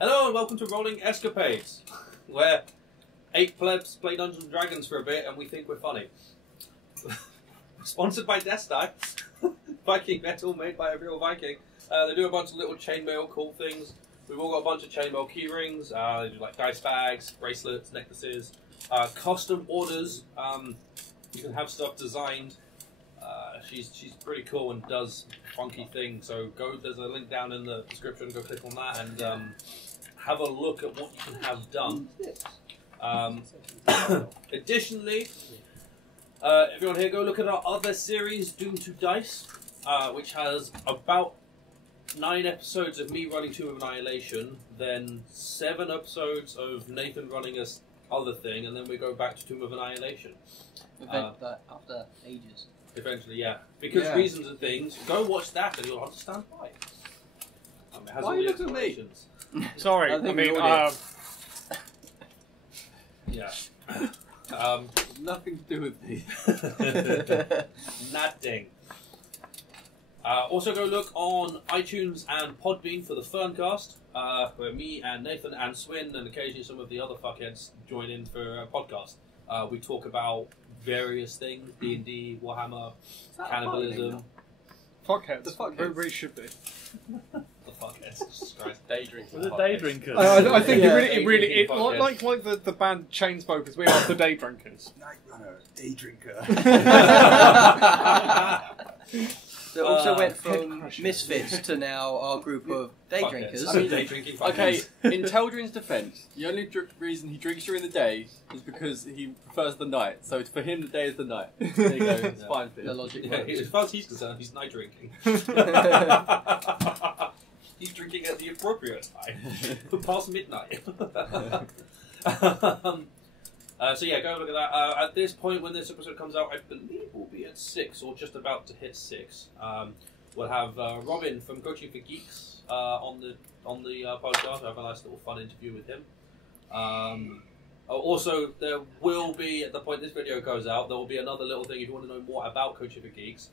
Hello and welcome to Rolling Escapades, where 8 plebs play Dungeons and Dragons for a bit and we think we're funny. Sponsored by Destai, Viking metal made by a real Viking. They do a bunch of little chainmail cool things. We've all got a bunch of chainmail key rings. They do like dice bags, bracelets, necklaces, custom orders. You can have stuff designed. She's pretty cool and does funky things. So there's a link down in the description. Go click on that and have a look at what you can have done. Additionally, everyone here, go look at our other series, Doom to Dice, which has about 9 episodes of me running Tomb of Annihilation, then 7 episodes of Nathan running us other thing, and then we go back to Tomb of Annihilation. After ages. Eventually, yeah. Because reasons and things, go watch that and you'll understand why. It has all the explanations. Sorry, Yeah. Nothing to do with me. Nothing. Also go look on iTunes and Podbean for the FURN cast, where me and Nathan and Swin and occasionally some of the other fuckheads join in for a podcast. We talk about various things, D&D, Warhammer, cannibalism. Fuckheads. The fuckheads. Really should be. The fuckheads. Jesus Christ. Day drinkers. We're the day drinkers. I think Yeah. it really Fuckheads. like the band Chainsmokers, we are the day drinkers. Night runner, day drinker. So it also went from misfits to now our group of day Fuckheads. drinkers. I mean, day drinking fuckheads. Okay, in Teldrin's defence, the only reason he drinks during the day is because he prefers the night. So for him, the day is the night. There you go. It's fine for The him. logic Yeah, works. as far as he's concerned, he's night drinking. He's drinking at the appropriate time, past midnight. So yeah, go look at that. At this point, when this episode comes out, I believe we'll be at 6 or just about to hit 6. We'll have Robin from Coaching for Geeks on the podcast. We'll have a nice little fun interview with him. Also, there will be, at the point this video goes out, there will be another little thing if you want to know more about Coaching for Geeks.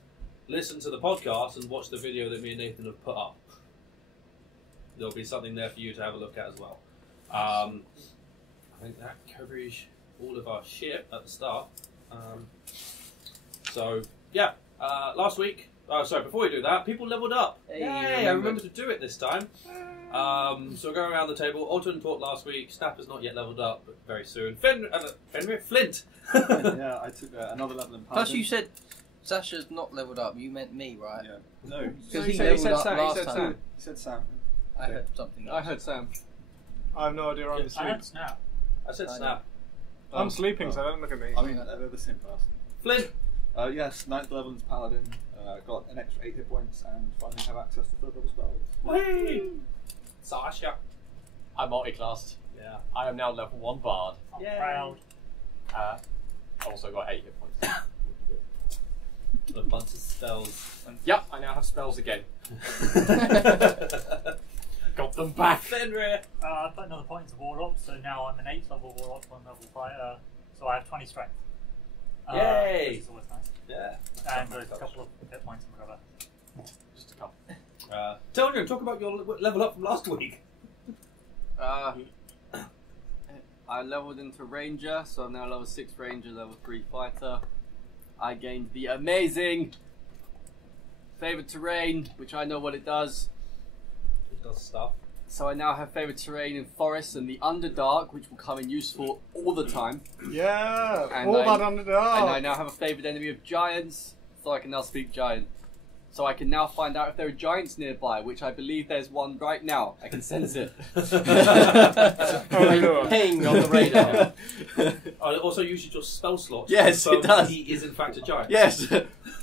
Listen to the podcast and watch the video that me and Nathan have put up. There'll be something there for you to have a look at as well. I think that covers all of our shit at the start. So, yeah, last week, before we do that, people leveled up. Hey, Yay, I remember to do it this time. So go around the table. Alton taught last week. Snap has not yet leveled up, but very soon. Flint. Yeah, I took another level in Plus you said Sasha's not leveled up, you meant me, right? Yeah. No. Because he leveled up last time. He said Sam. I heard something else. I heard Sam. I have no idea. I'm I asleep. had Snap. I said Snap. I'm sleeping, so don't look at me. I mean, they're the same person. Flint. Yes, 9th level is Paladin. Got an extra 8 hit points and finally have access to 3rd level spells. Whee! Sasha. I'm multi-classed. Yeah. I am now level 1 bard. I'm Yay. proud. Also got 8 hit points. A bunch of spells. Yep, I now have spells again. Got them back. Fenrir. I put another point into Warlock, so now I'm an 8th level Warlock, 1 level fighter, so I have 20 strength. Yay! Which is always nice. Yeah. And a couple of hit points in recover. Just a couple. Teldrin, talk about your level up from last week. I leveled into Ranger, so I'm now level 6 Ranger, level 3 Fighter. I gained the amazing Favourite Terrain, which I know what it does. It does stuff. So I now have Favourite Terrain in Forests and the Underdark, which will come in useful all the time. Yeah, And all I- that under the And I now have a favoured enemy of Giants, so I can now speak Giant. So I can now find out if there are giants nearby, which I believe there's one right now. I can sense it. Ping on the radar. It also uses your spell slots. Yes, to confirm it does. He is in fact a giant. Yes.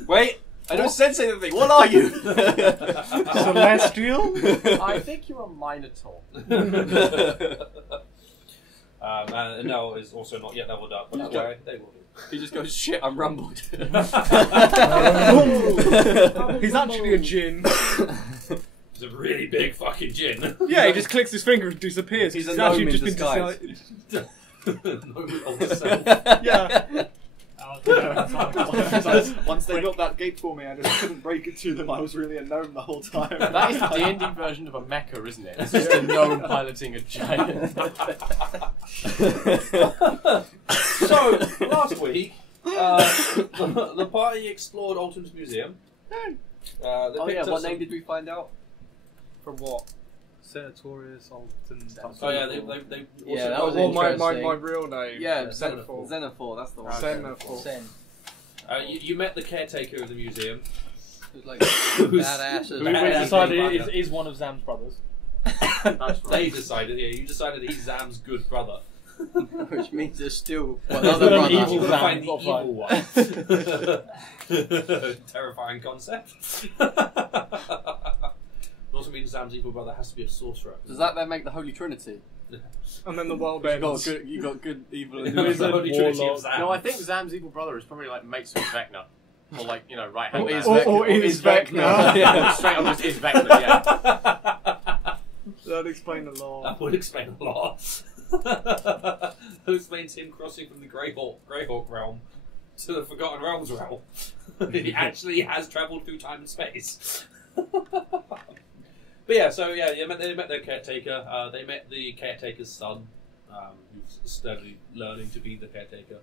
Wait, I don't sense anything. What are you? Celestial. I think you're a Minotaur. And Nell is also not yet leveled up. But don't worry, they will be. He just goes, shit, I'm rumbled. He's actually a djinn. He's a really big fucking djinn. Yeah, he just clicks his finger and disappears. He's a actually gnome in just been disguise. decided. No, of himself. Yeah. I was Once they built that gate for me, I just couldn't break it to them. I was really a gnome the whole time. That is the D&D version of a mecha, isn't it? It's just a gnome piloting a giant. So, last week, the party explored Alton's museum. Oh yeah, what name did we find out? From what? Senatorius, Alton. Oh yeah, they Yeah, that was Well, my interesting. real name. Yeah, Xenophor. Xenophor, that's the one. Xenophor. Sen. you met the caretaker of the museum. Who's like badass as We decided is one of Zam's brothers. That's right. They decided, yeah, you decided he's Zam's good brother. which means there's still another brother. Evil You've got to find the Zam, evil one. Terrifying concept. It also means Zam's evil brother has to be a sorcerer. Does that then make the Holy Trinity? And then the world You got ends. good, you got good, evil, and The Wizard, Holy Trinity of warlock. Zam. No, I think Zam's evil brother is probably like mates with Vecna. Or like, you know, right hand Or man. is Vecna. Or is Vecna. Yeah, straight up just is Vecna, yeah. That'd explain a lot. That would explain a lot. That explains him crossing from the Greyhawk realm to the Forgotten Realms realm. He actually has travelled through time and space. But yeah, so yeah, they met their caretaker. They met the caretaker's son, who's steadily learning to be the caretaker.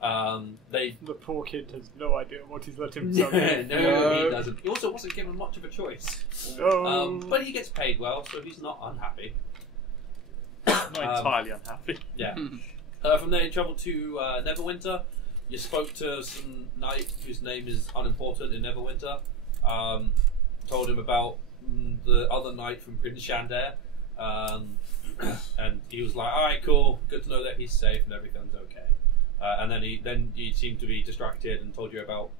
The poor kid has no idea what he's let himself No, in. he doesn't. He also wasn't given much of a choice. No. But he gets paid well, so he's not unhappy. Not entirely unhappy. Yeah. From there, you travelled to Neverwinter. You spoke to some knight whose name is unimportant in Neverwinter. Told him about the other knight from Prince Shandair. And he was like, alright, cool, good to know that he's safe and everything's okay. And then he seemed to be distracted and told you about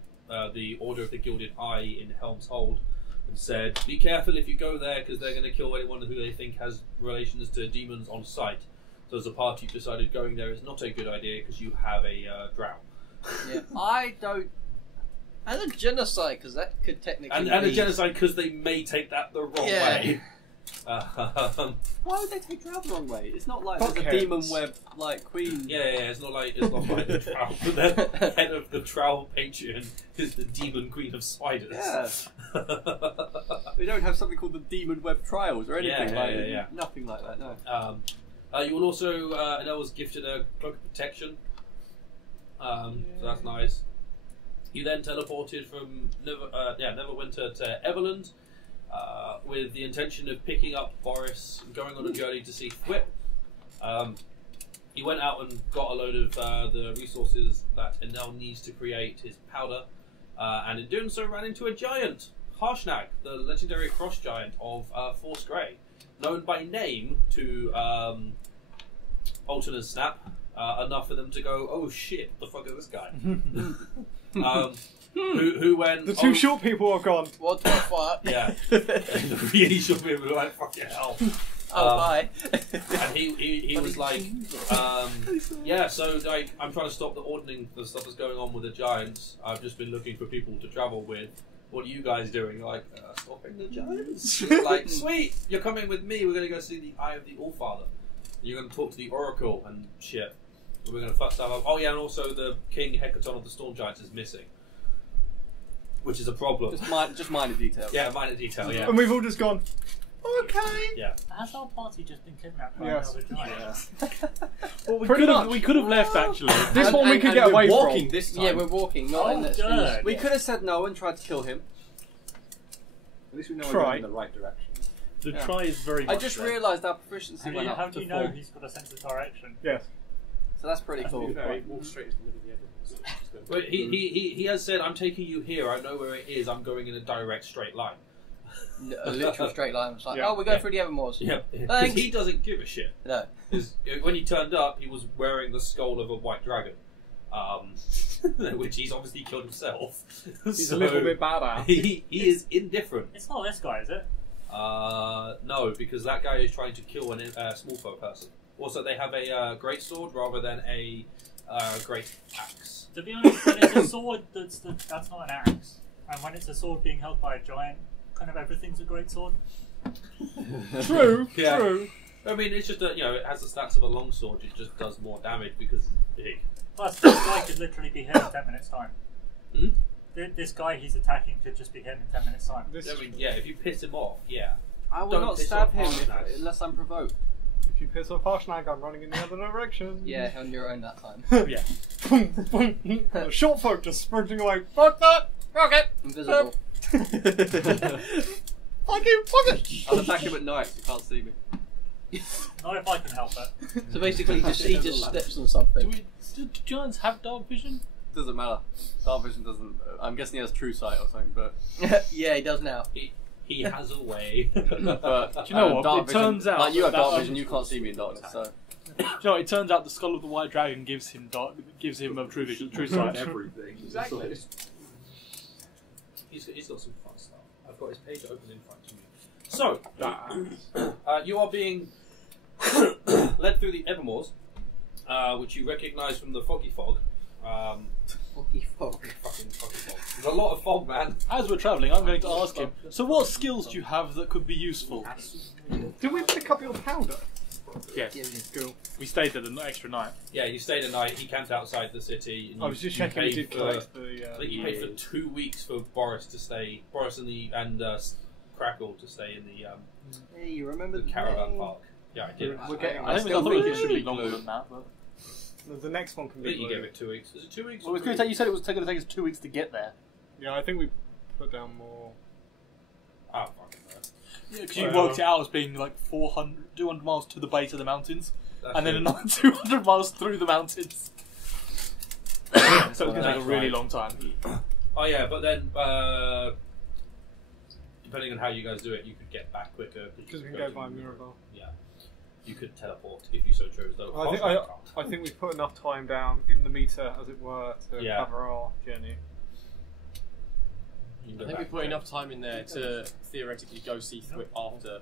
the Order of the Gilded Eye in Helm's Hold, and said, be careful if you go there because they're going to kill anyone who they think has relations to demons on sight. So as a party, decided going there is not a good idea because you have a drow. Yeah. I don't. And a genocide, because that could technically And be... a genocide because they may take that the wrong way. Why would they take Drow the wrong way? It's not like Fuck there's a heads. demon web like queen. Yeah, it's not like the drow. The head of the drow patron is the demon queen of spiders. Yeah. We don't have something called the demon web trials or anything Yeah. Nothing like that. No. You will also, Anel was gifted a cloak of protection, so that's nice. You then teleported from Neverwinter to Everland with the intention of picking up Boris and going on a journey to see Thwip. He went out and got a load of the resources that Enel needs to create his powder, and in doing so ran into a giant, Harshnag, the legendary cross giant of Force Grey, known by name to Alton and Snap, enough for them to go, oh shit, what the fuck is this guy? Who when The two short people are gone. What the fuck? Yeah, the really short people were like, fucking hell. Oh, bye. And he was like, yeah, so like I'm trying to stop the ordning the stuff that's going on with the giants. I've just been looking for people to travel with. What are you guys doing? Like, stopping the giants? Like, sweet, you're coming with me. We're gonna go see the Eye of the Allfather. You're gonna talk to the Oracle and shit. We're gonna fuck stuff up. Oh yeah, and also the King Hecaton of the Storm Giants is missing, which is a problem. Just minor details. Yeah, minor detail. Yeah. And we've all just gone, okay. Yeah. Has our party just been kidnapped by Yes. another giant? Well, We could have left actually. This one we could get away walking from. this time. Yeah, we're walking, not in the... good. We could have said no and tried to kill him. At least we know Try. we're going in the right direction. The Yeah. try is very I much just there. realised our proficiency went How up do to you know 4. he's got a sense of direction? Yes. So that's pretty That's cool. pretty Very walk straight into the middle of the evidence. But he has said, I'm taking you here. I know where it is. I'm going in a direct straight line. A literal straight line. It's like, Yeah. oh, we're going through the Evermoors. Yeah, because Thanks. he doesn't give a shit. No. 'Cause when he turned up, he was wearing the skull of a white dragon, which he's obviously killed himself. He's a little bit badass. He is indifferent. It's not this guy, is it? No, because that guy is trying to kill a small foe person. Also, they have a great sword rather than a great axe. To be honest, when it's a sword, that's not an axe. And when it's a sword being held by a giant, kind of everything's a great sword. True, Yeah. true. I mean, it's just that, it has the stats of a long sword. It just does more damage because it's big. Plus, this guy could literally be here in 10 minutes' time. Hmm? This guy he's attacking could just be here in 10 minutes' time. I mean, yeah, if you piss him off, yeah. I will Don't not piss stab off him Harshnag. unless I'm provoked. If you piss off Harshnag, I'm running in the other direction. Yeah, on your own that time. Yeah. The short folk just sprinting away. Fuck that! Fuck it! Invisible. Fuck you! Fuck it! I'll attack him at night so you can't see me. Not if I can help it. So basically, he just steps on something. Do giants have dark vision? Doesn't matter. Dark vision doesn't. I'm guessing he has true sight or something, but. Yeah, he does now. He has a way. But Do you know what? Dark It vision, turns out like you have that- dark vision, you can't see me in darkness. So Do you know what? It turns out the skull of the white dragon gives him a true vision, true sight. Everything. Exactly. He's got some fun stuff. I've got his page open in front of me. So, you are being led through the Evermoors, which you recognise from the foggy fog. Foggy fog. Fucking foggy fog. There's a lot of fog, man. As we're travelling, I'm going to ask him, so what skills do you have that could be useful? Did we pick up your powder? Yes. Cool. We stayed there an extra night. Yeah, you stayed a night. He camped outside the city. And I was just checking we did collect the. I think you paid for 2 weeks for Boris to stay. Boris and Crackle to stay in the Hey, you remember the caravan name? park. Yeah, I did. We're getting. I thought it should be longer than that. But... The next one can I be. think you gave it 2 weeks. Was it 2 weeks? Well, it was going to take, you said it was going to take us 2 weeks to get there. Yeah, I think we put down more. Ah, fucking no. Yeah, because you worked it out as being like 200 miles to the base of the mountains, That's and then it. another 200 miles through the mountains. So it's going to take a That's really right. long time. Oh yeah, but then depending on how you guys do it, you could get back quicker Because we could can go to by Miraval. Yeah, you could teleport if you so chose. Though I think we've put enough time down in the meter, as it were, to Yeah. cover our journey. You can I go think we back put quick. enough time in there to theoretically go see through it after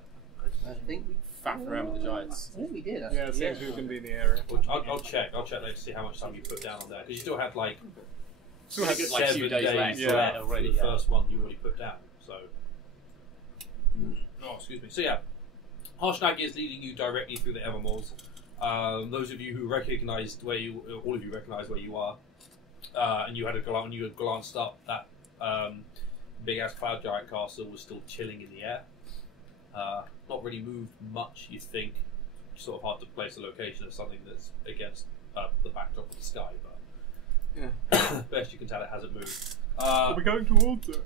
I think we. faff around with the giants. I think we did. Actually. Yeah, it seems we were going to be in the area. I'll check. I'll check later to see how much time you put down on there because you still had like Still had like 7 2 days left yeah. left already, for the yeah. first one you already put down. So, oh, excuse me. So yeah, Harshnag is leading you directly through the Evermoors. Those of you who recognised where you, all of you recognised where you are, and you had you had glanced up that big ass cloud giant castle was still chilling in the air. Not really moved much. You think sort of hard to place a location of something that's against the backdrop of the sky, but best you can tell, it hasn't moved. Are we going towards it?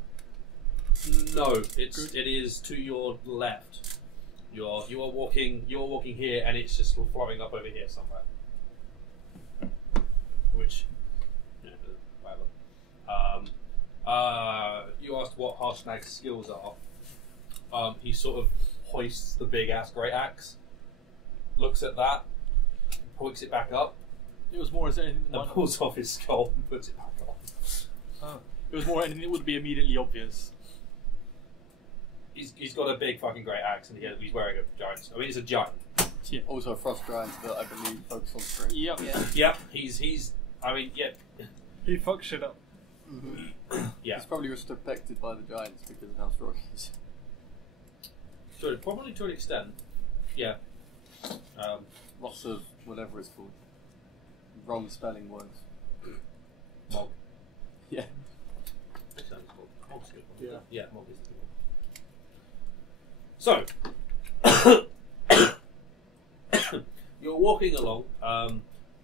No, it is to your left. You are walking here, and it's just flowing up over here somewhere. Which, yeah, whatever. You asked what Harshnag's skills are. He sort of hoists the big ass great axe, looks at that, picks it back up, It was more as anything that and might, pulls off his skull and puts it back on. it was more anything that would be immediately obvious. He's got a big fucking great axe, and he's wearing a giant. I mean, it's a giant. Yeah. Also, frost giants that I believe focus on strength. Yep. Yeah. Yeah, he's. I mean, yeah, He fucks shit up. yeah. He's probably respected by the giants because of how strong he is. So probably to an extent, yeah. Lots of whatever it's called. Wrong spelling words. Mog. Yeah. Which sounds cool. Mog's a good one. Yeah. Yeah, Mog is a good one. So, you're walking along.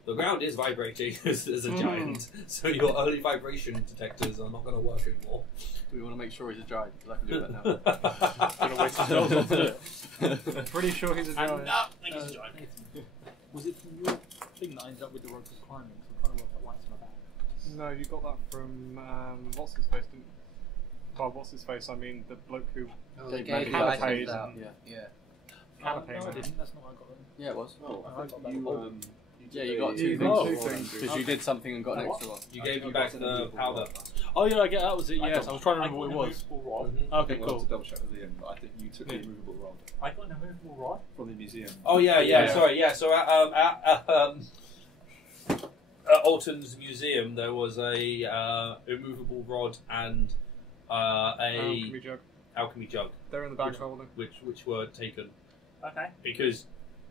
The ground is vibrating as a giant, so your early vibration detectors are not going to work anymore. We want to make sure he's a giant because I can do that now. Gonna waste his on to it. Pretty sure he's a giant. He's a giant. Was it from your thing that I ended up with the rope of climbing? So I'm trying to work out why it's my bag. No, you got that from what's his face? Didn't? Well, what's his face? I mean, the bloke who They Gave gave me you the items canapes out. Yeah. Yeah. Canapé No, I man. didn't. That's not what I got. Yeah, it was. Oh, I got that. Yeah, you got You two got things. two things. Because you did something and got an extra one. You gave me back the powder. Oh yeah, I get that was it. Yes, I was trying to remember what it was. Mhm. Okay, We'll have cool. to double check with Ian, but I think you took the Yeah. removable rod I got an immovable rod. from the museum. Oh yeah. Yeah. Sorry, yeah. So at Alton's museum, there was a immovable rod and Alchemy jug. alchemy jug, They're in the bag folder. which were taken Okay. because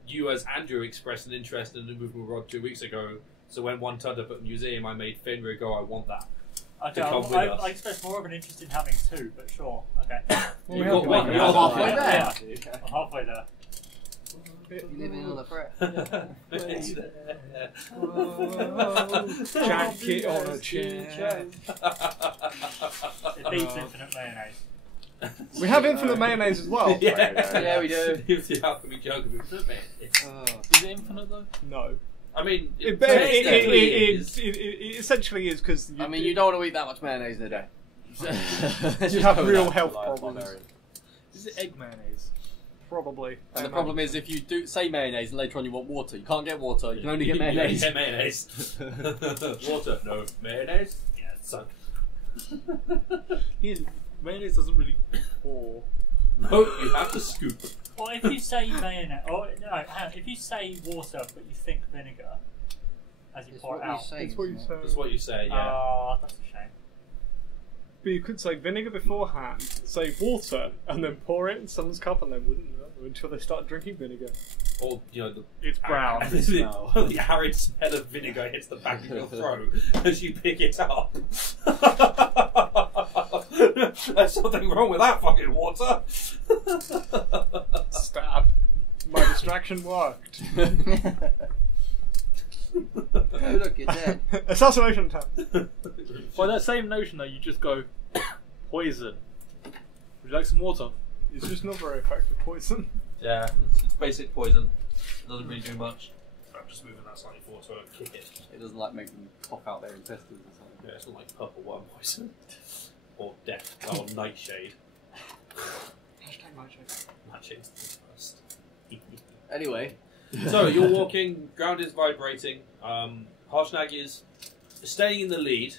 you, as Andrew, expressed an interest in the immovable rod 2 weeks ago. So when one turned up at the museum, I made Fenrir go, I want that. Okay, To come with us. I express more of an interest in having two, but sure. Okay. You've got one. You're halfway there. Yeah, I'm halfway there. You live in on the threat. It's there. Jacket on a chair. It beats infinite mayonnaise. We have infinite mayonnaise as well. Yeah, we do. If the alchemy jug of infinite mayonnaise. Is it infinite though? No. I mean, It essentially is because I mean, you don't want to eat that much mayonnaise in a day. you have real health Life problems. barbarian. Is it egg mayonnaise? Probably. And the problem is, if you do say mayonnaise and later on you want water, you can't get water. You can only get You mayonnaise. get mayonnaise. Water, no. Mayonnaise? Yeah, son. Mayonnaise doesn't really pour. No, you have to scoop. Well, if you say mayonnaise, or no, hang on, if you say water but you think vinegar, as you pour it out. It's what you say. That's what you say, yeah. Oh, that's a shame. But you could say vinegar beforehand, say water, and then pour it in someone's cup, and they wouldn't know until they start drinking vinegar. Or, you know, It's brown. the arid smell of vinegar hits the back of your throat as you pick it up. There's something wrong with that fucking water. Stab. My distraction worked. Oh, look, you're dead. Assassination time. By that same notion, though, you just go poison. Would you like some water? It's just not very effective poison. Yeah, it's basic poison. It doesn't really do much. I'm just moving that slightly forward so I don't kick it. It doesn't like make them cough out their intestines or something. Yeah, it's not like purple worm poison. Or death. Or nightshade. Nightshade's the worst. Anyway. So, you're walking, ground is vibrating. Harshnag is staying in the lead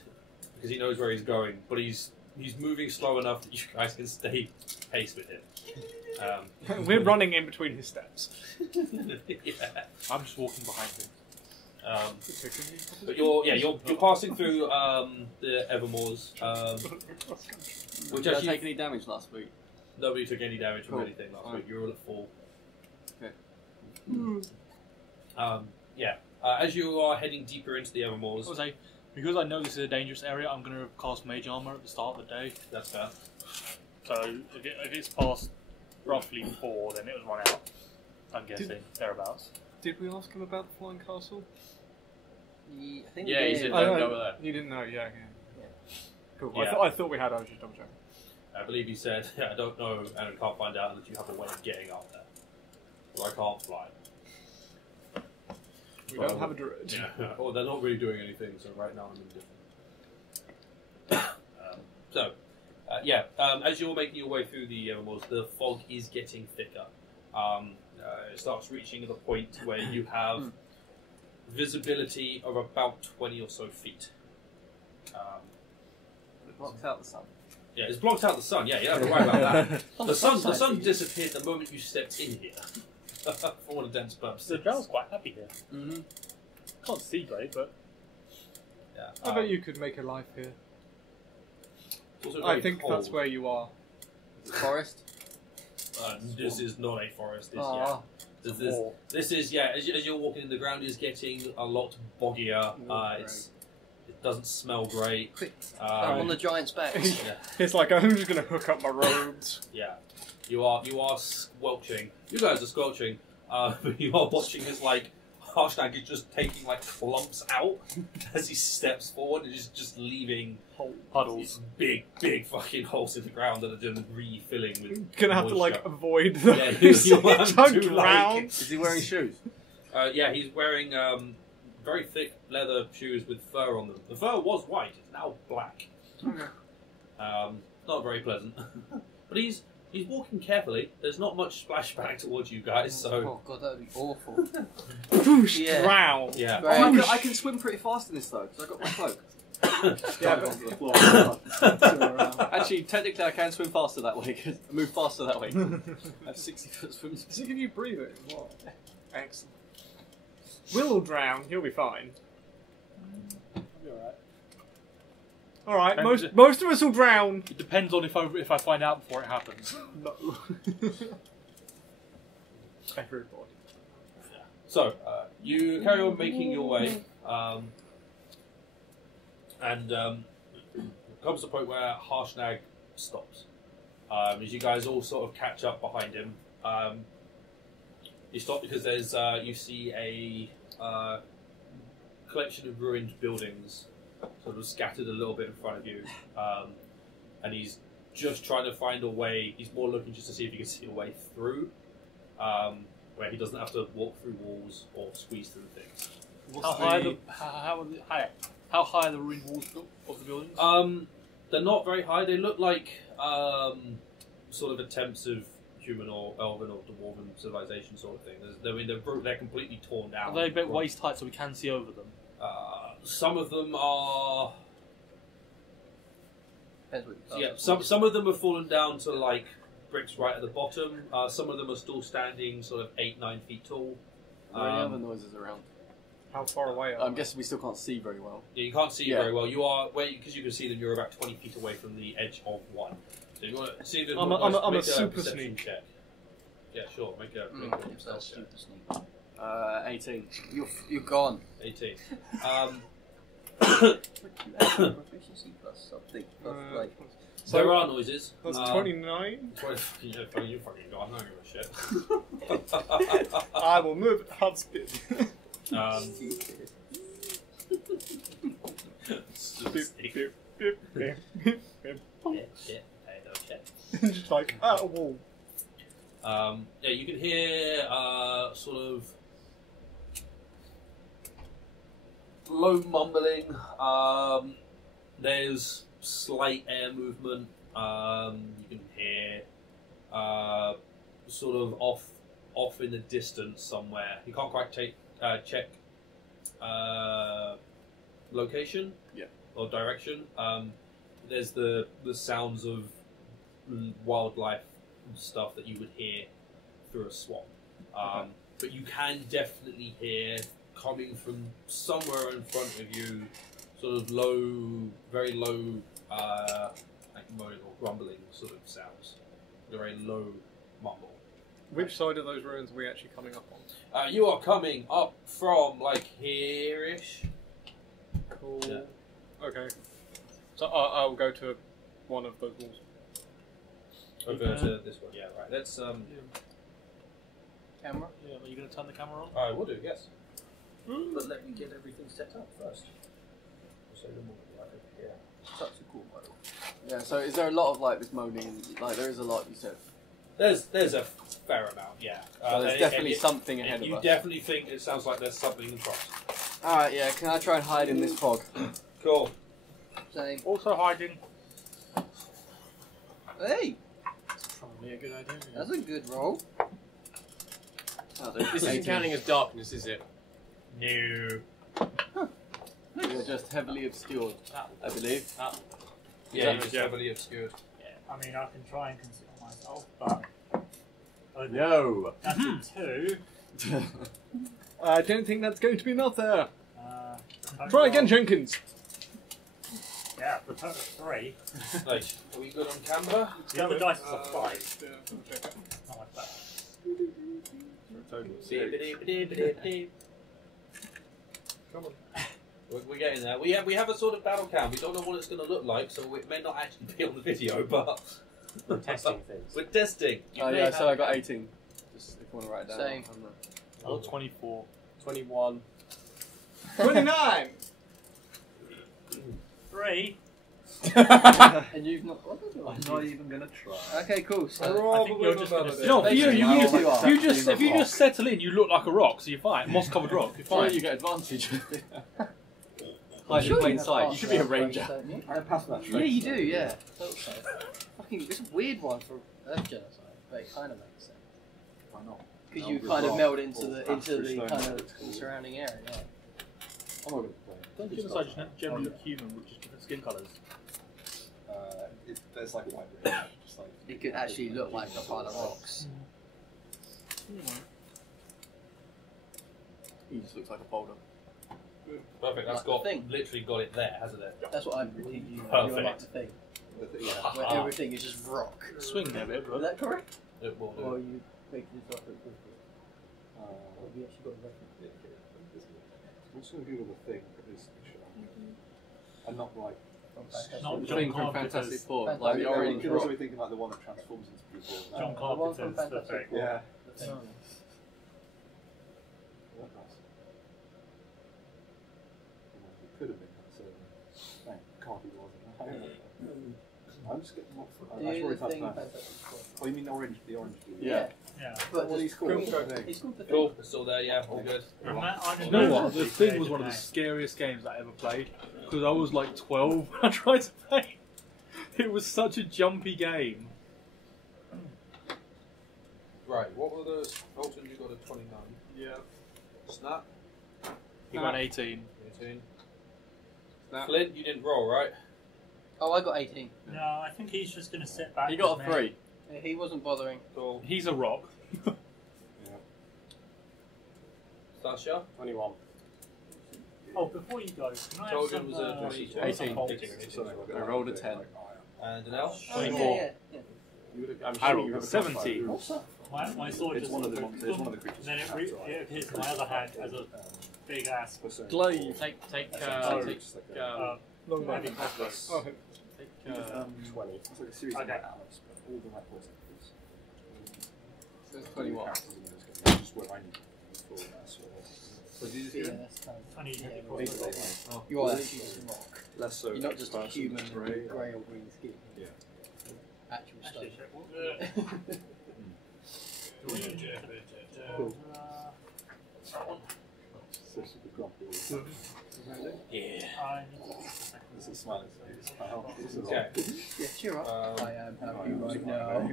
because he knows where he's going, but he's moving slow enough that you guys can stay pace with him. We're running in between his steps. Yeah. I'm just walking behind him. But you're passing through the Evermoors, which Did I actually take any damage last week? nobody took any damage from Cool. anything last Alright. week. You're all at full. Okay. As you are heading deeper into the Evermoors, I was like, because I know this is a dangerous area, I'm going to cast Mage Armor at the start of the day. that's fair. So if it's past roughly 4, then it was 1 out. I'm guessing thereabouts. Did we ask him about the flying castle? I think Yeah, he we said did. don't go there. You didn't know, yeah. Cool. Yeah. I thought we had. I was just double checking. I believe he said, I don't know and I can't find out unless you have a way of getting up there. Or I can't fly. We don't have a druid. Yeah. Or they're not really doing anything, so right now I'm indifferent. As you're making your way through the Evermoors, the fog is getting thicker. It starts reaching the point where you have visibility of about 20 or so feet. It blocks out the sun. Yeah, it's blocked out the sun. Yeah, you don't have to worry about that. The sun disappeared the moment you stepped in here. For all intents and The purposes. drone's quite happy here. Mm-hmm. Can't see great, but Yeah. I bet you could make a life here. it's also I very think cold. that's where you are. Forest. This is not a forest. Ah. This is as you're walking, the ground is getting a lot boggier. It doesn't smell great. Quick, on the giant's back. Yeah. It's like, I'm just going to hook up my robes. Yeah, you are squelching. You guys are squelching. But you are watching as like Harshnag is just taking like clumps out as he steps forward and is just leaving puddles. these big fucking holes in the ground that are just refilling with. Gonna have to like moisture. avoid Yeah, those. you'll have to, drown. Is he wearing shoes? Yeah, he's wearing very thick leather shoes with fur on them. The fur was white; it's now black. Okay. Not very pleasant. But he's walking carefully. There's not much splashback towards you guys, so Oh god, that would be awful. Yeah. Drown. yeah. Right. I can swim pretty fast in this though, because I've got my cloak. Yeah, Dive but onto the floor. Actually, technically I can swim faster that way, because I move faster that way. I have 60-foot swim speed. does it give you breathing? What? Excellent. Will'll drown. He'll be fine. All right. Most of us will drown. It depends on if I find out before it happens. No. Everybody. So, you carry on making your way, and comes to the point where Harshnag stops. As you guys all sort of catch up behind him, you stop because there's you see a collection of ruined buildings sort of scattered a little bit in front of you, and he's just trying to find a way. He's more looking just to see if he can see a way through, where he doesn't have to walk through walls or squeeze through things. How high are the ruined walls of the buildings? They're not very high. They look like sort of attempts of human or elven or dwarven civilization sort of thing. They're completely torn down. Are they a bit waist height so we can see over them? Some of them are. Depends what you Yeah, some of them have fallen down to like bricks right at the bottom. Some of them are still standing, sort of 8-9 feet tall. Are there any other noises around? How far away are I'm they? guessing we still can't see very well. Yeah, you can't see very well. You are because you can see them. You're about 20 feet away from the edge of one. So you want to see them. I'm a super perception sneak. check. Yeah, sure. Make a That's super sneak. 18. You're gone. 18. Proficiency plus something. Like, So there are noises. That's 29. You're fucking gone. I don't give a shit. I will move at hard speed. Just like at a wall. Yeah, you can hear sort of low mumbling. There's slight air movement. You can hear sort of off in the distance somewhere. You can't quite check location or direction. There's the sounds of wildlife and stuff that you would hear through a swamp. But you can definitely hear coming from somewhere in front of you, sort of low, very low, like moaning or grumbling sort of sounds. Very low mumble. Which side of those ruins are we actually coming up on? You are coming up from like here-ish. Cool. Yeah. Okay. So I'll go to one of those walls. Over to this one, yeah, right. Let's camera? Yeah, are you going to turn the camera on? I will do, yes. But let me get everything set up first. So the more right over here. Such a cool model. Yeah, so is there a lot of like this moaning? Like there is a lot, you said. There's a fair amount, yeah. So there's definitely something ahead of you us. You definitely think it sounds like there's something in front. Alright, yeah, can I try and hide in this fog? Cool. Same. Also hiding. Hey! Probably a good idea. That's a good roll. This isn't counting as darkness, is it? No. You're just heavily obscured, I believe. Yeah, you're just heavily obscured. I mean, I can try and conceal myself, but No! that's a 2. I don't think that's going to be enough there. The Try again, total- Jenkins. Yeah, the total 3. Like, are we good on camera? The other dice is a 5. Not like that. Come on. We're getting there. We have a sort of battle cam. We don't know what it's going to look like, so it may not actually be on the video, but We're testing things. we're testing. Oh yeah, so I got 18. Just if you want to write it down. Same. I got 24. 21. 29! 3. And you've not bothered? Or? I'm not even going to try. Okay, cool. So, I think you're just going to No, for you, Basically, if you just settle in, you look like a rock, so you're fine. Moss covered rock, you're Fine, fine. you get advantage. Hide in plain sight. You should be a ranger. Don't you? I passed that. Yeah, you do, yeah. Fucking, it's a weird one for Earth Genocide, but it kind of makes sense. Why not? Because you kind of meld into the kind of surrounding area, yeah. I'm not going to play. Don't genocide just generally look human with just different skin colours. There's like a wide range. Just like It could actually look like a pile of rocks. He just looks like a boulder. Perfect. That's Like the got thing. literally got it there, hasn't it? That's what I'm thinking. You Perfect. like to think. yeah. Where everything is just rock. Swing there a bit, Is bro. that correct? It will do. Or are you making this up? We actually got a reference. I'm just going to Google the thing. And not like. Not The John thing from Carpenter's. Fantastic Four, Fantastic like the Four. orange You could rock. also be thinking like the one that transforms into people. John The one from Carpenter's the Fantastic thing. Four. Yeah. The thing. Well, nice. It could have been. So, thank God he wasn't. I'm just getting off. Do I should the already touch thing that. Fantastic Four. Oh, you mean the orange dude? Yeah. Yeah. But What just he's called? It's called the thing. Cool, it's still there, yeah, all good. I You didn't know know what? that The they thing created was one of the that. scariest games I ever played because I was like 12 when I tried to play. It was such a jumpy game. Right, what were those? Alton, you got a 29. Yeah. Snap, He got 18. 18. Snap. Flint, you didn't roll, right? Oh, I got 18. No, I think he's just going to sit back. He got with a me. 3. Yeah, he wasn't bothering. Cool. He's a rock. Stasha? 21. Oh, before you go, can I have Told you some, it was a 22. 18. 18. I rolled a 10. And Danelle? Oh, 24. yeah. I'm I sure rolled you a have a 17. My sword It's just one of the boom, ones. It's one of the boom, creatures. then it appears in my other hand as a big ass. Glaive. Take, Oh, Long maybe enough. costless. Oh, 20. It's like a series Okay. of arrows, but all the right voice actors. So it's 21. Characters in those games, just where I need for that's what Was he just Yeah, good? that's kind of. 20 Yeah, costless. You are actually just a rock. less so. You're not just a person, human with grey. grey or green skin. Yeah. Actual Actually, stuff. shit, what- So super grumpy. Yeah. I This is smiling face. This is Okay. Yeah, cheer up. Um, I am happy right now.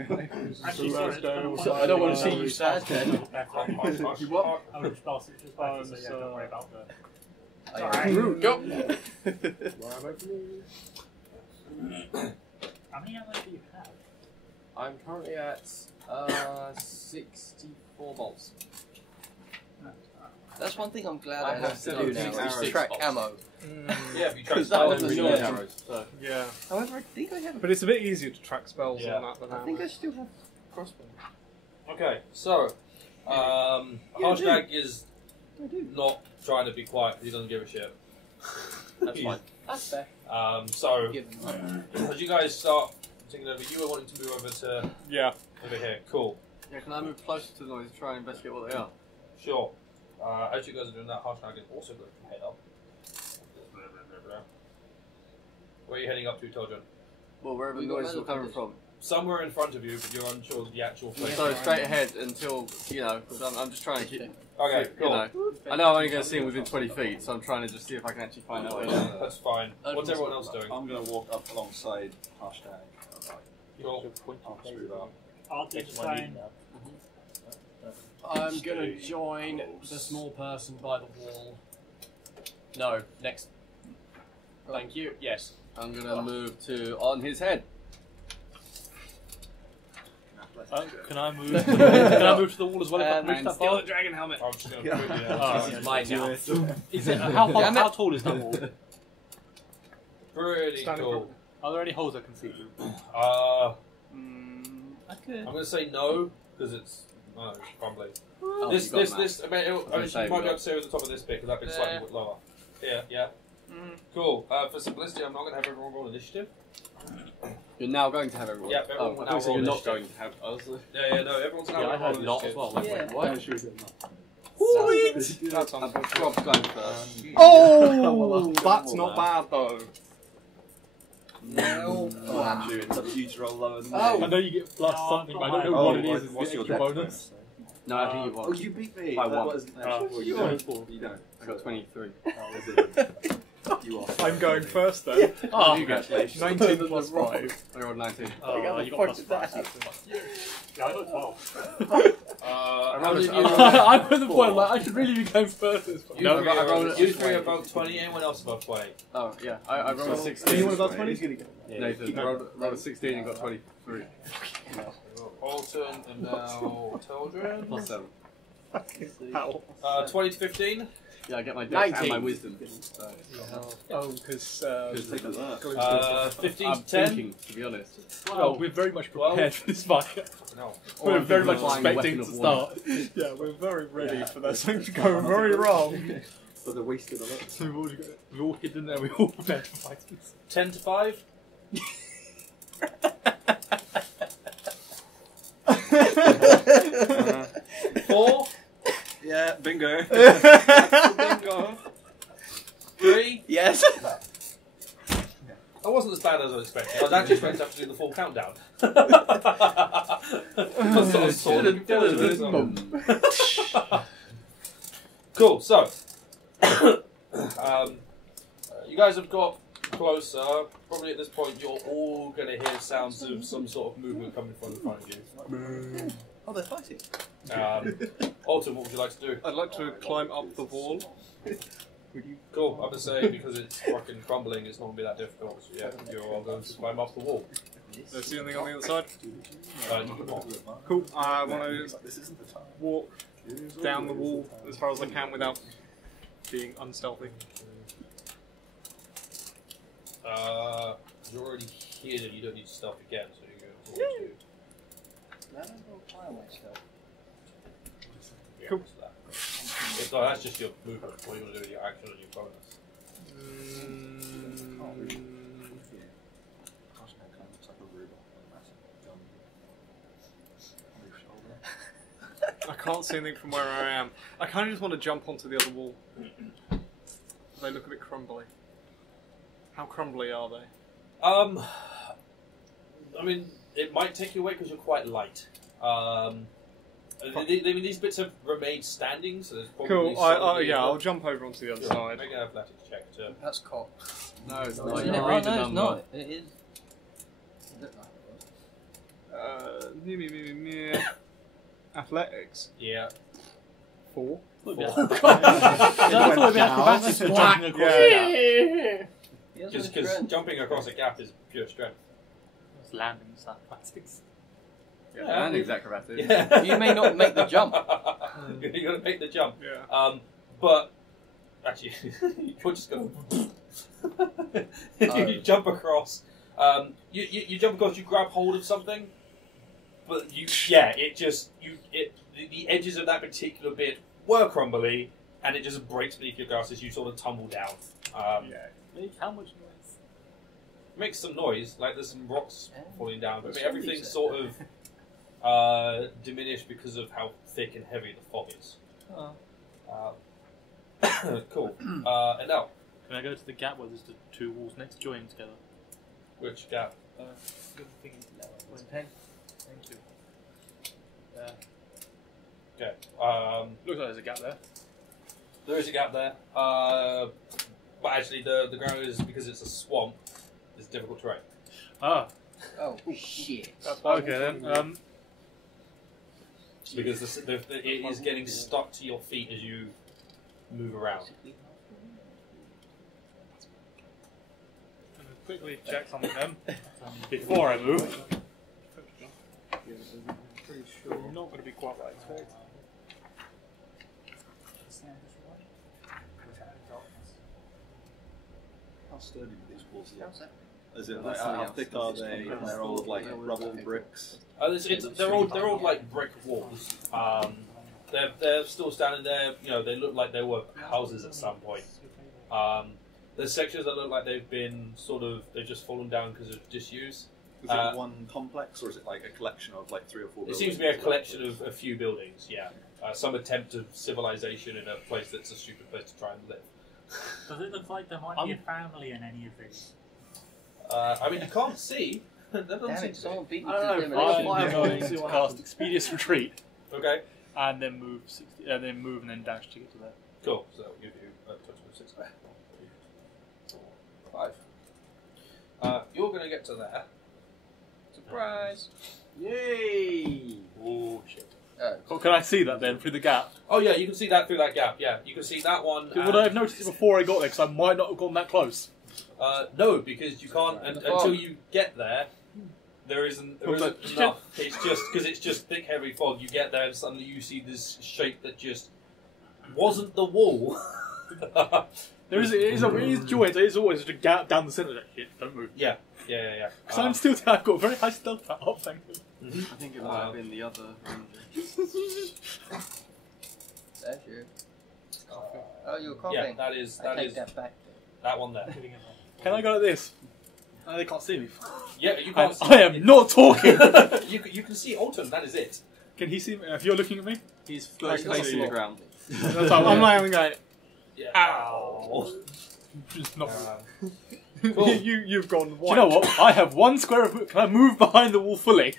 Actually, sorry, it's kind of So I don't want to see you sad then. You what? I would just pass it just back, so yeah, don't worry about the. Go! How many ammo do you have? I'm currently at 64 bolts. That's one thing I'm glad I I have have to do 76 now is arrows. track ammo. Yeah, if you try Because to that spell was it, a really no. good. arrows. So. yeah. However, I think I have. But it's a bit easier to track spells Yeah. than that. Than I think I still have crossbow. Okay, so, Hashtag is I do. not trying to be quiet, he doesn't give a shit. That's fine. That's fair. So, Given. as you guys start taking over, you were wanting to move over to Yeah. over here. Cool. Yeah, can I move closer to the noise and try and investigate what they are? Sure. As you guys are doing that, Hashtag is also going to head up. Where are you heading up to, Tojan? Well, wherever We the got noises were coming another from. Somewhere in front of you, but you're unsure of the actual place. So straight ahead until, you know, 'cause I'm just trying to keep, Okay, you cool. know. I know I'm only going to see him within 20 feet, so I'm trying to just see if I can actually find out where they are. That's fine. What's everyone else doing? I'm going to walk up alongside Hashtag. Cool. I'll screw that. I'll do the same. I'm gonna join the small person by the wall. No, next. Thank you. Yes. I'm going to move to on his head. Can I move? Can I move to the wall as well if I can reach And that steal far? the dragon helmet. I'm just going to put you Oh, this is mine now. Is it, how tall is that wall? Pretty Standing cool. Are there any holes I can see through? I could. I'm going to say no, because it's crumbly. Oh, This, you got this, that. this, I mean, gonna you say might we be able to say at the top of this bit, because that bit's There. slightly lower. Here, yeah. Cool. For simplicity, I'm not going to have everyone roll initiative. You're now going to have everyone. Yeah, everyone oh, will now so roll you're not initiative. going to have us. Yeah, no, everyone's going to Yeah, I have roll heard not as initiative. well. Wait, Yeah. what? That's Rob's going first. Oh, that's not bad though. No. It's up to you to roll lower than Oh. I know you get plus No, something, but I don't I'm know what fine. it is. Is What's it your extra dex? bonus? No, I think you Oh, won. you beat me. By That one. was- Oh, you don't. don't. You don't. I got 23. Oh, is it? You are. I'm going first then. Oh, Congratulations. 19 plus 5. I rolled 19. Oh, you got plus 5. Yeah, I got 12. How many of you? I'm at the point like I should really be going first. You No, three I are- rolled you a three are above 20. Anyone else above 20? Oh, yeah. I rolled a 16. Anyone above 20? Nathan, rolled a 16 and got 23. Alton and now Teldren. Plus 7. How? 20 to 15. Yeah, I get my dex and 19. my wisdom. Oh, because 15 I'm to 10. thinking, to be honest. Well, we're very much prepared for this fight. No. We're very much Flying a expecting weapon to of war. start. yeah, we're very ready for that thing to go very wrong. But they're wasted a lot. So we've all hidden there, we're all prepared to fight this. 10 to 5. Four. Yeah, bingo. Bingo. 3. Yes. That wasn't as bad as I was expecting. I was actually expecting to have to do the full countdown. Cool, so you guys have got closer. Probably at this point you're all going to hear sounds of some sort of movement coming from in front of you. Oh, they're fighting. Alton, what would you like to do? I'd like to climb up the wall. Cool, I'm going to say because it's fucking crumbling, it's not going to be that difficult. So yeah, you're all going to climb up the wall. Do I see anything on the other side? You can walk. Cool. I want to walk down the wall as far as I can without being unstealthy. You're already here, you don't need to stealth again, so you're going to. No, don't fly away still. Cool. So that's just your movement. What you want to do with your action and your bonus? I can't see anything from where I am. I kind of just want to jump onto the other wall. They look a bit crumbly. How crumbly are they? I mean, it might take you away because you're quite light. I mean, these bits have remained standing, so there's probably. Cool. Yeah, I'll jump over onto the other side. Make an athletics check to. That's cock. No, it's Oh, not. no, You read the it's number. not. It is. It looked like it was. Athletics. Yeah. 4. I thought it'd be acrobatics for jumping across the gap. He has Just no because strength. jumping across a gap is pure strength. It's landing acrobatics. Yeah. And acrobatics. Yeah. You may not make the jump. You got to make the jump. Yeah. But actually, you're just going. You jump across. You jump across. You grab hold of something, but the edges of that particular bit were crumbly, and it just breaks beneath your grasp as you sort of tumble down. Make how much noise? Makes some noise, like there's some rocks falling down, but That's everything's what sort of diminished because of how thick and heavy the fog is. Cool. And now, Can I go to the gap where there's the two walls next joining together? which gap? Thank you. Okay. Looks like there's a gap there. There is a gap there, but actually the ground is, because it's a swamp, it's difficult terrain. Ah, Oh, shit. okay then. Because it is getting stuck to your feet as you move around. I'm gonna quickly check something then before I move. I'm not going to be quite what I expect. How sturdy are these walls? Is it like how thick are they? They're all like rubble bricks. They're all like brick walls. They're still standing there. You know, they look like they were houses at some point. There's sections that look like they've just fallen down because of disuse. Is it one complex, or is it like a collection of like 3 or 4 It buildings? seems to be a collection of a few buildings. Yeah, some attempt of civilization in a place that's a stupid place to try and live. Does it look like there might be a family in any of these? I mean, you can't see. That doesn't Damn seem it, to someone beat me I to don't know. demolition. I'm going to cast Expeditious Retreat be. Okay, and then move 60, then move and then dash to get to there. cool. So that will give you a total of 6. 5. You're going to get to there. Surprise! Yay! Oh shit. Well, can I see that then through the gap? Oh yeah, you can see that through that gap. Yeah, you can see that one. Would I have noticed it before I got there? Because I might not have gone that close. No, because you can't until you get there. There isn't enough. It's just because it's just thick, heavy fog. You get there and suddenly you see this shape that just wasn't the wall. There is, it is joint. It is always a gap down the centre of that shit. Don't move. Yeah. Because I'm still, I've got a very high stealth up, thank you. I think it might have been the other ranger. That's you. Oh, you're coughing. Yeah, that is that back. that one there. Can I go like this? Oh, they can't see me. Yeah, you can't. I am not talking. you can see Alton. That is it. Can he see me? If you're looking at me, He's I can facing see the you. ground. I'm not even going. Yeah. Ow! Just not. Cool. You've gone. Do you know what? I have 1 square of. Can I move behind the wall fully?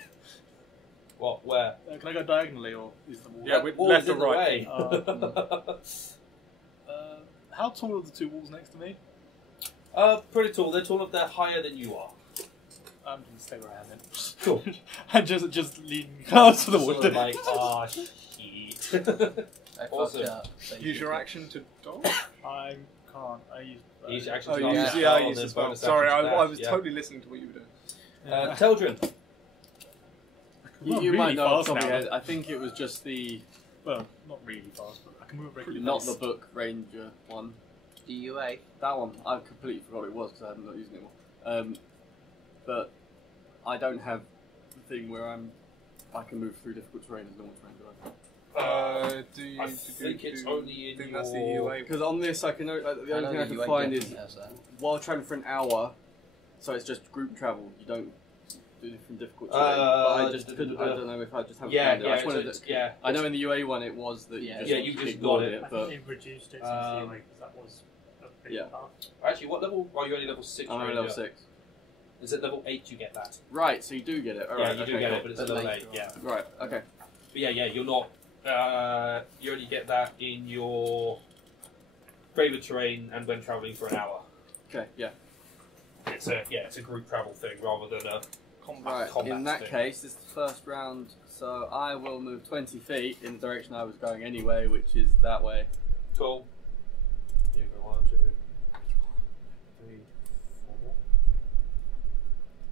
What? Where? Can I go diagonally, or is the wall? Yeah, wall left is or in the right? way. How tall are the 2 walls next to me? Pretty tall. They're tall enough. They're higher than you are. I'm gonna stay where I am then. Cool. And just lean close to the wall. Sort of like, ah, shit. Awesome. Use your action to dodge. I can't. I use. Use your action Oh, to you dash. use. Yeah, I Oh, use then as well. bonus Sorry, action to I dash, was yeah. totally listening to what you were doing. Teldrin. You might know off the top of your head. I think it was just the Well, not really fast, but I can move regularly. not the book ranger one. DUA. That one, I completely forgot what it was because I'm not using it anymore. But I don't have the thing where I can move through difficult terrain as normal terrain, do I? I think it's only in that's the your... UA. Because on this, I can the only thing I can find is while traveling for an hour. So it's just group travel. You don't do it from difficult terrain. But I just couldn't. I don't know if I just haven't found it. I just wanted to, yeah. I know in the UA one it was that you just got ignored it. I but think they reduced it since the UA because that was a big part. Actually, what level? Well, you're only level 6. I'm only level 6. Is it level 8 you get that? Right, so you do get it. All right, yeah, you do okay, get cool. it, but it's level 8, yeah. Right, okay. But yeah, you're not... you only get that in your favourite terrain and when travelling for an hour. Okay, yeah. It's a group travel thing rather than a combat in that thing. case, this is the first round, so I will move 20 feet in the direction I was going anyway, which is that way. Cool. You go 1, 2, 3,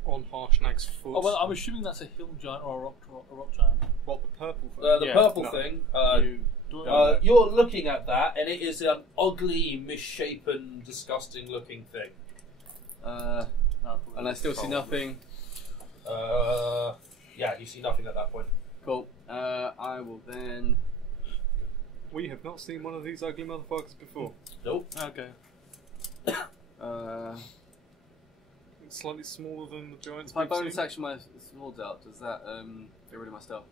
4. On Harshnag's foot. Oh well, I'm assuming that's a hill giant or a rock giant. What, the purple thing? The purple thing, you're looking at that, and it is an ugly, misshapen, disgusting looking thing. And I still see nothing. Yeah, you see nothing at that point. Cool. I will then... We have not seen one of these ugly motherfuckers before. Nope. Okay. It's slightly smaller than the giants. If I we've bonus seen. action my swords out, does that get rid of my stuff?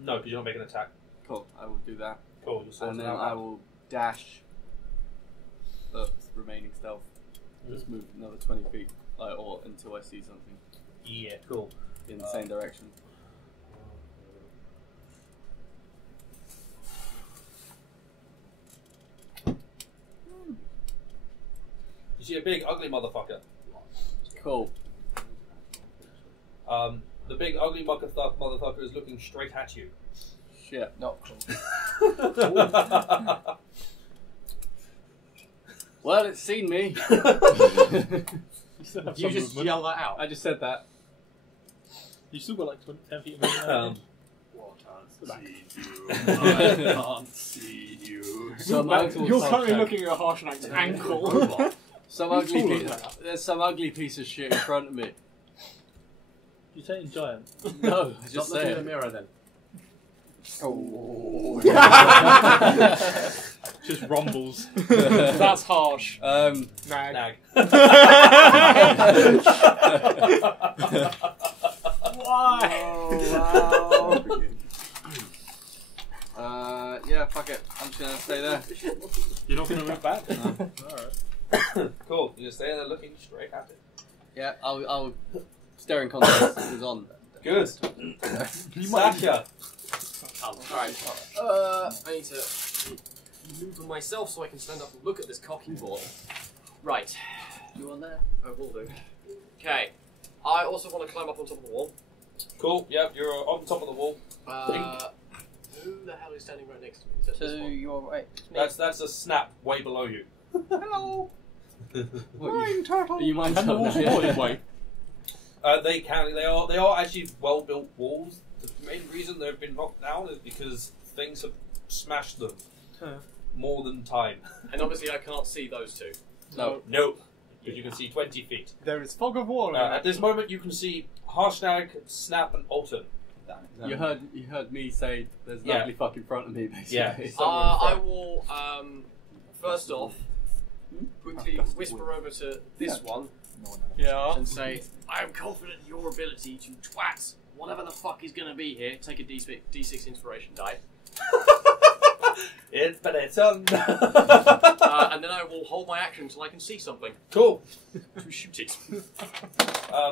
No, because you're not making an attack. Cool, I will do that. Cool, your sword's And then now I out. will dash up remaining stealth. Just move another 20 feet, or until I see something Yeah, cool. in the same direction. You see a big, ugly motherfucker. Cool. The big, ugly motherfucker is looking straight at you. Shit. Not cool. Well, it's seen me. You just yell that out. I just said that. You still got like 10 feet of movement. I can't see you. You're currently looking at Harshnag's ankle. There's some ugly piece of shit in front of me. You saying giant? No, I Stop just looking in the say mirror then. Just rumbles. That's harsh. Nag. Nag. Why? Yeah, fuck it. I'm just gonna stay there. You're not going to move back? No. Alright. Cool, you're staying there looking straight at it. Yeah, I'll staring contest is on. Good. Sasha. Right. I need to move myself so I can stand up and look at this cocking board. Right. You on there? I will do. Okay. I also want to climb up on top of the wall. Cool, yep, you're on top of the wall. Who the hell is standing right next to me? Is that To this one? your right. That's a snap way below you. Hello. What, you, are you mind And the telling wall's me? avoided way. They can. They are actually well-built walls. The main reason they've been knocked down is because things have smashed them more than time. And obviously, I can't see those two. Nope. But you can see 20 feet. There is fog of war. At this moment, you can see Harshnag, Snap, and Alton. You heard me say there's an ugly fuck in front of me, basically. Yeah. I will, first off, quickly whisper over to this one and say, I am confident in your ability to twat whatever the fuck is going to be here. Take a D6 inspiration die. It's Benetton. And then I will hold my action until I can see something. Cool. To shoot it.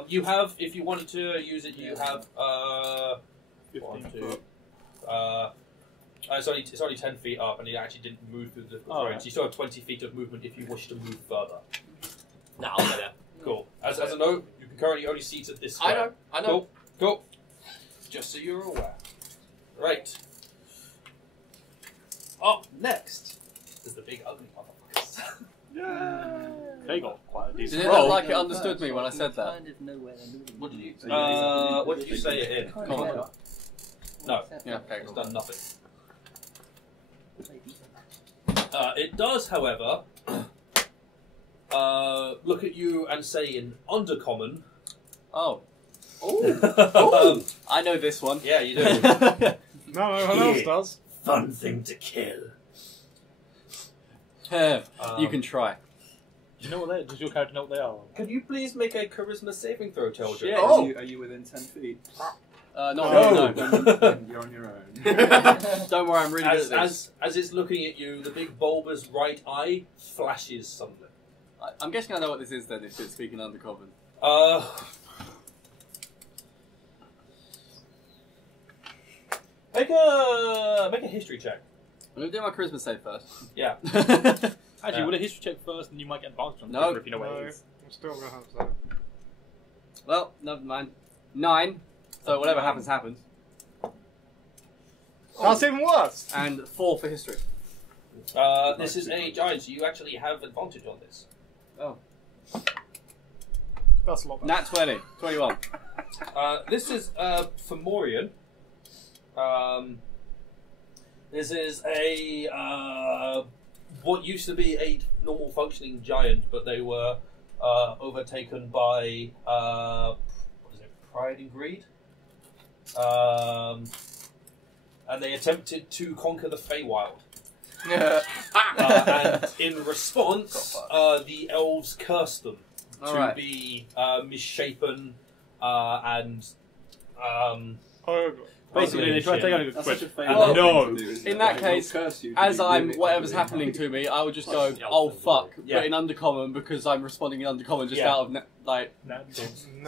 You have, if you wanted to use it, you have 15 2. It's only 10 feet up, and it actually didn't move through the difficult terrain. So you still have 20 feet of movement if you wish to move further. No, I'll go there. Cool. As a note, you can currently only see to this square. I know. Cool. Just so you're aware. Right. Up next is the big ugly motherfuckers. They got quite a Did decent it roll. look like it understood me when I said that? Kind of know where they're moving. What did you say it in? Common. No. Yeah, okay, It's cool. done nothing. It does, however, look at you and say in Undercommon. Oh. Oh. I know this one. Yeah, you do. No, no one else does. Fun thing to kill. You can try. Do you know what they are? Does your character know what they are? Could you please make a charisma saving throw, Teldra? Yeah, Oh! are you within 10 feet? No. Then you're on your own. Don't worry, I'm really good at this. As it's looking at you, the big bulbous right eye flashes suddenly. I'm guessing I know what this is then, if it's speaking Undercommon. Make a history check. I'm going to do my charisma save first. Yeah. Actually, would a history check first, and you might get advantage on the No. paper if you know where it is. I'm still going to have that. Well, never mind. 9. So whatever happens, happens. That's even worse. And 4 for history. This is a giant, so you actually have advantage on this. Oh. That's a lot better. Nat 20. 21. This is for Morian. This is a what used to be a normal functioning giant, but they were overtaken by what is it? Pride and greed. And they attempted to conquer the Feywild. And in response, the elves cursed them to be misshapen and basically, they try to take out a That's quick. such a Well, no. in that case, as I'm whatever's happening to me, I would just go, oh fuck, Yeah. but in Undercommon because I'm responding in Undercommon just Yeah. out of like. No.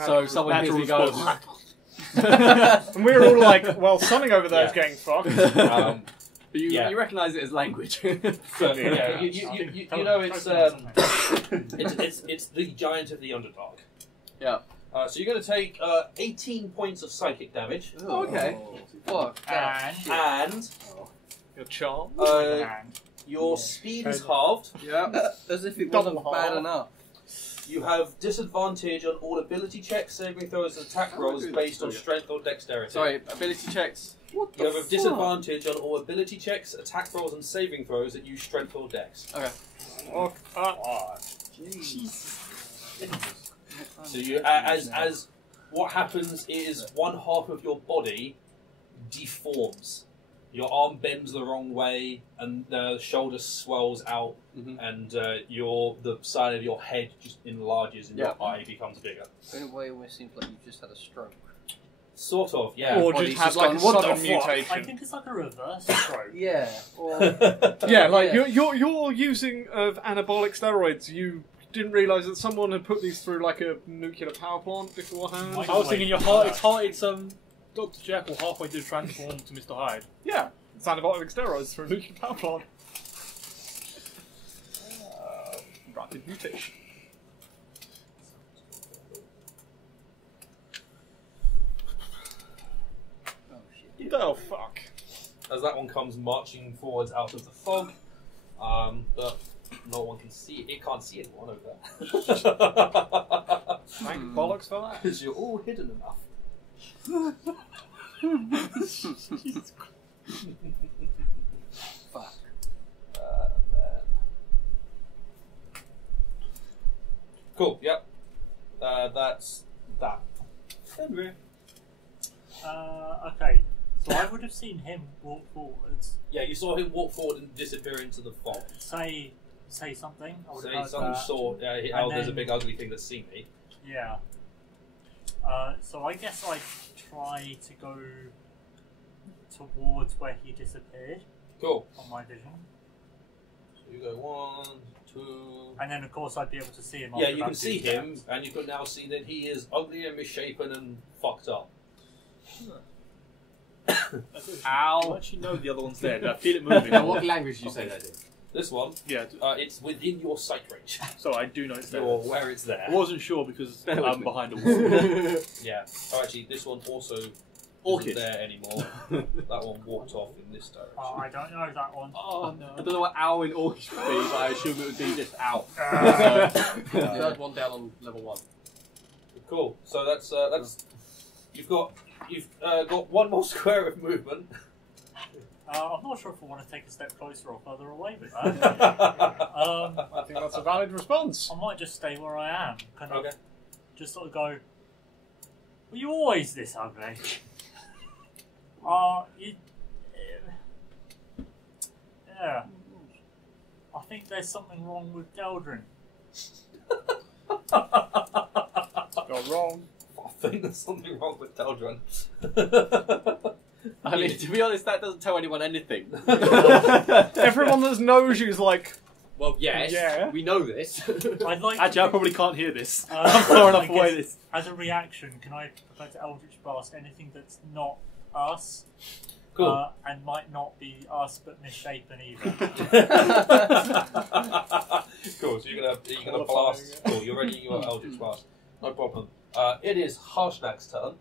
So someone hears me go. And we're all like, well, something over there is getting fucked. But you recognise it as language. So, yeah, you know it's the giant of the Underdark. Yeah. So you're going to take 18 points of psychic damage. Oh, okay. Fuck. And Your charm. your speed is halved. Yeah. As if it wasn't bad enough. You have disadvantage on all ability checks, saving throws, and attack rolls based on strength or dexterity. Sorry, ability checks. You have a disadvantage on all ability checks, attack rolls, and saving throws that use strength or dex. Okay. So you, as what happens is one half of your body deforms. Your arm bends the wrong way, and the shoulder swells out, and the side of your head just enlarges, and your eye becomes bigger. In a way, it almost seems like you've just had a stroke. Sort of, yeah. Or Body's just had just like gone, a "What the sudden fuck?" mutation. I think it's like a reverse stroke. Yeah. Or Yeah, like Yeah. you're using of anabolic steroids. You didn't realise that someone had put these through like a nuclear power plant beforehand. I was thinking your heart. It's Dr. Jekyll halfway through transform to Mr. Hyde. Yeah, it's anabolic steroids through a nuclear power plant. Rapid mutation. Oh fuck! As that one comes marching forwards out of the fog, the no one can see. It can't see anyone over there. Thank bollocks for that. Because you're all hidden enough. Fuck. Man. Cool. Yep. That's that. Henry. Okay. So I would have seen him walk forwards. Yeah, you saw him walk forward and disappear into the fog. Say something. I would Say have heard something that. saw. There's a then- big ugly thing that's seen me. Yeah. So I guess I'd try to go towards where he disappeared Cool. on my vision. So you go 1, 2. And then of course I'd be able to see him. Yeah, after you about can see 2 him, steps. and you can now see that he is ugly and misshapen and fucked up. You Ow. actually know the other one's there. I feel it moving. Now, what language did you say that in? This one, Yeah, it's within your sight range. so I do know it's there. You're aware it's there. I wasn't sure because Bear with I'm me. behind a wall. Yeah. Oh, actually, this one also Orchid. isn't there anymore. That one walked off in this direction. Oh, I don't know that one. Oh no. I don't know what owl in Orchid would be, but I assume it would be just owl. Third one down on level 1. Cool. So that's you've got one more square of movement. I'm not sure if I want to take a step closer or further away with that. I think that's a valid response. I might just stay where I am. Kind of Okay. just sort of go, were you always this ugly? Yeah. I think there's something wrong with Deldrin. You're wrong. I think there's something wrong with Deldron. I mean, to be honest, that doesn't tell anyone anything. Everyone that knows you is like, Well, yes, Yeah. we know this. I'd like Actually, I to, probably can't hear this. I'm far enough away this. As a reaction, can I prepare to Eldritch Blast anything that's not us? Cool. And might not be us, but misshapen either. Cool. So you're gonna blast. Cool. You're ready. You got Eldritch Blast. No problem. It is Harshnag's turn.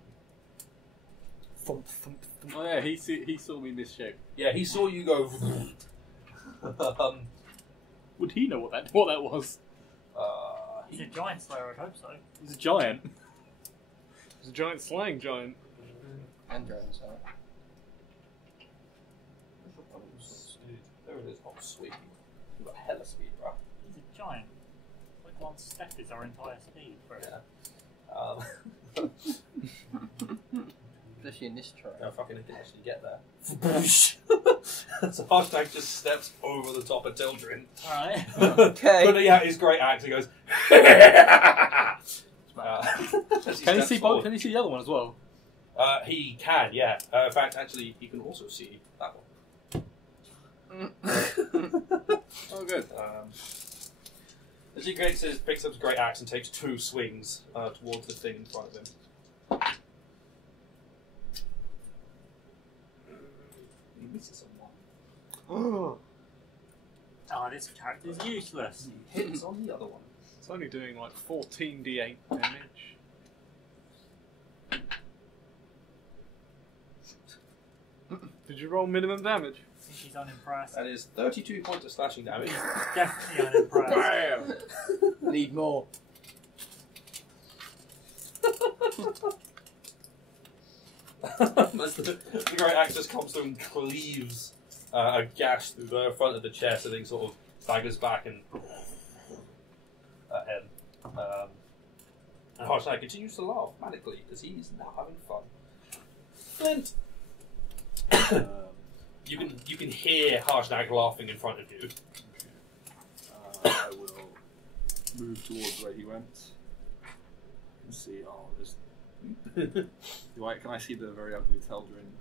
thump, thump, thump. Oh yeah, he saw me misshape. Yeah, he saw you go. Would he know what that was? He's a giant slayer, I'd hope so. He's a giant. He's a giant slaying giant. And drones, so. There it is. Oh, sweet. You got hella speed, bro. He's a giant. Like one step is our entire speed. For it. Yeah. Especially in this track. I fucking didn't actually get there. So Harshnag just steps over the top of Tildrin. Alright. Okay. Putting out his great axe, he goes. Can he see both? Can he see the other one as well? He can, yeah. In fact, actually, he can also see that one. Oh, good. As he picks up his great axe and takes 2 swings towards the thing in front of him. He misses on one. Oh, this character's useless. He hits on the other one. It's only doing like 14d8 damage. Did you roll minimum damage? I think he's unimpressed. That is 32 points of slashing damage. Definitely unimpressed. Need more. As the great axe just comes through and cleaves a gash through the front of the chest, and then sort of staggers back and at him. And Harshnag continues to laugh manically because he's now having fun. Flint, you can hear Harshnag laughing in front of you. I will move towards where he went. And see. Oh, there's. Can I see the very ugly Teldrin?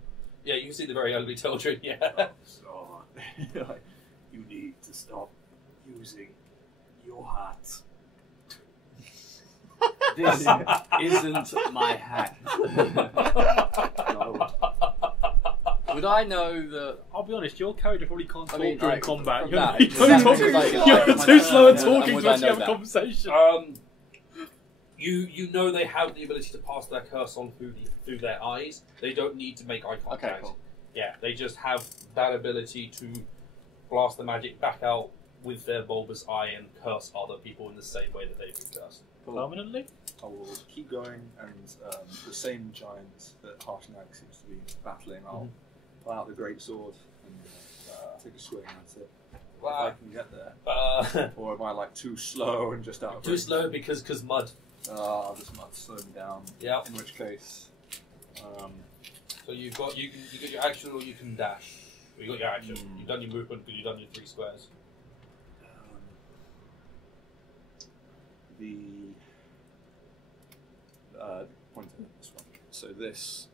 Yeah, you can see the very ugly Tildrin, yeah. Oh, you need to stop using your hat. This isn't my hat. No. Would I know that? I'll be honest, your character probably can't talk during like, combat. from You're, that, you're does that too, mean, like, you're would I too know- slow at and talking would to I actually know have a that? conversation. You know they have the ability to pass their curse on through their eyes. They don't need to make eye contact. Okay, cool. Yeah, they just have that ability to blast the magic back out with their bulbous eye and curse other people in the same way that they've been cursed. Permanently? I will keep going, and the same giant that Harshnag seems to be battling, I'll pull out the great sword and take a swing. That's it. If I can get there, or am I like too slow and just out of Too range? slow because mud. This mud slowed me down. Yeah. In which case, so you got your action, or you can dash. You got your action. You've done your movement because you've done your 3 squares. The point of this one. So this,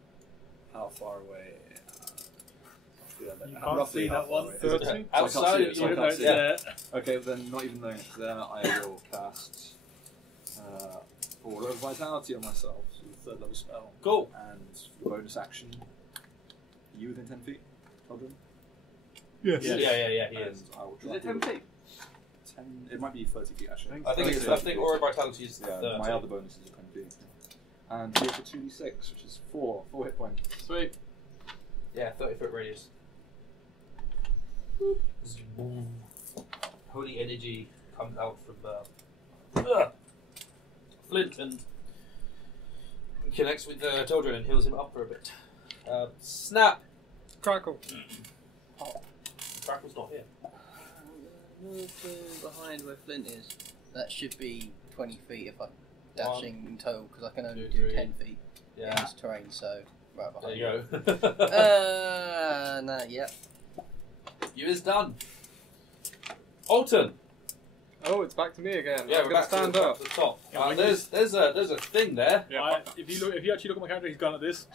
how far away? You can't see that one. 30? Outside of you. Okay, then not even knowing it's there, I will cast Aura of Vitality on myself. So a 3rd level spell. Cool. And for bonus action, are you within 10 feet, children? Yes. Yeah, he is. I will Is it 10 feet? 10, it might be 30 feet actually. I think Aura Vitality is 30. My other bonuses are 10 feet. And here's a 2d6, which is 4 hit points. Sweet. Yeah, 30-foot radius. Holy energy comes out from Flint and connects with Tildren and heals him up for a bit. Snap! Crackle. Crackle's not here. Move behind where Flint is. That should be 20 feet if I'm dashing in total, because I can only do 10 feet in this terrain, so right behind. There you go. No, yep. You is done. Alton. Oh, it's back to me again. Yeah, I'm we're gonna back stand to up. the top. Yeah, there's a thing there. Yeah, if you actually look at my character, he's gone like this.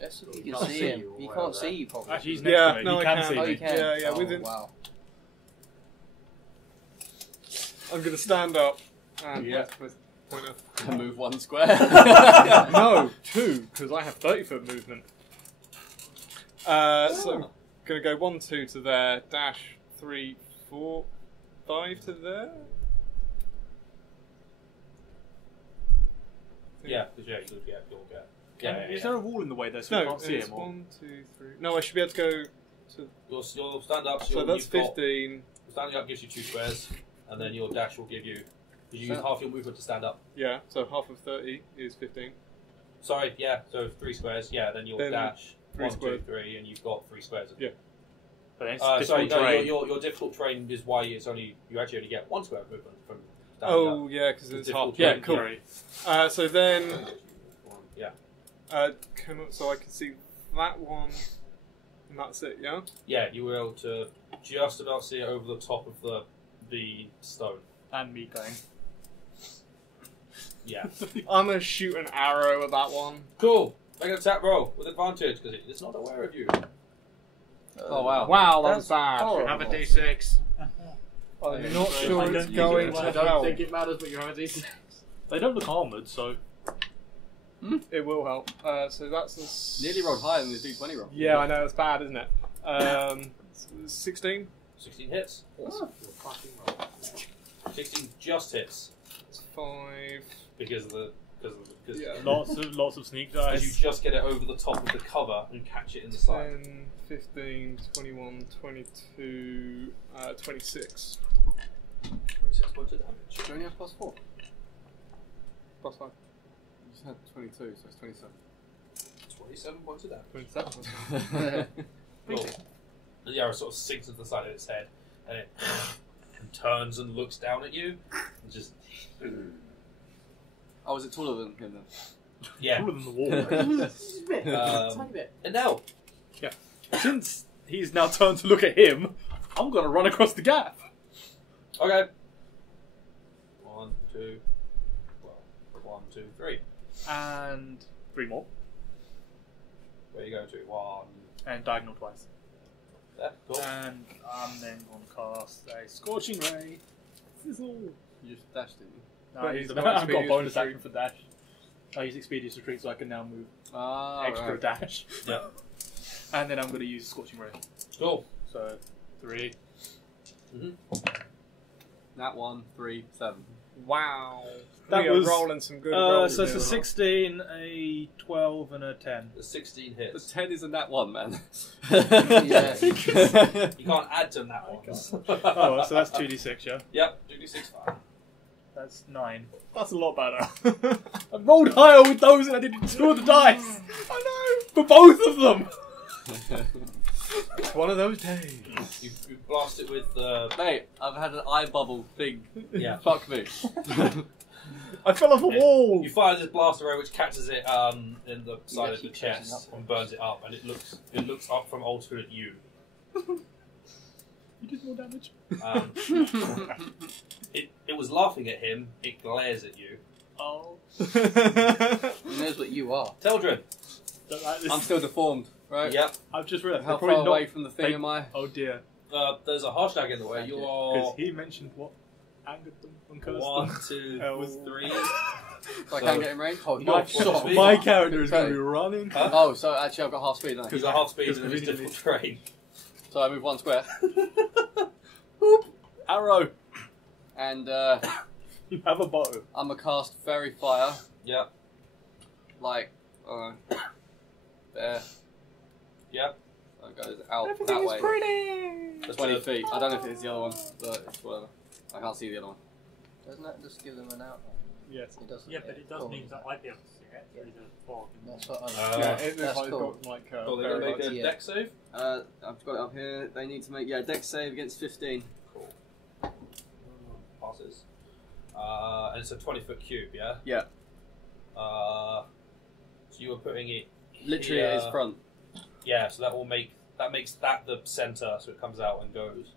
Yes, you can see him. You can't see you probably. Actually, he's next to me. No, He I can can. see Oh, me. you can? Yeah, Oh, within. wow. I'm gonna stand up and point of. Move 1 square. No, 2, because I have 30-foot movement. So I'm gonna go 1, 2 to there, dash 3, 4, 5 to there. Yeah, because you'll get. Is there a wall in the way there so you No, can't see it's him? Or? 1, 2, 3. No, I should be able to go to. You'll stand up. So that's 15. Standing up gives you 2 squares, and then your dash will give you. You use half your movement to stand up. Yeah, so half of 30 is 15. Sorry, yeah. So 3 squares. Yeah, then you'll Then dash 3 1, 2, squares. 3, and you've got 3 squares. Yeah. But it's Sorry, difficult no, terrain. your difficult terrain is why you actually only get 1 square of movement from standing up. Oh, yeah, because it's half. difficult Yeah, terrain. cool. So then. Yeah. So I can see that one, and that's it, yeah? Yeah, you were able to just about see it over the top of the stone. And me going. Yeah. I'm going to shoot an arrow at that one. Cool. Make an attack roll with advantage because it's not aware of you. Oh wow. Wow, that was bad. Have a d6. I'm not I sure don't it's use going it. to I don't help. think it matters, but you have a d6. They don't look armoured, so. It will help. So that's a... Nearly rolled higher than the d20 roll. Yeah, I know, it's bad, isn't it? 16? 16 hits. Oh. 16 just hits It's 5. because of the Yeah. Lots of sneak because you dice. just get it over the top of the cover and catch it in the side. 10, 15, 21, 22, 26. 26 points of damage. Do you only have +4? Plus 5. You just had 22, so it's 27. 27 points of damage. 27. Cool. The arrow sort of sinks into the side of its head, and it turns and looks down at you, and just Oh, is it taller than him then? yeah. Taller than the wall. Tiny bit. And now, Since he's now turned to look at him, I'm going to run across the gap. okay. 1, 2, well, 1, 2, 3. And 3 more. Where are you going to? 1. And diagonal twice. There. Cool. And I'm then going to cast a Scorching Ray. Sizzle. You just dashed, didn't you? No, But he's he's I've got got a Expeditious bonus Retreat. action for dash. I use Expeditious Retreat so I can now move Ah, extra right. dash. Yeah. And then I'm going to use Scorching Ray. Cool. So 3. Mm-hmm. That 1, 3, 7. Wow. That we are was rolling some good rolls. So it's a here. 16, a 12, and a 10. The 16 The hits. 10 isn't that one, man. Yeah. You can't add to that one. Oh, so that's 2d6, yeah? Yep, 2d6 fire. That's 9. That's a lot better. I rolled higher with those and I did 2 of the dice! I know! For both of them! It's one of those days. You blast it with Mate, I've had an eye bubble thing. yeah. Fuck me. I fell off a wall! You fire this blaster arrow, which catches it in the side of actually the chest and burns it up, and it looks up from Alter at you. You did more damage. It was laughing at him. It glares at you. Oh. He knows what you are. Teldrin. I'm still deformed, right? Yep. I've just realised. How far away from the thing am I? Oh dear. There's a hashtag in the way. You Because are he mentioned what angered them and cursed 1, them. 2, Oh. 3. So I can't get in range? Oh, You're you're full speed. My character is Okay. going to be running. Huh? Oh, so actually I've got half speed now. Because the half speed Because is the difficult terrain. So I move 1 square. Arrow. And You have a bow. I'm going to cast Fairy Fire. Yep. Like, there. Yep. So it goes out Everything that is way. pretty. That's 20 a- feet. I don't know if it's the other one, but it's whatever. I can't see the other one. Doesn't that just give them an outline? Yes. It doesn't. Yeah, but it does Cool. mean that I'd be able to see it through the fog. That's what Yeah, I it looks That's like cool. it's got like Cool, they're going to make a Yeah. dex save. I've got it up here. They need to make, dex save against 15. Cool. Passes. And it's a 20-foot cube, yeah? Yeah. So you were putting it Literally here. at his front. Yeah, so that makes that the center, so it comes out and goes.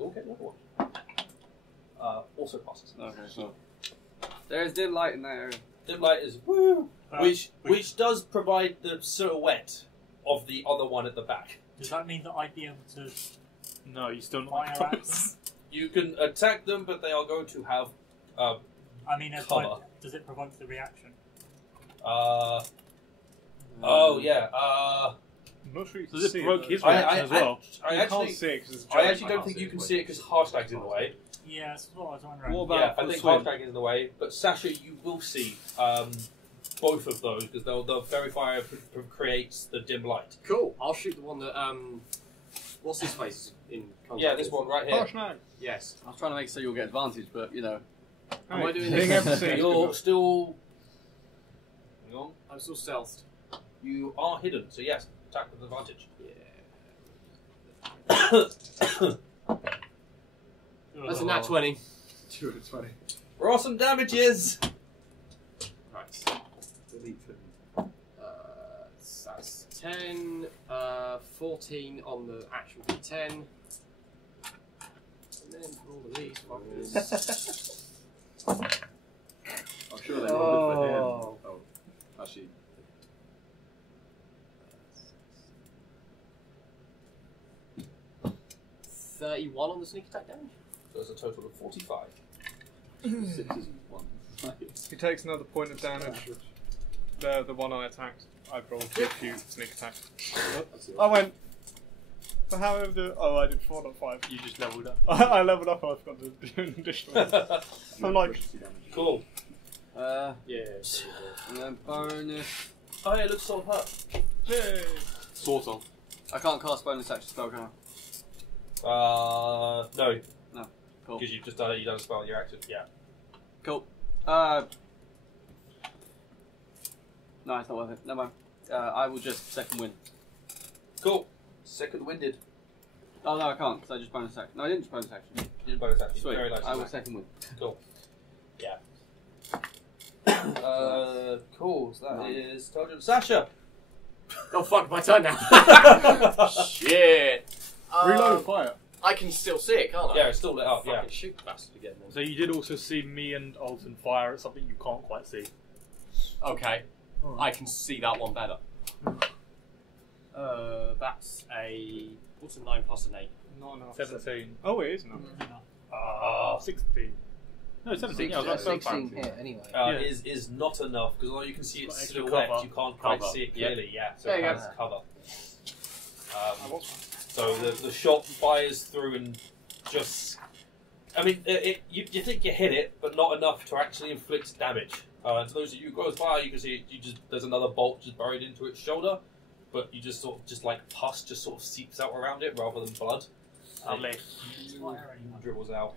Okay, another one. Also passes. Okay, so there's dim light in that area. Dim light is woo, Uh, which does provide the silhouette of the other one at the back. Does that mean that I'd be able to No, you still not. fire at them? You can attack them, but they are going to have. I mean, Cover. does it provoke the reaction? Oh yeah. I'm not sure you can Does it see provoke it, his though. reaction as well? I You actually, can't see it 'cause it's I giant. actually don't think you can see it because hashtag's in the way. Yeah, that's what I was wondering. What about Yeah, for I the think swim? hashtag is in the way. But Sasha, you will see both of those because the fairy fire creates the dim light. Cool. I'll shoot the one that what's his face in contact Yeah, this with? one right here. Harsh now. Yes. I was trying to make so you'll get advantage, but you know. Am I doing Being this? able to see it's You're good. still. Hang on. I'm still stealthed. You are hidden, so yes, attack with advantage. That's a nat 20. 2 out of 20. Roll some damages. Right. Delete him. That's 10, 14 on the actual D10. And then for all of these fuckers. I'm sure they rolled it for him. Oh. Oh, actually. 31 on the sneak attack damage. So it's a total of 45. 6 isn't 1. He takes another point of damage. The one I attacked, I rolled a few sneak attack. I went. For however, I did 4 not 5. You just leveled up. I leveled up and I forgot to do an additional. I'm like, Cool. Yes. And then bonus. Oh, yeah, it looks so hurt. yay! Sort of. I can't cast bonus action spell, can I? No. No. Cool. Because you've just done it, you don't spell your action. Yeah. Cool. No, it's not worth it. Never mind. I will just second win. Cool. Second winded. Oh no, I can't because I just bonus action. No, I didn't just bonus action. You did bonus action. Sweet. Very nice. I will second win. Cool. Yeah. Cool. So that is Teldrin. Sasha. Oh fuck, my turn now. Shit. Reload fire. I can still see it, can't I? Yeah, it's still lit up. Yeah. Fucking shoot the bastard again then. So you did also see me and Alton fire at something you can't quite see. Okay. I can see that one better. That's a... What's a 9 plus an 8? Not enough. 17. Oh, it is enough. 16. No, 17. Yeah, I was like 16 hit anyway. Is not enough because although you can see its Got extra silhouette, cover. you can't quite Cover. see it clearly. Yeah, so There it you has cover. So the shot fires through and just I mean, you think you hit it, but not enough to actually inflict damage. To those of you who goes by, you can see there's another bolt just buried into its shoulder, but you just like pus just sort of seeps out around it rather than blood. Dribbles out.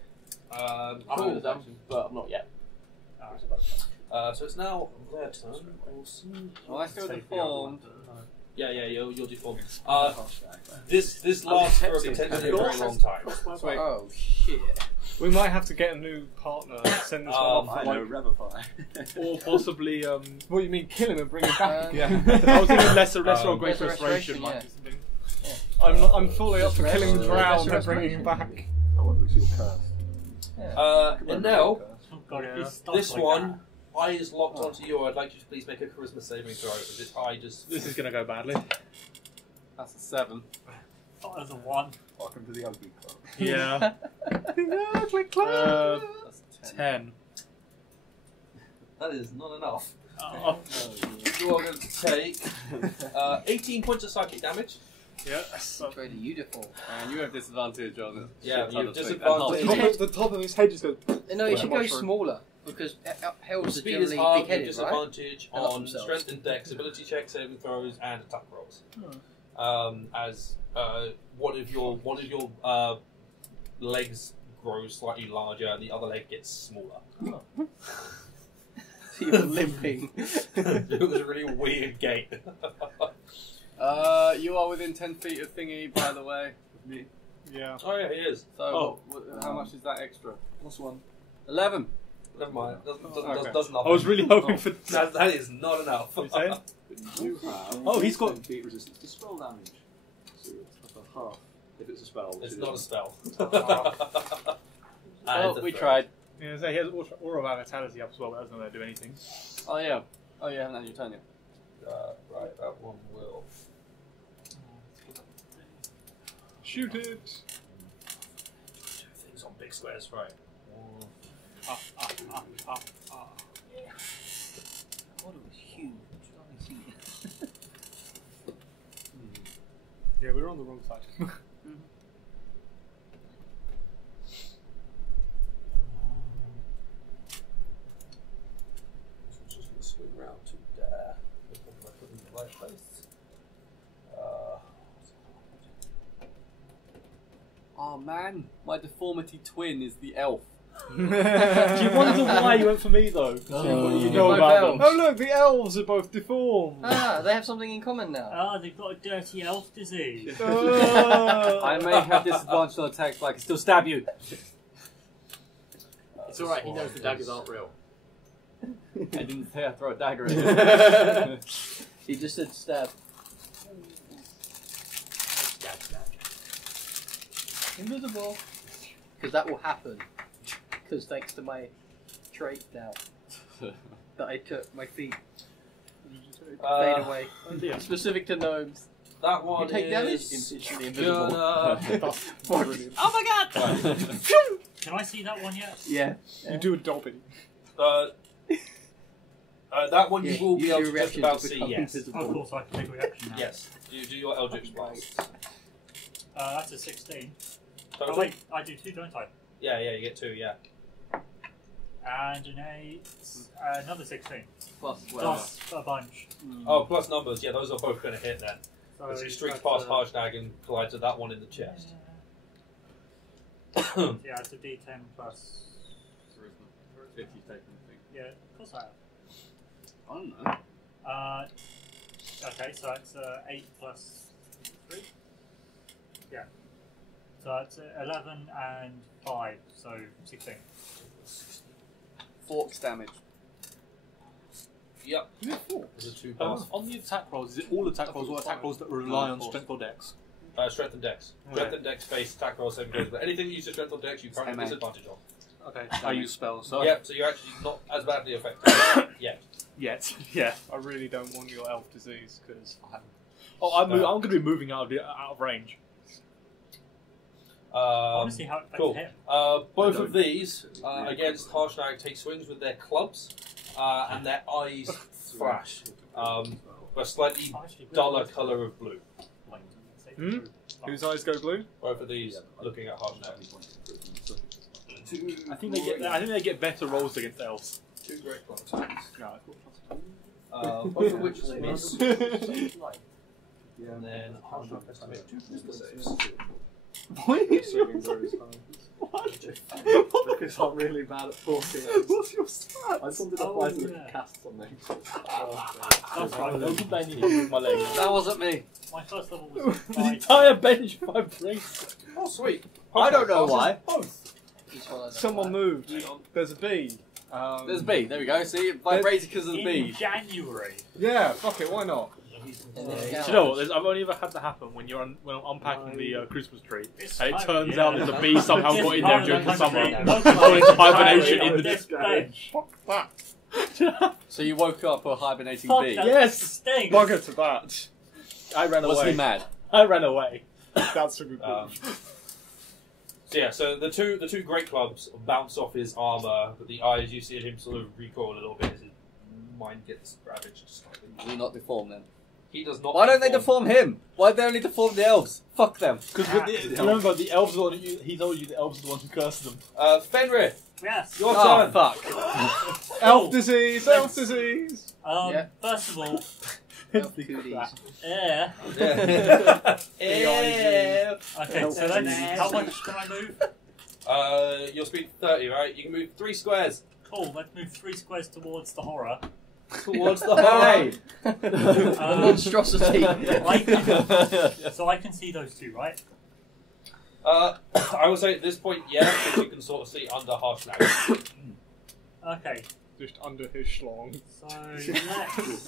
I'm going to them, but I'm not yet. So it's now their turn. Well, I still deformed. Yeah, you're deformed. This lasts for a potentially very long time. Oh shit! We might have to get a new partner. Send this one off. I know Revify. Or possibly, what do you mean, kill him and bring him back? Yeah. I was thinking lesser or greater restoration. Yeah. I'm fully up for killing Drow and bringing him back. Oh, it looks your curse. And now, this like one, eye is locked onto you. I'd like you to please make a charisma saving throw. Because its eye just... This is going to go badly. That's a 7. Oh, there's a 1. Welcome to the ugly club. Yeah. That's 10. That is not enough. Oh. You are going to take 18 points of psychic damage. Yeah. Very beautiful. And you have disadvantage on it. Yeah, you have The disadvantage. top of his head just goes... No, it should go smaller because hells are Speed is generally hard, big-headed, right? disadvantage on themselves. strength and dex, ability checks, saving throws, and attack rolls. As one of your legs grows slightly larger and the other leg gets smaller. So you're limping. It was a really weird gait. You are within 10 feet of thingy, by the way. With me. Yeah. Oh yeah, he is. So, how much is that extra? What's one? 11. Never mind. Doesn't Okay. nothing. I was really hoping for... That is not enough. What are you saying? You have Oh, he's got- 10 feet resistance to spell damage. So it's up a half if it's a spell. It's not a spell. Oh, we tried. Yeah, so he has Aura of Vitality up as well, but that doesn't let do anything. Oh, yeah. Oh, you haven't had your turn yet. Right, that one will. Shoot it! Two things on big squares, right? Water was huge. Yeah, we were on the wrong side. So just going to swing round to there. If I put it in the right place. Oh, man. My deformity twin is the elf. Do you wonder why you went for me though? You know both about elves. them. Oh look, the elves are both deformed! They have something in common now. Ah, they've got a dirty elf disease. I may have disadvantage on attacks, but I can still stab you. It's alright, he knows the daggers aren't real. I didn't say I throw a dagger at him. He just said stab. Invisible. Because that will happen. Because thanks to my trait now that I took, my feet fade away. Specific to gnomes. That one You take damage? is Instantly invisible. Oh my god! Can I see that one yet? Yeah. You do a Dobby. that one you will be use able your to just reaction about to see, become yes. invisible. Of course, I can make a reaction now. Yes. You do your Eldritch Blast. That's a 16. Total? Oh wait, I do 2, don't I? Yeah, you get 2, yeah. And an 8, another 16. Plus Plus a bunch. Oh, plus numbers, yeah, those are both going to hit then. So As he streaks that's past Harshnag and collides with that one in the chest. Yeah, it's a D10 plus. If you've taken anything. Yeah, of course I have. I don't know. Okay, so it's 8 plus 3. Yeah. So it's 11 and 5, so 16. Forks damage. Yep. Is it 4? There's a 2 pass. On the attack rolls, is it all attack rolls or attack rolls that rely on strength or dex? Strength and Dex. Strength and Dex based attack roll 7 goes, but anything that uses Strength or Dex, you currently have disadvantage on. Okay, I use spells. So Yep, so you're actually not as badly affected yet. Yet, yeah. I really don't want your elf disease, because I'm going to be moving out of range. I want to see how it affects Cool. him. Both of these against Harshnag take swings with their clubs, and their eyes flash, a slightly duller colour of blue. Whose eyes go blue? Both of these looking at Harshnag. I think they get better rolls against elves. 2 great club attacks. No, Both of which miss. Yeah. And then Harshnag has to make 2 wisdom saves. Why are you Saving throws. Because I'm really bad at forcing it. What's your stat? I just wanted to find to cast something. That's right. Don't keep banging with my legs. That wasn't me. My first level was The 5. entire bench of 5 bracelets. Oh, sweet. I don't know why. Someone moved. There's a bee. There's a bee. There we go. See, it vibrated because of the In bee. January. Yeah, fuck it, why not? Do you know what? I've only ever had that happen when I'm unpacking the Christmas tree, and it turns out that the bee somehow got in there during the summer and got into hibernation in the bench. So you woke up a hibernating Fuck bee. that. Yes! Stinks. Bugger to that. I ran Was away. he mad? I ran away. That's a good one. So yeah, so the two great clubs bounce off his armour, but the eyes you see him sort of recoil a little bit as his mind gets ravaged slightly. Does he not deform them? He does not. Why don't they deform him? Why do they only deform the elves? Fuck them. Because remember, the elves are the one he told you the elves are the ones who cursed them. Fenrir, Yes. your Oh, turn. fuck. Elf disease! Elf disease! First of all, Elf cooties. yeah. Yeah. Okay, so that's how much can I move? Your speed 30, right? You can move 3 squares Cool. Let's move 3 squares towards the horror. towards the horror. The monstrosity. So I can see those 2, right? I would say at this point, yeah, because you can sort of see under Harshnag. Okay. Just under his schlong. So next.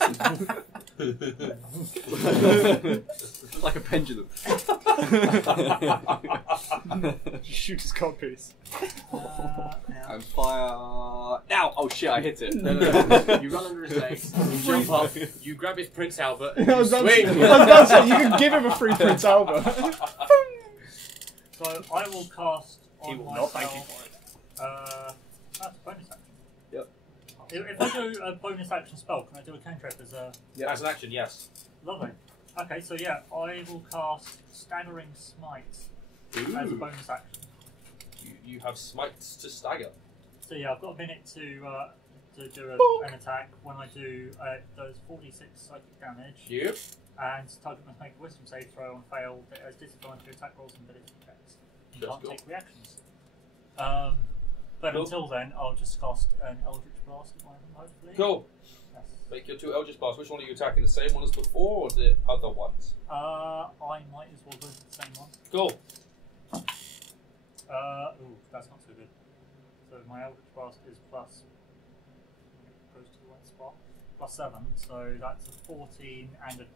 Like a pendulum. Shoot his copies. And fire. Now! Oh shit, I hit it. No. You run under his legs, you jump up, you grab his Prince Albert, and I you was about to swing. say, you can give him a free Prince Albert. So I will cast He on will not thank you myself. for it. That's a bonus action. Yep. If I do a bonus action spell, can I do a cantrip as a... As an action, yes. Lovely. Okay, so yeah, I will cast Staggering Smite as a bonus action. You have smites to stagger. So yeah, I've got a minute to do an attack. When I do, it does 46 psychic damage. Yep. And target must make a wisdom save throw and fail. It has disadvantage to attack rolls and ability checks. You That's can't cool. take reactions. But Cool. until then, I'll just cast an Eldritch Blast at one of them, hopefully. Cool. Yes. Make your 2 Eldritch Blasts. Which one are you attacking? The same one as before, or is it other ones? I might as well go for the same one. Cool. Ooh, that's not so good. So my Eldritch Blast is plus... goes to the right spot. Plus 7, so that's a 14 and a 10.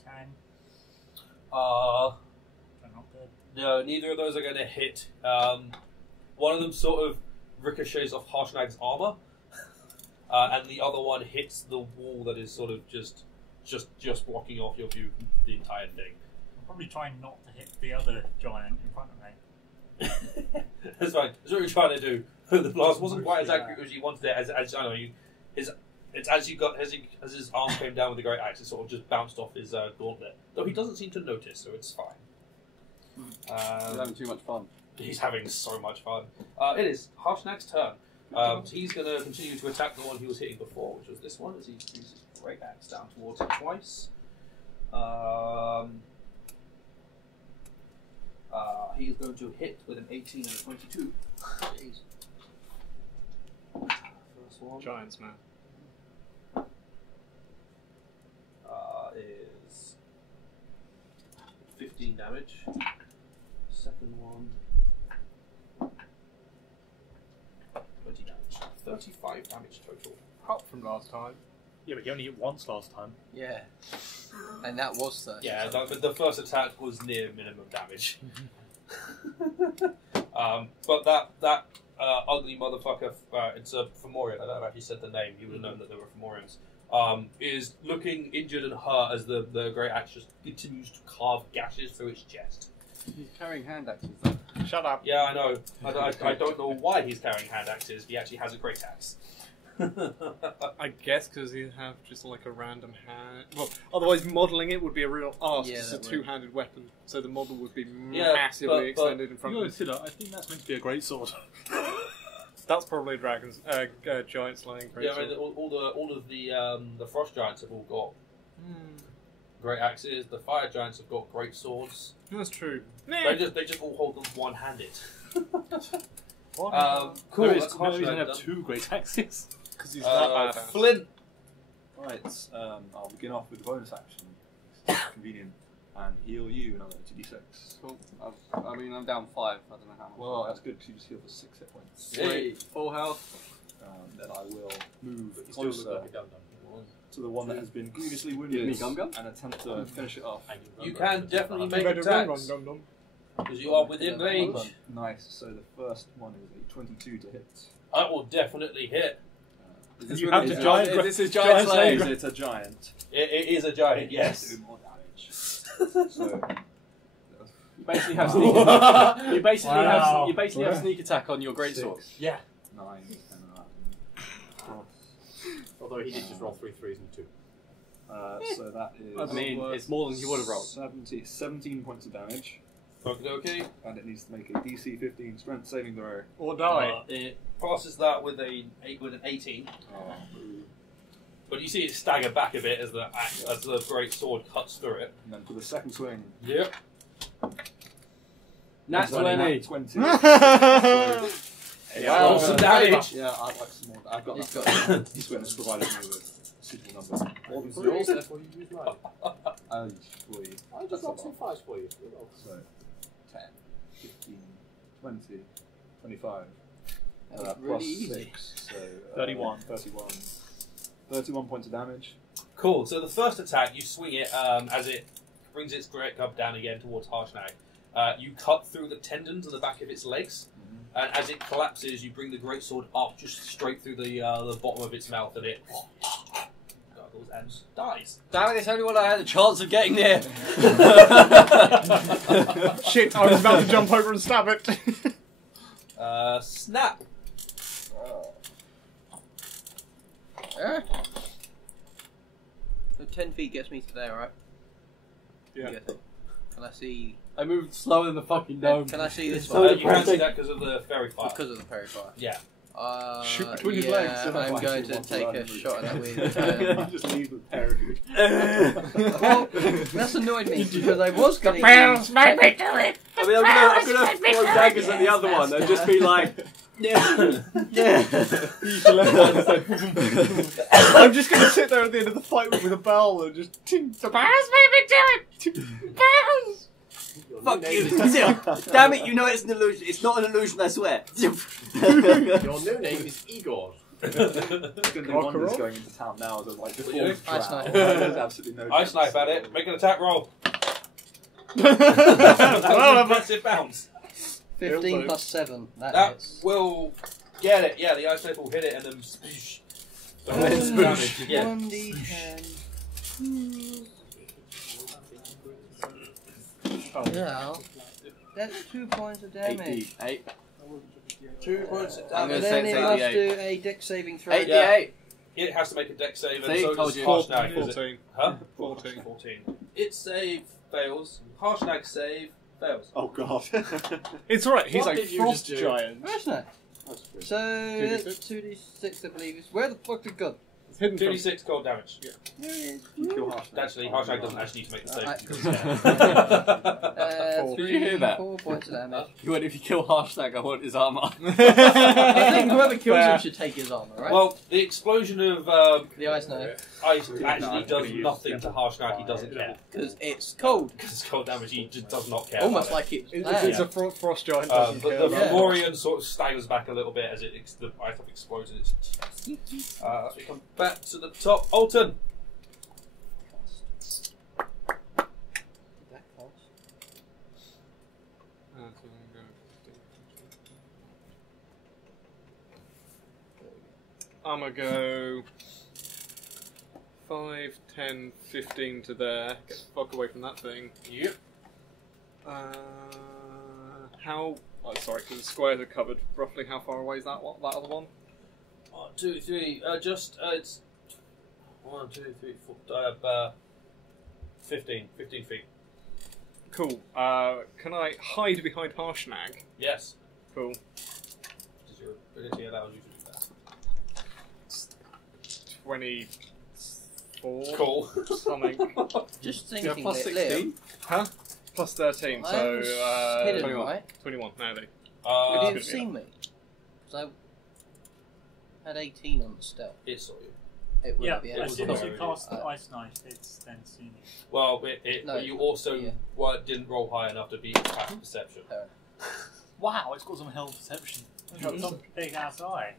They're not good. No, neither of those are going to hit. One of them sort of ricochets off Harshnag's armor, and the other one hits the wall that is sort of just blocking off your view the entire thing. I'm probably trying not to hit the other giant in front of me. That's fine. That's what you're trying to do. The blast wasn't quite as accurate as you wanted it. As I know, as his arm came down with the great axe, it sort of just bounced off his gauntlet. Though he doesn't seem to notice, so it's fine. He's having too much fun. He's having so much fun. It is Harshnag's turn. So he's going to continue to attack the one he was hitting before, which was this one, as he uses his great axe down towards it twice. He is going to hit with an 18 and a 22. Jeez. First one Giants, man. is 15 damage. Second one, 20 damage. 35 damage total. Up from last time. Yeah, but he only hit once last time. Yeah. And that was 30. Yeah, but the first attack was near minimum damage. But that ugly motherfucker, it's a Fomorian, I don't know if I actually said the name, you would have known that they were Fomorians, is looking injured and hurt as the great axe just continues to carve gashes through its chest. He's carrying hand axes though. Shut up. Yeah, I know. I don't know why he's carrying hand axes. He actually has a great axe. I guess because he'd have just like a random hand. Well, otherwise modelling it would be a real arse. Yeah, It's a that would. two-handed weapon, so the model would be Yeah, massively but- extended in front You of consider, I think that's meant to be a great sword. That's probably dragons, giant slaying. Yeah, I mean, all of the frost giants have all got great axes. The fire giants have got great swords. That's true. They just all hold them one-handed. Cool. No, he's going to have 2 great axes. Because he's that bad. Flint. Right, I'll begin off with the bonus action. It's convenient. And heal you another 2d6. Cool. I mean, I'm down 5. I don't know how much. Well, that's good because you just heal for 6 hit points. Sweet. Full health. Then I will move closer to the one that has been grievously wounded and attempt to finish it off. You can definitely make attacks because you are within range. Nice. So the first one is a 22 to hit. I will definitely hit. This is giant slayer. It's a giant. It is a giant. Yes. Do more damage. So you basically have sneak. You basically have sneak attack on your greatsword. Yeah. 9, 10, 11. Although he did just roll 3 3s and 2. So that is. I mean, it's more than he would have rolled. 17 points of damage. Okay. And it needs to make a DC 15 strength saving throw. Or die. It passes that with an 18. Oh. But you see it stagger back a bit as the great sword cuts through it. And then for the second swing. Yep. Nat 20. 20. Wow, some damage. Yeah, I'd like some more. I've got that. This one has provided me with a suitable number. More than 3, that's what you use mine. For you. I just rolled 2 5s for you. So, 10, 15, 20, 25. Really plus easy. 6, so 31. 31 points of damage. Cool. So the first attack, you swing it as it brings its great club down again towards Harshnag. You cut through the tendons on the back of its legs, and as it collapses, you bring the greatsword up just straight through the bottom of its mouth, and it gargles and dies. Damn it, it's only when I had a chance of getting there. Shit, I was about to jump over and stab it. Snap. So 10 feet gets me to there, right? Yeah. Can I see? I moved slower than the fucking dome. Can I see this You one? can't see that because of the fairy fire. Because of the fairy fire. Yeah. Shoot between his legs. I'm going to take a shot at that with. Just leave the pair of you. Well, that's annoyed me because I was going to. Make me do it. I mean, I'm gonna throw daggers at the other one and just be like, yeah. I'm just going to sit there at the end of the fight with a bell and just. The bears made me do it. Bears. Fuck you! Damn it! You know it's an illusion. It's not an illusion. I swear. Your new name is Igor. It's going to be wonders going into town now as a like before Ice knife. There's absolutely no. Ice knife at it. Make an attack roll. That's That's a massive bounce. 15 plus 7. That That hits. will get it. Yeah, the ice knife will hit it and then spoosh. Yeah. 1d10. Yeah. That's 2 points of damage. 88. 2 points of I'm damage. gonna And then say it must 88. do a dex saving throw. 88. It has to make a dex save, and See, so told does you. Harshnag. 14. Huh? 14. 14. Its save fails. Harshnag save fails. Oh god. It's alright, he's What a did you frost just do? giant. Where's that? So, 2d6? that's 2d6, I believe. Where the fuck did it go? It's hidden from 2d6 cold damage. There it is. You kill Harshnag. Actually, Harshnag doesn't actually need to make the save. Did you hear that? 4 points of damage. You went, if you kill Harshnag, I want his armor. I think whoever kills him should take his armor, right? Well, the explosion of the ice knife. ice actually does nothing to Harshnag. He doesn't care. Because it's cold. Because it's cold damage, he just does not care. Almost about like it's It's a frost giant. Doesn't but care the about it. Fomorian sort of staggers back a little bit as the ice knife explodes in its chest. We come back to the top. Alton! I'm gonna go 5, 10, 15 to there. Get the fuck away from that thing. Yep. How? Oh, sorry, because the squares are covered. Roughly how far away is that one? That other one? 1, 2, 3. It's 1, 2, 3, 4. 15 feet. Cool. Can I hide behind Harshnag? Yes. Cool. Which is your ability allows you to do that. 24. Cool. Something. Just Yeah, thinking. plus that 16. Huh? Plus 13, I so was hidden, 21. right? 21, no, they. Would you have good, seen me? Because I had 18 on stealth. It saw you. It would Yeah, be as soon as you cool. cast the Ice Knife, it's then seen you. Well, No, but you also yeah. didn't roll high enough to beat passive perception. Wow, it's got some hell perception. It's got some big ass eye.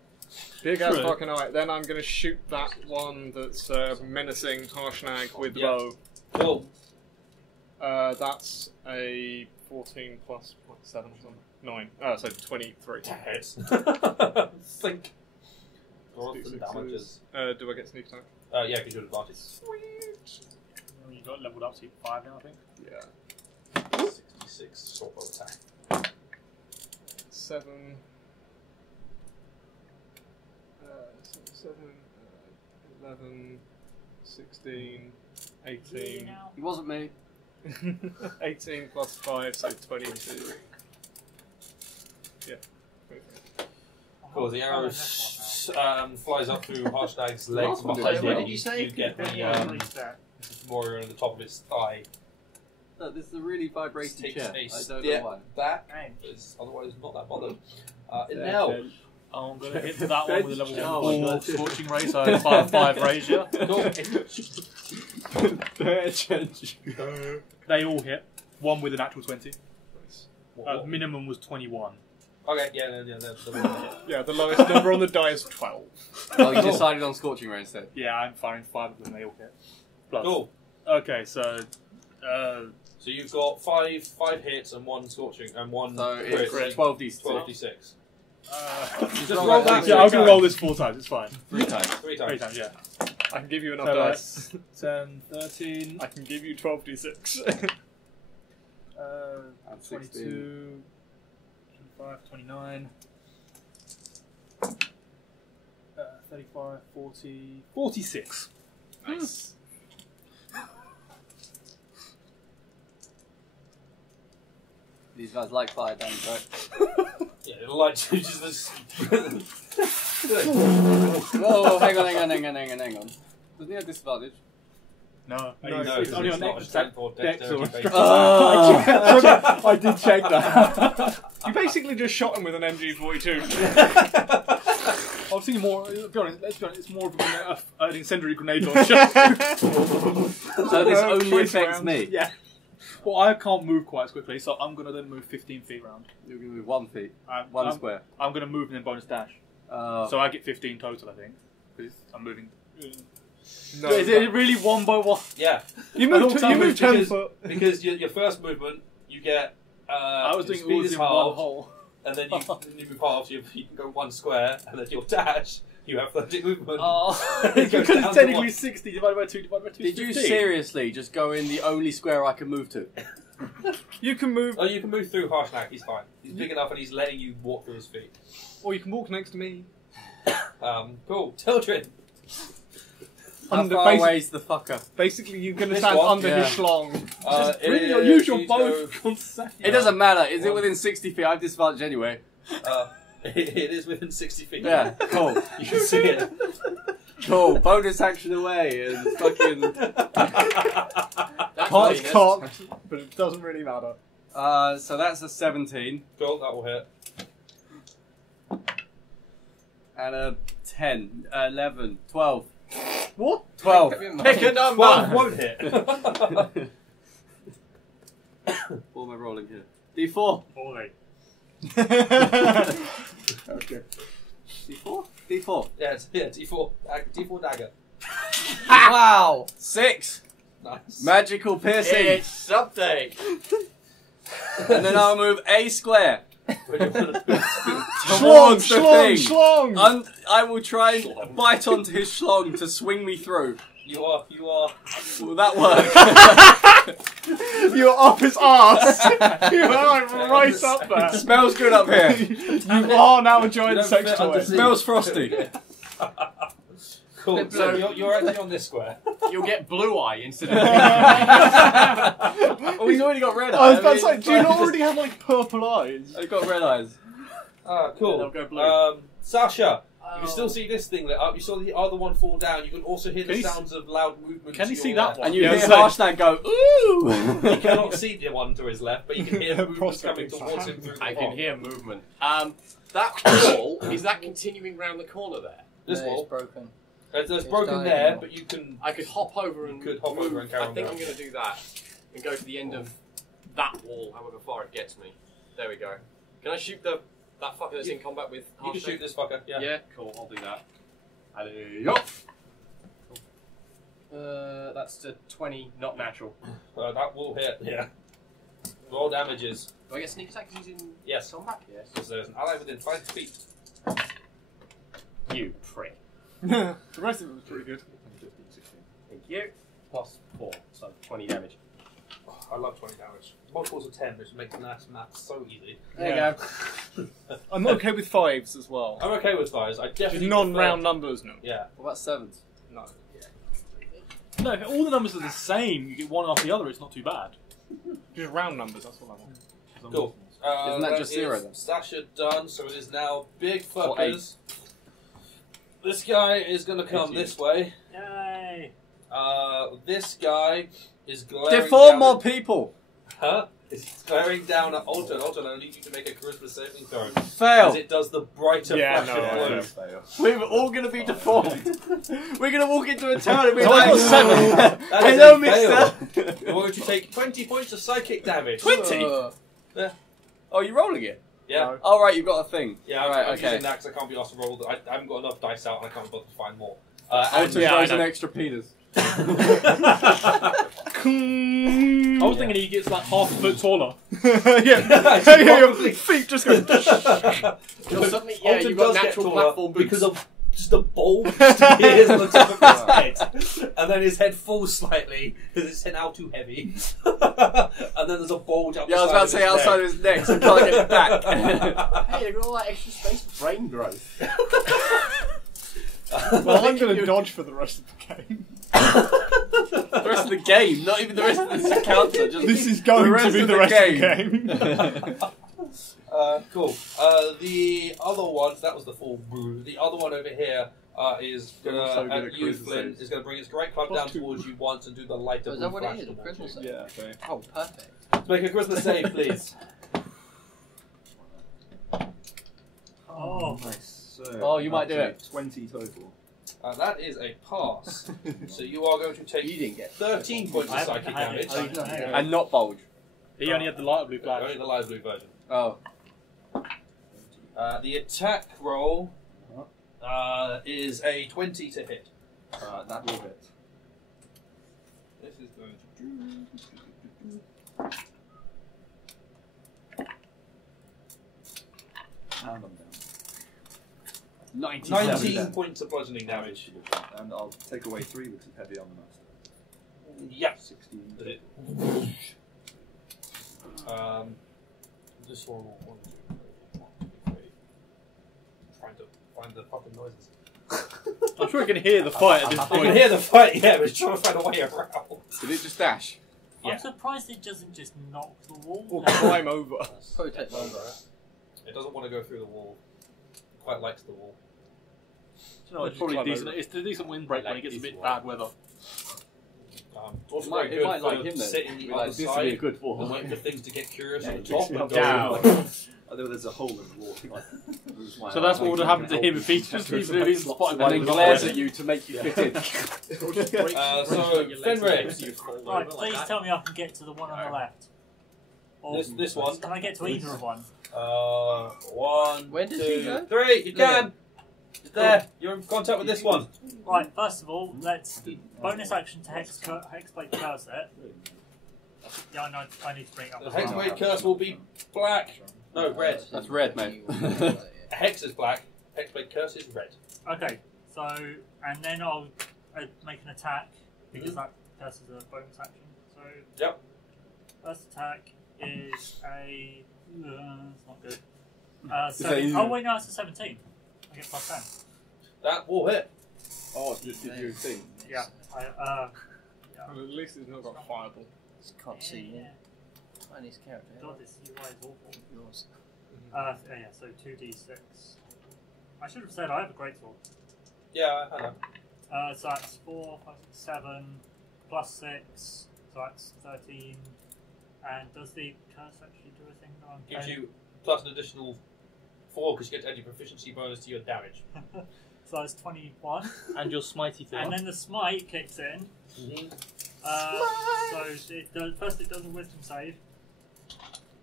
Big ass True. fucking eye. Then I'm going to shoot that one that's menacing Harshnag with the Yeah. bow. Cool. That's a 14 plus 0.7 or something. 9. So 23. Hits. Think. Roll some damages. Do I get sneak attack? Yeah, because you're advantage. Sweet. You got leveled up to 5 now, I think. Yeah. 66 short bow attack. 7. 7, 11, 16, 18. It wasn't me. 18 plus 5, so 22. Yeah. 23. Cool, the arrow flies up through Harshnag's legs What behind did him. you say? You get the Moria on the top of his thigh. Look, this is a really vibrating Takes chair. a I don't step know why. back, is otherwise not that bothered. Now, I'm going to hit that one with a level Oh my 4 God. Scorching Ray, so 5 raise, yeah. They all hit. One with an actual 20. Minimum was 21. Okay, yeah, that's the one. Yeah, the lowest number on the die is 12. Oh, you decided on Scorching Ray instead. Yeah, I'm firing 5 of them, they all hit. Plus. Cool. Okay, so... So you've got five hits and one scorching and one So crit. it's 12d6. 12d6. Just roll that yeah, I'm going to roll this 4 times, it's fine. 3 times. 3 3 times. times, yeah. I can give you enough So dice. 10, 13, I can give you 12d6. 22, 25, 29, 35, 40, 46. Nice. These guys like fire damage, right? Yeah, the light changes this. Whoa, hang on. Doesn't he have disadvantage? No, No, it's only on not next strength or dexterity based. I did check that. You basically just shot him with an MG42. I was thinking more, let's be honest, it's more of an incendiary grenade launcher. So this only affects me. Yeah. Well, I can't move quite as quickly, so I'm going to then move 15 feet round. You're going to move 1 feet. I'm Square. I'm going to move and then bonus dash. So I get 15 total, I think. I'm moving. No, Is it really 1 by 1? Yeah. You moved 10 foot. Because your first movement, you get. I was thinking speed it was is in one halved, hole. and then you move half, so you can go 1 square, and then your dash, you have 30 movement. Oh, It goes because down it's to technically 1. 60 divided by 2 divided by 2 is Did you 15. seriously just go in the only square I can move to? You can move, Oh, you can move through Harshnag, he's fine. He's big enough and he's letting you walk through his feet. or you can walk next to me. Cool. Tildrin. How Under- far basic- away is the fucker? Basically, you're going to This stand one? under his Yeah. schlong. It's really you unusual, need to both go- concept. It doesn't matter. Is it within 60 feet? I have disadvantage anyway. It is within 60 feet. Yeah, cool. You can see it. Cool. Bonus action away and fucking. Can't cocked, but it doesn't really matter. So that's a 17 Cool, that will hit. and a 10, 11, 12. What? 12. Pick a number! 12 won't hit. What am I rolling here? D4. Poorly. Okay. D4? D4. Yeah, D4. D4 dagger. Wow! 6. Nice. Magical piercing. It's something. And then I'll move a square. Schlong, Towards the schlong, thing. schlong! I will try and bite onto his schlong to swing me through. You are. Will that work? You're up his arse! You are like right up there. Smells good up here. You are now a giant sex toy. Smells frosty. Cool. So you're actually on this square. You'll get blue eye instead of. Oh, he's already got red eyes. I was about to say, do you not already have like purple eyes? I've got red eyes. Cool. They'll go blue. Sasha, you can still see this thing lit up. You saw the other one fall down. You can also hear the sounds of loud movement. Can you see that one? And you hear Harshnag go, ooh! You cannot see the one to his left, but you can hear the movement coming towards him through the I fog. can hear movement. That wall, is that continuing round the corner there? This No, wall? it's broken. It's broken there, but you can... I could hop over and could hop over and carry I on think going. I'm going to do that and go to the end of that wall, however far it gets me. There we go. Can I shoot that fucker that's in combat with You can shoot this fucker, yeah. Yeah, cool, I'll do that. Alley-up. That's the 20, not natural. That will hit, yeah. Roll damages. Do I get sneak attack because he's in Yes. combat? Yes. Because there's an ally within 5 feet. You prick. The rest of it was pretty good. Thank you. Plus 4, so 20 damage. Oh, I love 20 damage. Multiples of 10, which makes math so easy. There you go. I'm okay with 5s as well. I'm okay with 5s. I Just definitely non-round numbers, no. Yeah. What about 7s? No. No, if all the numbers are the same, you get one after the other, it's not too bad. Just round numbers, that's what I want. Cool. Isn't that just 0 then? Sasha done, so it is now big Or fuckers. This guy is going to come 18. this way. Yay! This guy is glaring Deform down more at, people! Huh? It's glaring down at Alton. Alton, I need you to make a charisma saving throw. Fail! As it does the brighter Yeah, flash no, of I blue. Fail. We're all going to be deformed. We're going to walk into a town and be So I like, got 7. That is hello, a fail. mister! You're going to take 20 points of psychic damage. 20? Oh, you're rolling it? Yeah. Oh, right, you've got a thing. Yeah, Right, I'm okay. using that because I can't be asked to roll. I haven't got enough dice out and I can't bother to find more. Alton yeah, throws I an know. extra penis. I was thinking he gets like half a foot taller. Your feet just go. Suddenly, yeah, Alton you've got does get natural taller platform boots. because of just a bulge appears on the top of his head, and then his head falls slightly because it's now too heavy, and then there's a bulge out. Yeah, I was about to say outside of his neck, so I can't get it back. Hey, they've got all that extra space for brain growth. Well, I'm going to dodge for the rest of the game. The rest of the game, not even the rest of this encounter. Just This is going to be the rest of the game. Cool. The other ones, that was the full brew. The other one over here is So gonna good at at you, charisma Flynn, saves. is gonna bring its great club down towards you once and do the lighter Is blue that what flash it is? A towards Christmas you. save? Yeah, okay. Oh, perfect. Let's make a Christmas save, please. Oh, Nice. So, Oh, you might do up to it. 20 total. That is a pass. So you are going to take You didn't get 13 points of I psychic haven't damage. had it. And not bulge. He only had the lighter blue flash. Only the light blue version. Oh. The attack roll is a 20 to hit. That will hit. This is going to. And I'm down. 19 points of bludgeoning damage. And I'll take away 3, which is heavy on the master. Yeah. 16. Did it? This one will 1, 2, 3, 4, 5, 6, 8. Trying to find the fucking noises. I'm sure you can hear the fight at this You point. can hear the fight, yeah, but it's trying to find a way around. Did it just dash? Yeah. I'm surprised it doesn't just knock the wall Or down. climb over. Probably take longer. It doesn't want to go through the wall. It quite likes the wall. No, it's probably decent. It's a decent windbreak when it gets a bit bad weather. Also It might- very it good might for like him then. sitting the Be other like, this would be a side good wall. and waiting for things to get curious Yeah, on it the top takes me and up go down. I know there's a hole in the wall. Like, So that's what would have happened to him if he just moving spotted And then glares at you to make you fit in. So, Fenrir. Right, please tell me I can get to the one on the left. Or This one. can I get to either of one? 1, Where does he 2, go? 3. You can. It's there. You're in contact with this one. Right, first of all, let's bonus action to Hexblade Curse it. Yeah, I know, I need to bring it up. The as well. Hexblade Curse will be black. No, red. That's red, mate. A Hex is black. Hexblade Curse is red. Okay, so, and then I'll make an attack, because that curse is a bonus action. So, Yep. first attack is a. It's not good. a- Oh, wait, no, it's a 17. I get plus 10. That will hit. Oh, did you think? Yeah. Well, at least it's not got fireball. Can't see you. Find his character. God, this UI is awful. Yours. Yeah, so 2d6. I should have said I have a greatsword. Yeah, I know. So that's 4, 5, 6, 7, plus 6, so that's 13. And does the curse actually do a thing? No, Gives you plus an additional 4 because you get to add your proficiency bonus to your damage. So that's 21. And your smitey thing. And then the smite kicks in. Mm-hmm. So it does, first it does a wisdom save.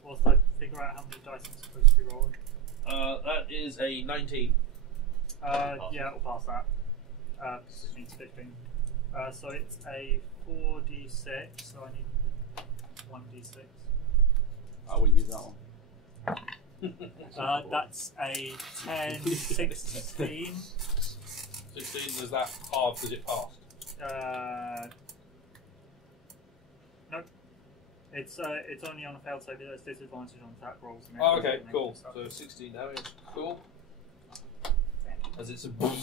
Whilst I figure out how many dice I'm supposed to be rolling. That is a 19. Yeah, it'll pass that. It needs 15. So it's a 4d6, so I need 1d6. I wouldn't use that one. That's a 10, 16. 16, was that hard because it passed? Nope. It's only on a failed save. There's disadvantage on attack rolls. And Oh, okay, cool. So 16 damage. Cool. As it's a burning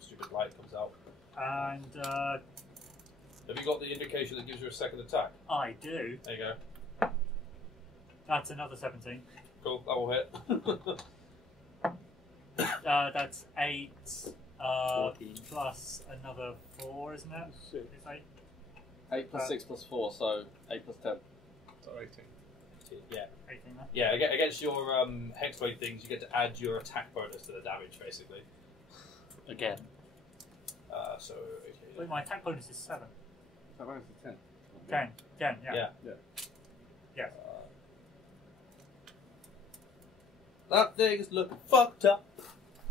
stupid light comes out. And have you got the indication that gives you a second attack? I do. There you go. That's another 17. Cool, that will hit. That's 8 plus another 4, isn't it? It's 8. 8 plus 6 plus 4, so 8 plus 10. So 18. Yeah. 18 then. Yeah, against your hexblade things, you get to add your attack bonus to the damage, basically. Again. So, okay. Wait, my attack bonus is 7. That bonus is 10. 10, yeah. Yeah. Yes. That thing's looking fucked up.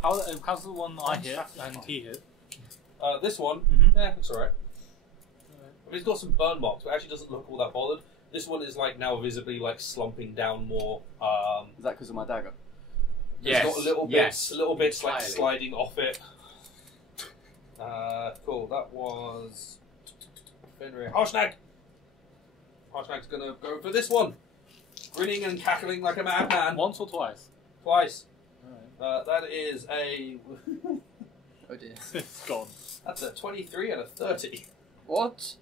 How's the one that I hit and he hit? This one, yeah, it's alright. I mean, it's got some burn marks, but it actually doesn't look all that bothered. This one is like now visibly like slumping down more. Is that because of my dagger? It's got little bits like Slightly. sliding off it. Cool. That was Fenrir. Harshnag. Harshnag's gonna go for this one, grinning and cackling like a madman. Once or twice? Twice. That is a. Oh dear. It's gone. That's a 23 and a 30. What?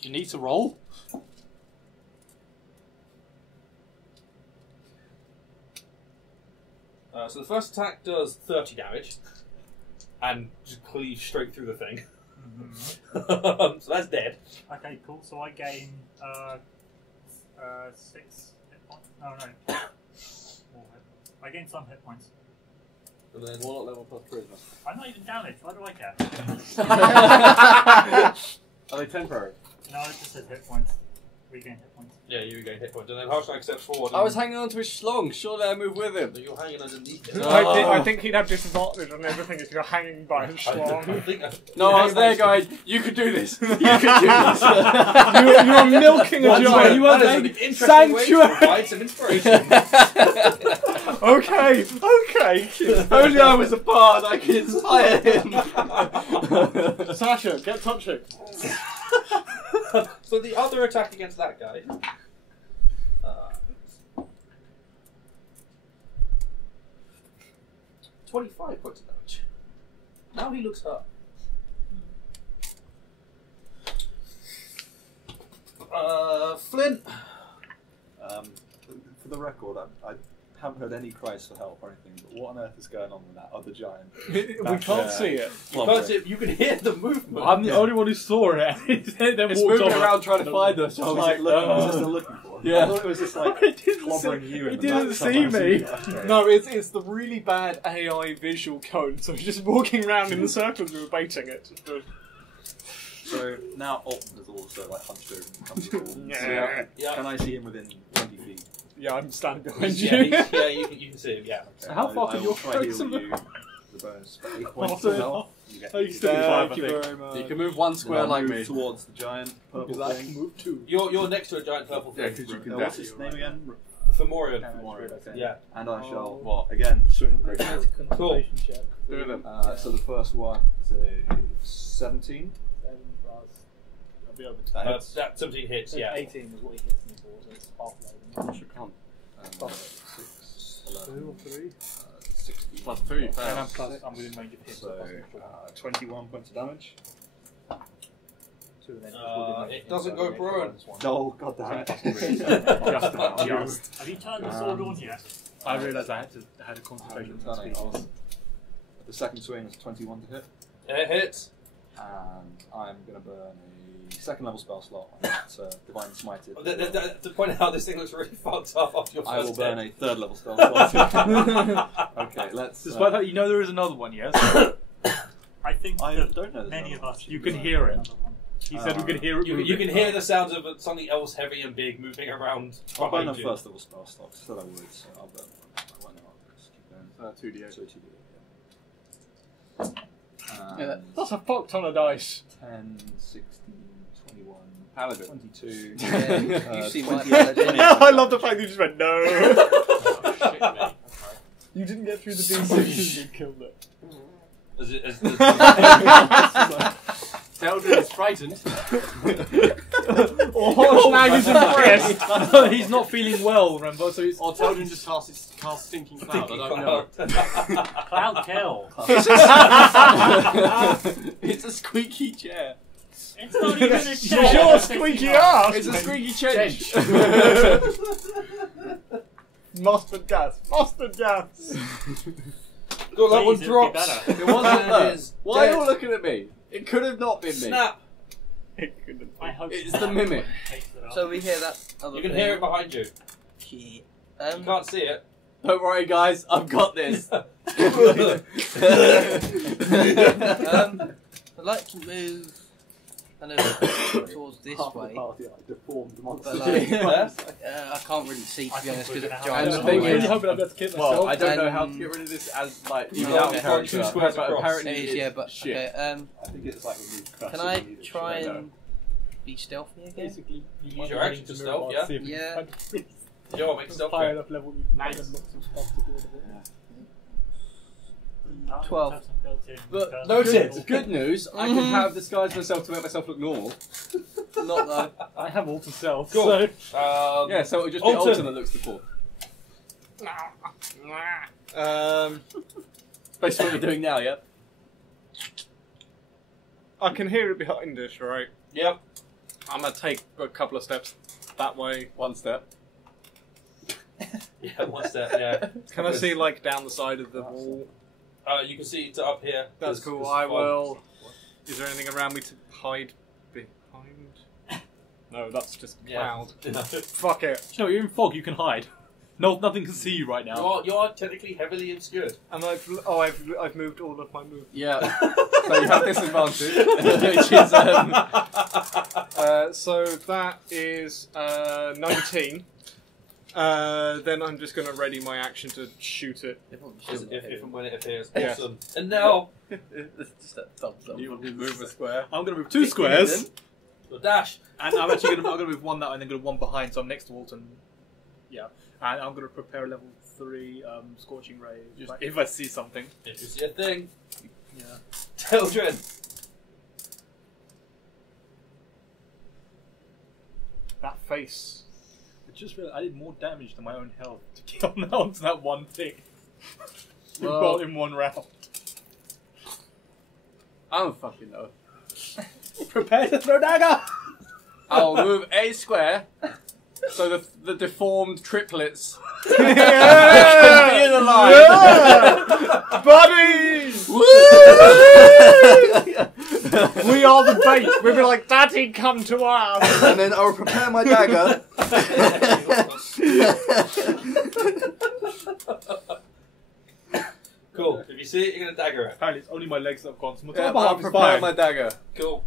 You need to roll? So the first attack does 30 damage and just cleaves straight through the thing. So that's dead. Okay, cool. So I gain 6 hit points. No. I gain some hit points. And then Warlock level plus charisma. I'm not even damaged. Why do I care? Are they temporary? No, it just says hit points. Regain hit points. yeah, you regain hit points. And then Harshnag steps forward. I was hanging on to his schlong. Surely I move with him. But you're hanging underneath it. I think he'd have disadvantage on everything if you're hanging by his I schlong. think No, I was there, guys. You could do this. You could do this. You're milking a giant. You are an interesting way to provide some inspiration. Okay. If only I was a bard, I could inspire him. Sasha, get touching. So the other attack against that guy. 25 points of damage. Now he looks hurt. Flint. For the record, I haven't heard any cries for help or anything, but what on earth is going on with that other giant? We can't see it. Because you can hear the movement. I'm the only one who saw it. It's moving around trying to find us. I was like, What's it still looking for? Yeah. I thought it was just like clobbering you. He didn't see me. No, it's the really bad AI visual code. So he's just walking around in the circles we were baiting it. So now Alton is also like hunched over and comes forward. Yeah. So, can I see him within 20 feet? Yeah, I'm standing behind Yeah, you. you can see him. Yeah. Okay, How far can I your will try to clothes heal move? you the bonus for 8 points Oh, of health. You get Oh, you still do 5, I Thank you think. very much. You can move one square And I'll like move me. towards the giant purple Because I thing. can move too. You're next to a giant purple Yeah, thing. because you can. No, What's his name again? Fomorian. Fomorian, okay. Yeah. And I shall What? again swing with great sword. Cool. Check. Do them. So the first one is a 17. 7 plus. I'll be over That 10. hits. That 17 hits. Yeah. 18 was what he hits me for, so it's half load. Should come. 6, 11, 2 or 3? 16. Plus 2, you And I'm fail. plus, I'm within range of hits. So 21 points of damage. 2 and then it doesn't go prone. Oh, god damn it. Just about. Have you turned the sword on yet? I realised I had a concentration on speed. The second swing is 21 to hit. It hits. And I'm going to burn a second level spell slot. It's Divine Smited. To point out, this thing looks really fucked up after your first I will burn hit. a third level spell slot. Okay, let's. Despite that, you know there is another one, yes? I think I don't know. many of us. You can hear it. He said we could hear it. You can hear the sounds of something else heavy and big moving around. I'll burn a behind you. first level spell slot. Said I would, so I'll burn one. Why not? Just keep going. 2d8. So 2d8. Yeah, That's a fuck ton of dice. 10, 16, 21, Paladin. 22. Yeah, you see my 28, paladin. 28. I love the fact that you just went no. Oh, shit, mate. You didn't get through the DC. You killed it. Teldrin is frightened. Or Horshnag is impressed. He's not feeling well, remember? So he's. Or Teldrin just casts Stinking Cloud. I don't know. Cloud kill. It's a squeaky chair. It's not even a It's chair. your squeaky ass. It's a squeaky chench. Mustard gas. Mustard gas. Got that one Please, it'd be drops. better. It wasn't And her. is Why are dead. you all looking at me? It could have not been me. Snap. I hope It's the mimic. So we hear that other You can thing. hear it behind you. Shit. You can't see it. Don't worry, guys. I've got this. I'd like to move kind of towards this way, Deformed monster. but like, Yeah? I can't really see to be honest because of And giant the I'm thing really is- hoping I'll be able to kill myself. Well, I don't know how to And- get rid of this as like even Yeah, out okay. of character. Two squares But across. apparently It is, it's yeah, but shit. okay. I think it's like remove Can I try and be stealthy again? Basically, you Use might your be action willing to move stealth, on, yeah? see if you Yeah. can Yo, make stealth high check. enough level. You can Nice. look some stuff to do with it. 12. But Noted. good news, I can have disguised myself to make myself look normal. Not though. I have all to self. Cool. So. Yeah, so it would just be Alton. Alton that looks the poor. Basically what we're doing now, yeah? I can hear it behind us, right? Yep. I'm gonna take a couple of steps that way. One step. Yeah, what's that? Yeah. Can I see like down the side of the wall? You can see it up here. That's There's- cool. there's I fog. will. Is there anything around me to hide behind? No, that's just Yeah. cloud. you Fuck it. No, you're in fog. You can hide. No, nothing can see you right now. are technically heavily obscured. And I've moved all of my movement. Yeah. So you have disadvantage, which is So that is 19. Then I'm just going to ready my action to shoot it. If and when it appears. Yes. Awesome. And now, Just that thumbs up. you want to move a square. I'm going to move 2 squares, the dash. and I'm actually going to move one that way and then go one behind, so I'm next to Walton. Yeah, and I'm going to prepare a level 3 Scorching Ray if I see something. If you see a thing, Yeah. Teldrin. That face. I just realized I did more damage than my own health to get onto that one thing. Well- in one round. I don't fucking know. Prepare to throw dagger! I'll move a square, so the deformed triplets Yeah! can be in a line. Yeah! Buddy! We are the bait. We'll be like, Daddy, come to us. And then I'll prepare my dagger. Cool. If you see it, you're going to dagger it. Apparently it's only my legs that have gone, so my Yeah, top I'll half is prepare fine. my dagger. Cool.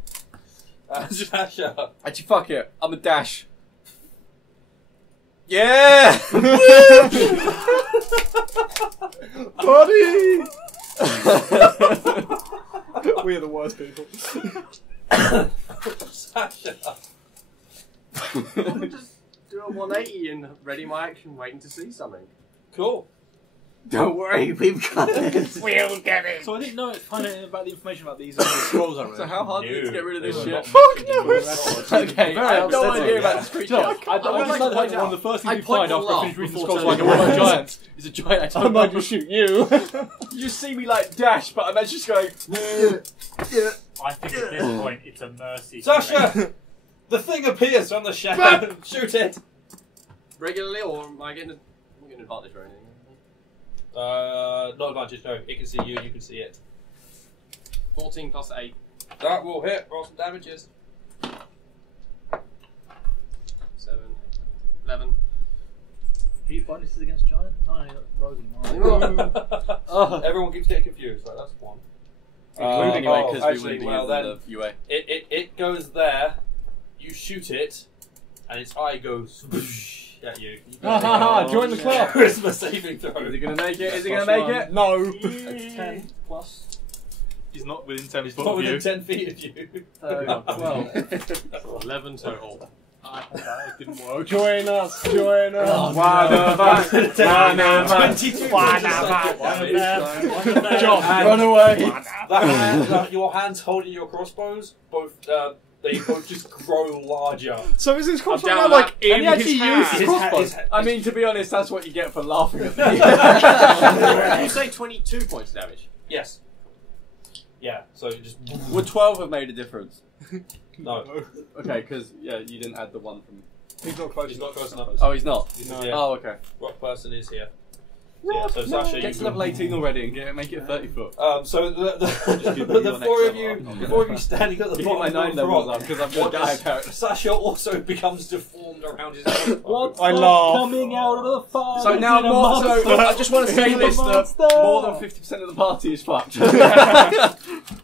Sasha. Actually, fuck it. I'm a dash. Yeah! Buddy! We are the worst people. Sasha. Just do a 180 and ready my action, waiting to see something. Cool. Don't worry, we've got this. We'll get it. So I didn't know find out about the information about these scrolls I read. So how hard is it to get rid of this No. shit? Fuck no! Okay, I have no upsetting. idea about this creature. I decided like to that point one of out, the first I things you point find to after I laugh finish reading the before scrolls like turning one of around. giants is a giant. I might just shoot you. You just see me like dash, but I'm actually just going. I think at this point it's a mercy. Sasha! The thing appears from the shadow. Shoot it! Regularly, or am I getting advantage or anything? Not advantage, no. It can see you, you can see it. 14 plus 8. That will hit. Roll some damages. 7, 11. Heat bonuses against giant? No, Rogan. Everyone keeps getting confused. Right, that's one. Including anyway, because we wouldn't be well, using the UA. It goes there. You shoot it, and its eye goes at you. Join the club. Charisma saving throw. Is he gonna make it? Is he gonna make it? No. 10 plus. He's not within 10 It's foot not of within you. 10 feet of you. 12. So 11 total. That didn't work. Join us. Join us. Oh, One of us. 22. John, run away. Your hands holding your crossbows, both they both just grow larger. So is his crossbow down now like that. in And he his actually hand? used his crossbow. his- I mean, to be honest, that's what you get for laughing at me. Did you say 22 points of damage? Yes. Yeah. So it just Would 12 have made a difference? no. Okay, because you didn't add the one from. He's not close. He's not close enough. Oh, he's not. No. Yeah. Oh, okay. Rock person is here. Yeah, so Sasha, Get to level 18 already and make it 30 foot. so Just give me the your four next of you, level up. the four of you standing at the Keep bottom my of 9 the levels rock. up because I'm going to die apparently. Sasha also becomes deformed around his crossbow. I laugh. Coming out of the fire. So now, I just want to say this: that more than 50% of the party is fucked.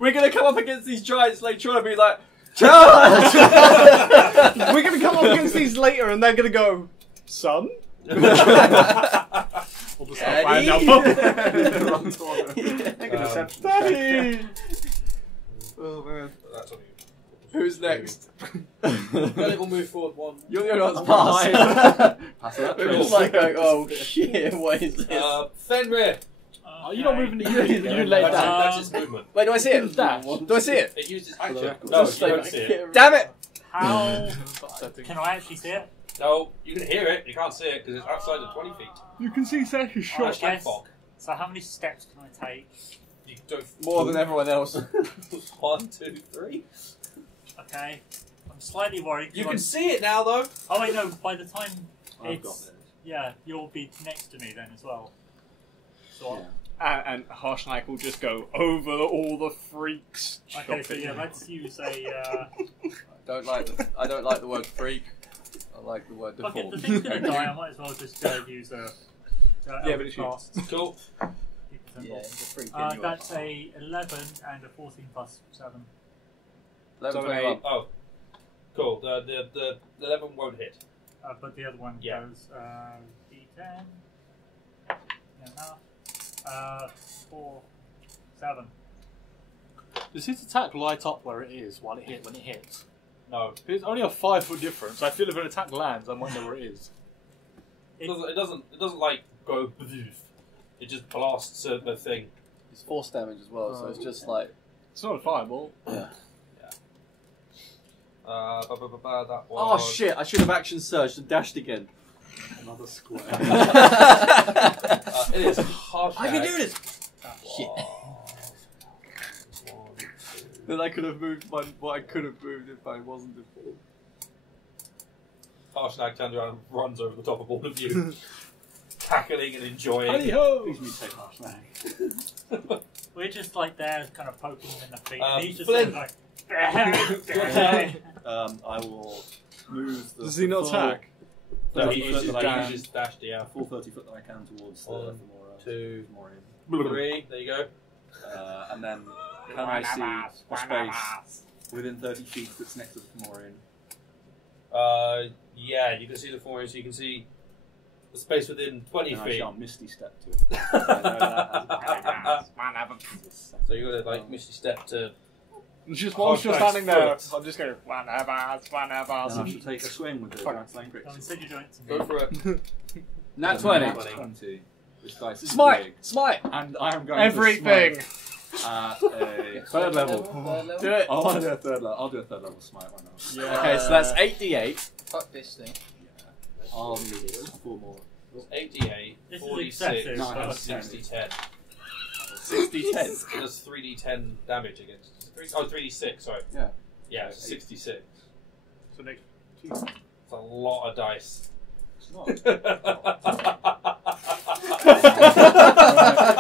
We're going to come up against these giants later on and be like, charge! We're going to come up against these later and they're going to go, son? Or the Daddy? Daddy! Oh man. That's on you. Who's next? Then will move forward one. You're the only one that's passed. Pass that. We're just like, oh shit, what is this? Fenrir. Are you not moving to you? You didn't lay it That's, down. that's its movement. Wait, do I see it? Dash. Do I see it? It used its action. record. No, you don't see it. Damn it! How can I actually see it? No, you can hear it. You can't see it because it's outside of 20 feet. You can see Sasha's Oh, I shot. guess. Fog. So how many steps can I take? You don't. More than everyone else. 1, 2, 3. Okay. I'm slightly worried. 'cause You I'm- can see it now, though. Oh wait, no. By the time I've got it's it. yeah, you'll be next to me then as well. So And Harshnike will just go over all the freaks. okay, so yeah, let's use a. I don't like the word freak. I like the word Fuck it, default. the thing's gonna die. I might as well just use a. Yeah, but it's cast. Cool. Yeah, it's a freak That's a 11 and a 14 plus 7. 11, So 21. Oh, cool. The 11 won't hit. But the other one Yeah. goes D10. Yeah, 4, 7. Does his attack light up where it is while when it hits? No, It's only a 5 foot difference. I feel if an attack lands, I might know where it is. it doesn't like go. It just blasts the thing. It's force damage as well, so it's just like. It's not a fireball. Yeah. That Oh was... shit, I should have action surged and dashed again. Another square. It is harsh. I can do this! Shit. One, two. Then I could have moved what I could have moved if I wasn't default. Harshnag turns around and runs over the top of all of you, cackling and enjoying. Hey ho! Please me take Harshnag. We're just like there, kind of poking him in the feet. Um, and he's just Flynn. sort of like. I will move the Does he not full attack? 30 He foot uses, that I he can. uses dash, yeah. Full 30 foot that I can towards the 1, Femora. 2, Femora. 3. There you go. And then can I see a space within 30 feet that's next to the Femorian? Yeah, you can see the forest. So you can see the space within 20 And I feet. shall Misty Step to it. I know that So you got to like Misty Step to. Just whilst you're Harshnag's standing there, foot. I'm just going, and I shall take a swing with the Giant Slaying Grip. No, instead you're doing it to me. Go for it. Nat 20. 20. This dice is Smite! big. Smite! And I am going everything. to smite at a Third level. Do it. I want to do a third level. I'll do a third level smite. Why not? Yeah. Okay, so that's 8d8. Fuck this thing. I'll need 4 more. 88, This is 46, excessive, and but- 60, 10. 60 10. It does 3d10 damage against 3d6, sorry. Yeah. Yeah, it's 66. So next. It's a lot of dice. It's not.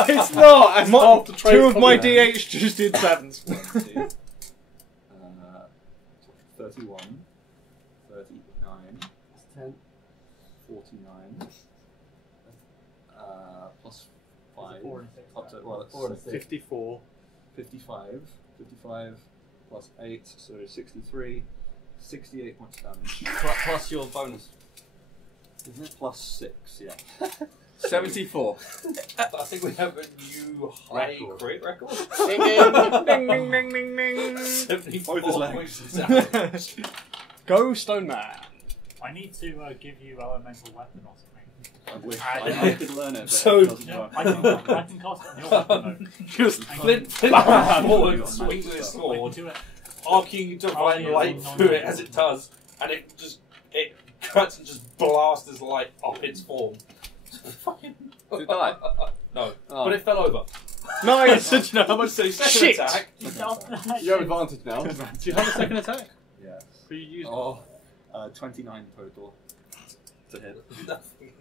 It's not. And half the trade 2 of my probably. D8s just did 7s. 31, 39, 10. 49, plus 5, 4 and 6. up to, well, that's 4 and 6. 54. 55 plus 8, so 63, 68 points of damage. Plus your bonus. Isn't it? Plus 6, yeah. 74. I think we have a new high crit record. Ding, ding, ding, ding, ding, ding. 74 Both his points of damage. Go, Stone Man. I need to give you elemental weapon or something. I wish I I could learn it, but So- it doesn't No, work. I can cast it on your weapon Just though. Flint Bam! forward, swing with his I can sword, do it. arcing divine light through it as it does, and it cuts and just blasts his light up its form. Fucking. Did it die? No, Oh. but it fell over. Nice. Do you know how much? So second Shit! attack. You have advantage now. Do you have a second attack? Yes. So you use. Oh. 29 total to hit. Nothing.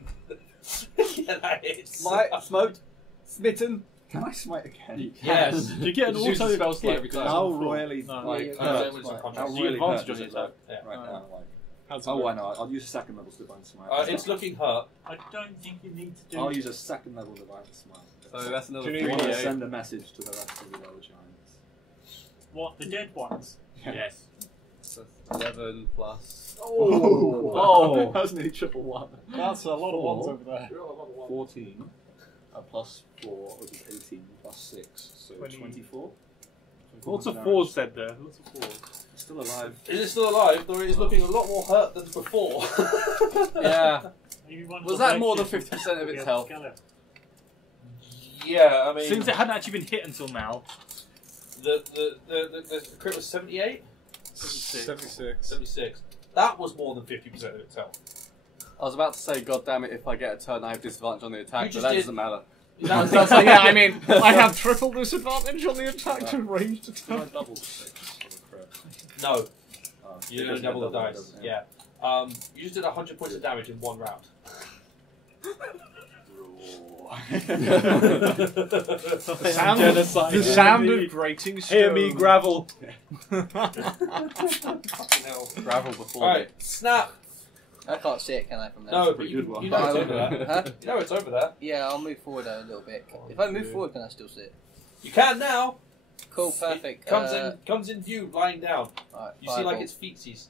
Yeah, that hits. Smoked. Smitten. Can I smite again? Yes. Do you get an Just use auto the spell slot hit? every time. How royally No. like Yeah, hurt? It's a How contrast. Do you really advantage hurt on does your it look Yeah. right now? Like, How's it oh, look? why not? I'll use a second level divine smite. It's looking hurt. I don't think you need to do. I'll use a second level divine smite. So that's another Do I you want to 3d8. send a message to the rest of the other giants. What, the dead ones? Yes. So 11 plus. Oh! That was nearly triple one. That's a lot of ones over there. 14 plus 4, which is 18 plus 6, so 24. Lots of fours said there. Lots of fours. It's still alive. It is still alive, though it is looking a lot more hurt than before. Yeah. Maybe one Was for that more than break 50% of it. its health? Yeah, I mean, Since it hadn't actually been hit until now. the crit was 78? 76. 76. That was more than 50% of its health. I was about to say, God damn it, if I get a turn, I have disadvantage on the You attack, but just that did- doesn't matter. That's Yeah, I mean, I have triple disadvantage on the attack to ranged Can I attack. double 6 for the crit? No, Oh, you it didn't doesn't double the double, dice. does it? Yeah. You just did 100 points of damage in one round. The sound, Genocide. the sound of grating stone. Hear me gravel. Fucking hell. Gravel before. Alright, snap! I can't see it, can I, from there? No, but pretty you, good one. you know it's over there. Huh? You know it's over there. Yeah, I'll move forward a little bit. If I move forward, can I still see it? You can now. Cool, perfect. It comes in view, lying down. Alright, You see like it's feetsies.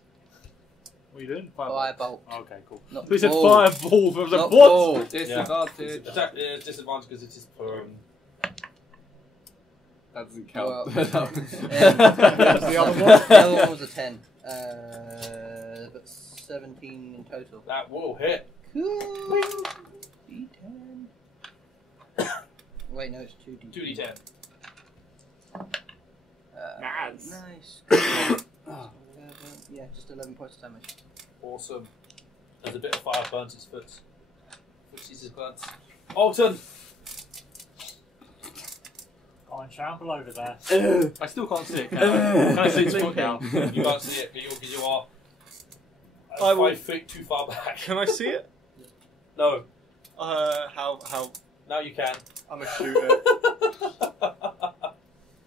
What are you doing? Firebolt. Okay, cool. Not We said ball. fireball. I was like, Not what? ball. Disadvantage. Attack disadvantage because it is firm. That doesn't count. Well, What's the other one? The other one was a 10. But 17 in total. That will hit. Cool. D10. Wait, no, it's 2D10. 2d10. Nice. Nice. 11, yeah, just 11 points of damage. Awesome. There's a bit of fire burns his foot. Footsies his burns. Alton! Go on, shamble over there. I still can't see it. Can I? Can I see its foot now? You can't see it because you are I will- 5 feet too far back. Can I see it? No. How? Now you can. I'm a shooter.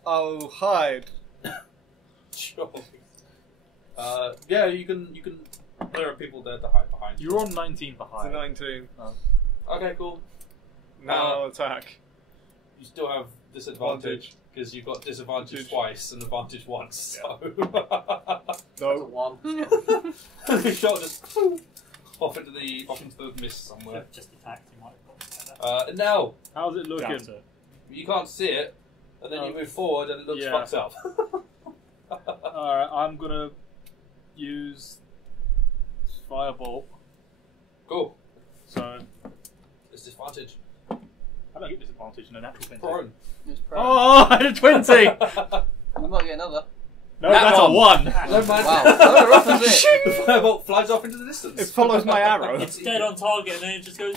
I'll hide. Sure. Yeah, you can. There are people there to hide behind. You're on 19 It's a behind. 19. Okay, cool. Now I'll attack. You still have disadvantage because you've got disadvantage twice and advantage once. So No. One. the shot just off into the mist somewhere. Just attacked, you might have got better. And now How's it looking? Doubt it. you can't see it, and then you move forward and it looks Yeah. fucked up. Alright, I'm gonna use Firebolt. Cool. So, It's disadvantage. I don't get disadvantage in a natural 20. Prone. It's pro. Oh, I had a 20! You might get another. No, that's a 1! Never mind. Wow. Oh, rough is it? The firebolt flies off into the distance. It follows my arrow. It's dead on target and then it just goes.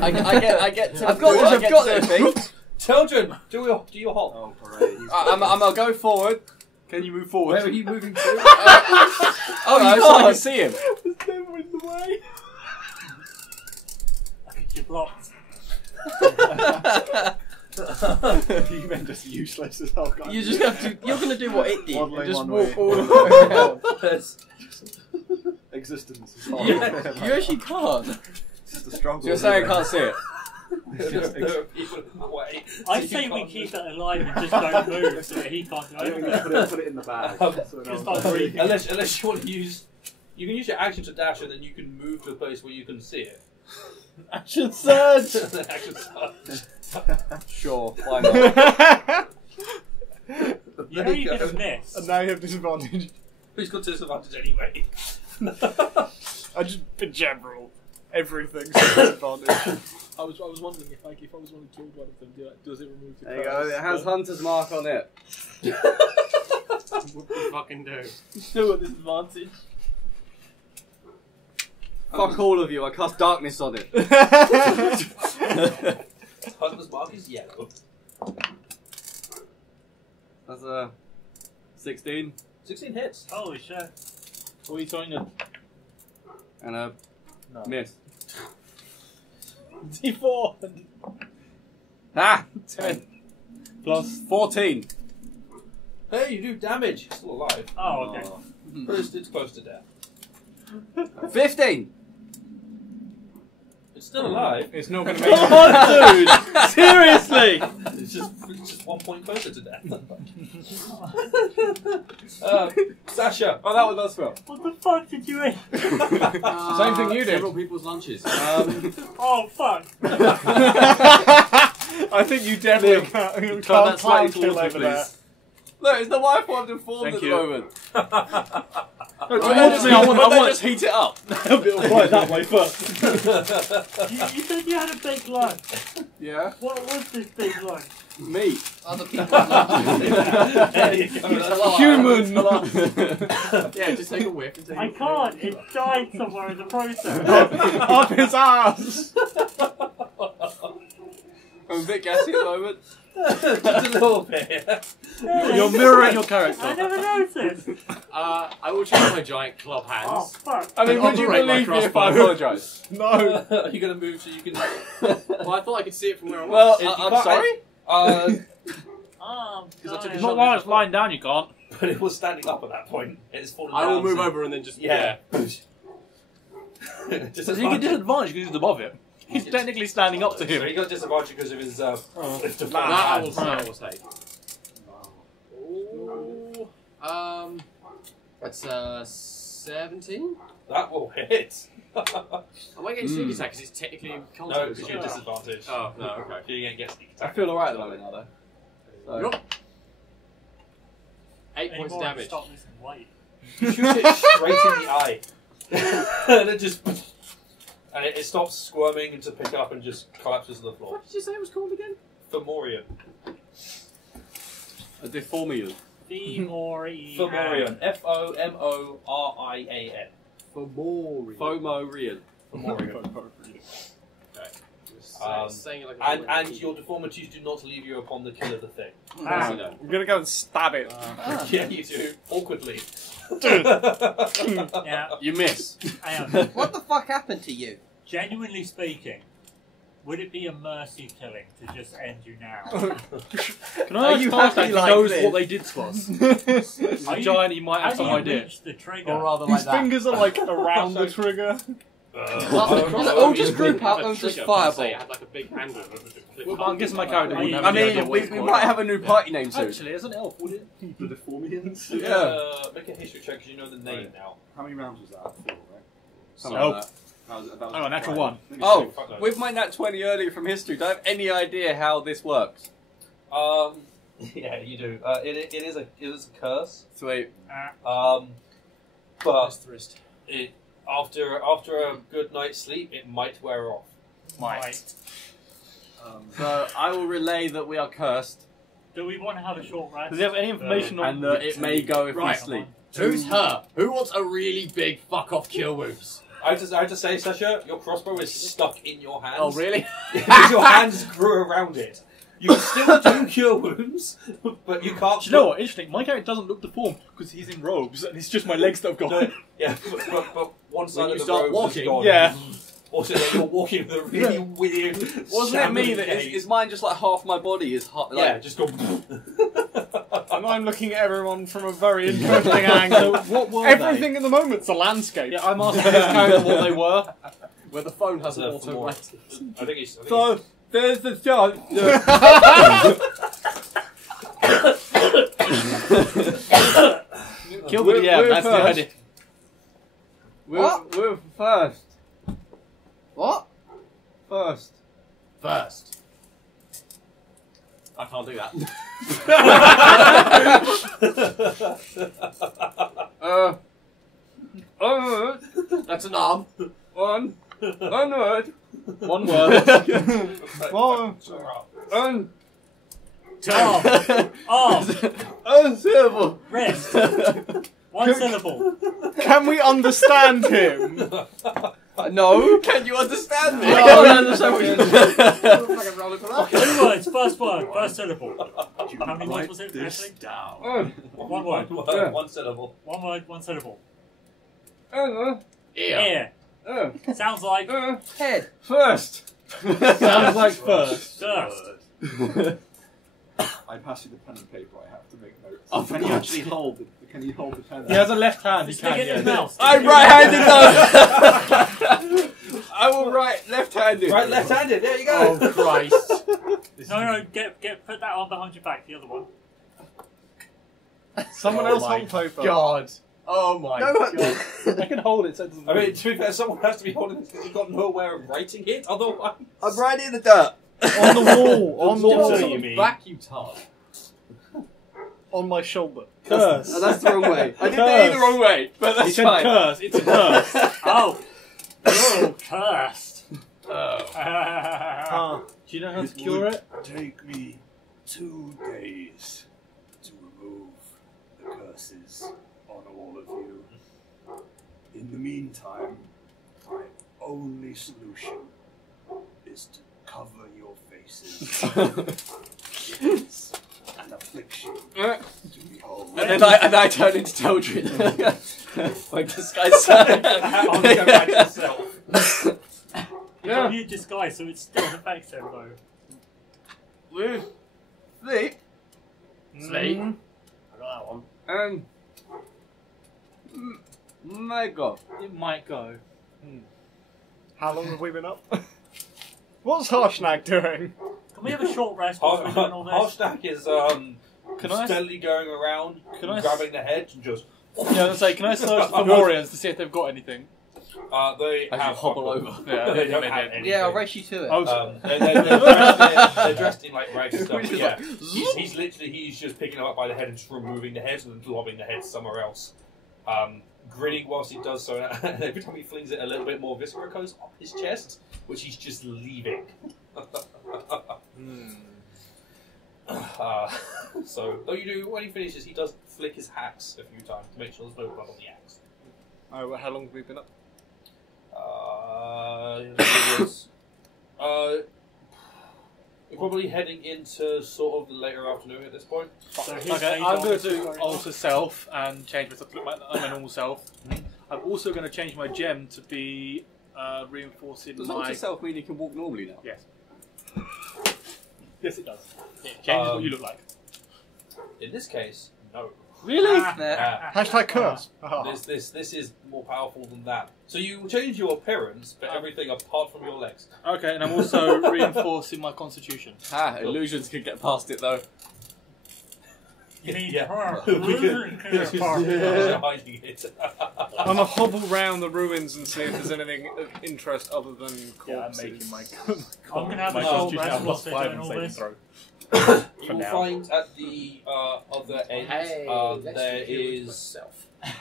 I get to I've got this, I've got this. Children, do your halt. Oh, great. I'll go forward. Can you move forward? Where are you moving to? Oh, no, so I can see him. There's never in the way. I think you're blocked. You meant just useless as hell, guys. You just have to. You're going to do what it did. One And way, just one walk way. all the way around. Existence is You hard. you actually can't. It's just a struggle. So you're saying I can't see it? There are people in the way. I so say you we can't keep that alive and just don't move so that he can't do I think we anything. just put it in the bag. Just start breathing. Unless you want to use, you can use your action to dash, and then you can move to a place where you can see it. Action surge. Action surge. Sure, why not? You know you're going to miss. And now you have disadvantage. Who's got disadvantage anyway? I just, in general, everything's disadvantage. I was wondering if I was wanting to kill one of them, does it remove the There you go, it has Hunter's mark on it. What we fucking do? Still at disadvantage. Fuck all of you, I cast darkness on it. Hunter's mark is yellow. That's a 16 16 hits. Holy shit. What are you trying to... and a No. miss. D4. Ah! 10. Plus 14. Hey, you do damage. You're still alive. Oh, okay. But it's close to death. 15! It's still alive. It's not going to make Come on, dude! Seriously! It's just 1 point closer to death. Sasha. Oh, that was us, well. What the fuck did you eat? Same thing you did. Several people's lunches. Oh, fuck. I think you definitely can't that clown slightly kill towards over me, there. please. Look, it's the wife I've informed Thank at you. the moment. Towards me, I want just heat it up. right that way first. You said you had a big lunch. Yeah? What was this big lunch? Meat. Other people. Human! Yeah, just take a whiff and take I can't. It died somewhere in the process. Up his ass! I'm a bit gassy at the moment. Just a little bit. You're mirroring your character. I never noticed. I will change my giant club Oh, hands. fuck. I mean, And would you operate my believe me if I crossbow. apologise? No. Are you going to move so you can... Well, I thought I could see it from where I was. Well, You I'm can't- sorry? Oh, Because I took a God. shot. Not while it's lying down, you can't. but it was standing up at that point. It's fallen I down. will move so- over and then just Yeah. So he get disadvantage because he's above it. He's technically standing up to So him. he got disadvantage because of his lift of That I will hands. say. Ooh. That's 17. That will hit. Am I getting sneak attack because it's technically No, contact? because you're disadvantage. Oh no, okay. You ain't get sneak I attack. feel alright at the moment now, though. So. 8 Any points more, damage. Stop losing weight. You shoot it straight in the eye. And it just... And it stops squirming and to pick up and just collapses to the floor. What did you say it was called again? Fomorian. A deformian. Femorian. Fomorian. F-O-M-O-R-I-A-N. Fomorian. Fomorian. Saying it like a And your deformities do not leave you upon the kill of the thing. Ah. No. I'm gonna go and stab it. Yeah, you do. Awkwardly. Yeah, You miss. I am. What the fuck happened to you? Genuinely speaking, would it be a mercy killing to just end you now? Can I ask you Tartak happy if he like knows this? what they did to us? He's Are a you- giant, he might have How some do you idea. reach the trigger? Or rather His like that. fingers are like around the trigger. Oh, just group up and just fireball. It had like a big handle. Well, I'm guessing my character wouldn't have I any idea mean, what we it's called. might have a new party name soon. Actually, as an elf, would it? The Deformians? Make a history check because you know the name now. How many rounds was that? 4, right? Something Oh. like that. That was Oh, natural five. one. Maybe Oh, six. Fuck no. with my nat 20 earlier from history, do I have any idea how this works? Yeah, you do. It is a curse. Sweet. But it after a good night's sleep, it might wear off. Might. So I will relay that we are cursed, Do we want to have a short rest? Does he have any information on and that it may go if we Right. sleep. Who's her? Who wants a really big fuck off kill wounds? I have to say, Sasha, your crossbow is stuck in your hands. Oh, really? Because your hands grew around it. You can still do cure wounds, but you can't. Do you know what? Interesting. My character doesn't look deformed because he's in robes, and it's just my legs that have gone. No, yeah, but one side of the start robe walking, is gone. Yeah. Also, you're walking with a really weird. Wasn't it me that gait. is mine just like half my body is half, like, Yeah, just go. And I'm looking at everyone from a very interesting angle. What were Everything in the moment's a landscape. Yeah, I'm asking this character what they were. Where the phone has an That's auto more. light. I think he's. So there's the chance. Kill the DM, that's the idea. We're first. What? First. First. I can't do that. That's an arm. One word. One word. One. Arm. Syllable. Wrist. One syllable. Can we understand him? no, can you understand me? I don't understand what you're Two words. First word. First syllable. How many words was it actually? Down. One word. One syllable. One word. One syllable. Ear. Ear. Sounds like head. First. Sounds like first. first. I pass you the pen and paper. I have to make notes. Oh, can you actually hold it? Can you hold the pen? He has a left hand. He Stick can. it in his Yeah. mouth. I'm right-handed though. I will write left-handed. Right, left-handed. There you go. Oh Christ! No, put that on behind your back. The other one. Someone else hold paper. God. Oh my No, god. I can hold it. So it doesn't I mean, to be fair, someone has to be holding this because you've got nowhere of writing it. Otherwise, I'm writing in the dirt. on the wall. On the wall. you mean? Back, you tart. On my shoulder. Oh, Curse. that's the wrong way. I did it the wrong way, but He that's said fine. curse. It's a curse. Oh. Oh, cursed. Oh. Do you know how to cure it? Take me 2 days to remove the curses on all of you. In the meantime, my only solution is to cover your faces. It's an affliction to behold. And I turn into Teldrin. My disguise. I'll go back to yourself. It's on your disguise, so it still affects him though. With sleep Sleep. Mm. I got that one. and my God. It might go. How long have we been up? What's Harshnag doing? Can we have a short rest while we're doing all this? Hashtag is Can I? steadily going around, Can I? grabbing the head and just. Yeah, let's say, can I search the Morians to see if they've got anything? They As you have hobble fuck all. over. Yeah, They don't they have did. anything. Yeah, I'll race you to it. Oh, They're dressed in like rags and stuff. Which But is yeah, like, he's literally just picking them up by the head and just removing the heads and then lobbing the heads somewhere else. Grinning whilst he does so, and every time he flings it, a little bit more viscera goes up his chest, which he's just leaving. So, though you do, when he finishes, he does flick his axe a few times to make sure there's no blood on the axe. Oh, well, how long have we been up? We're probably heading into sort of the later afternoon at this point. So his okay, main I'm goal going is to carry on. alter self and change myself to look like my normal self. I'm also going to change my gem to be reinforcing does my... alter self mean you can walk normally now? Yes. Yes, it does. It changes what you look like. In this case, no. Really? Yeah. Hashtag curse. This is more powerful than that. So you change your appearance, but everything apart from your legs. Okay, and I'm also reinforcing my constitution. Illusions can get past it though. You mean Yeah. her? Hiding it. I'm gonna hobble round the ruins and see if there's anything of interest other than Yeah, I'm corpses. making my I'm going to have my a short constitution rest at whilst they're +5 doing and all saving this. throw. You will now. find at the other end there is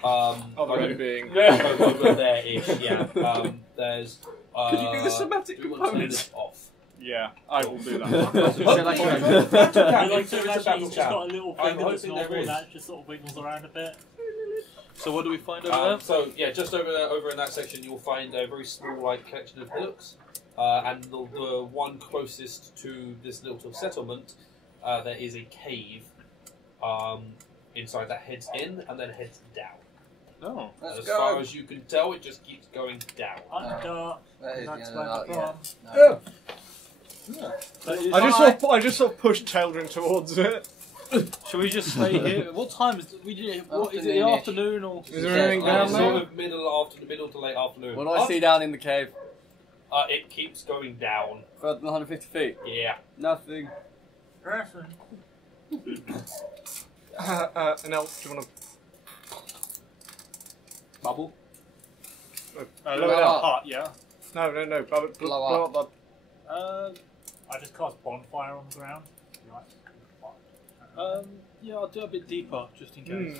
Other end being. over there-ish. Yeah. There's. Could you do the somatic do you want to turn components? this off? Yeah, I will do that. I like to There is a imagine he's battle just got a chat. little I'm finger that's hoping not there all is. that just sort of wiggles around a bit. So what do we find over there? So yeah, just over in that section, you'll find a very small like collection of hillocks. and the one closest to this little settlement, there is a cave inside that heads in and then heads down. Oh, As far as you can tell, it just keeps going down. That's where yeah. the I just sort of pushed Teldrin towards it. shall we just stay here? What time is it? What is it? The afternoon or? Is there anything down Sort there? of middle to late afternoon. What do I see down in the cave? It keeps going down. Further than 150 feet? Yeah. Nothing. An elf, do you want to Bubble. blow it up? Hut, yeah. No. Blow up the... I just cast bonfire on the ground. Yeah, I'll do a bit deeper just in case.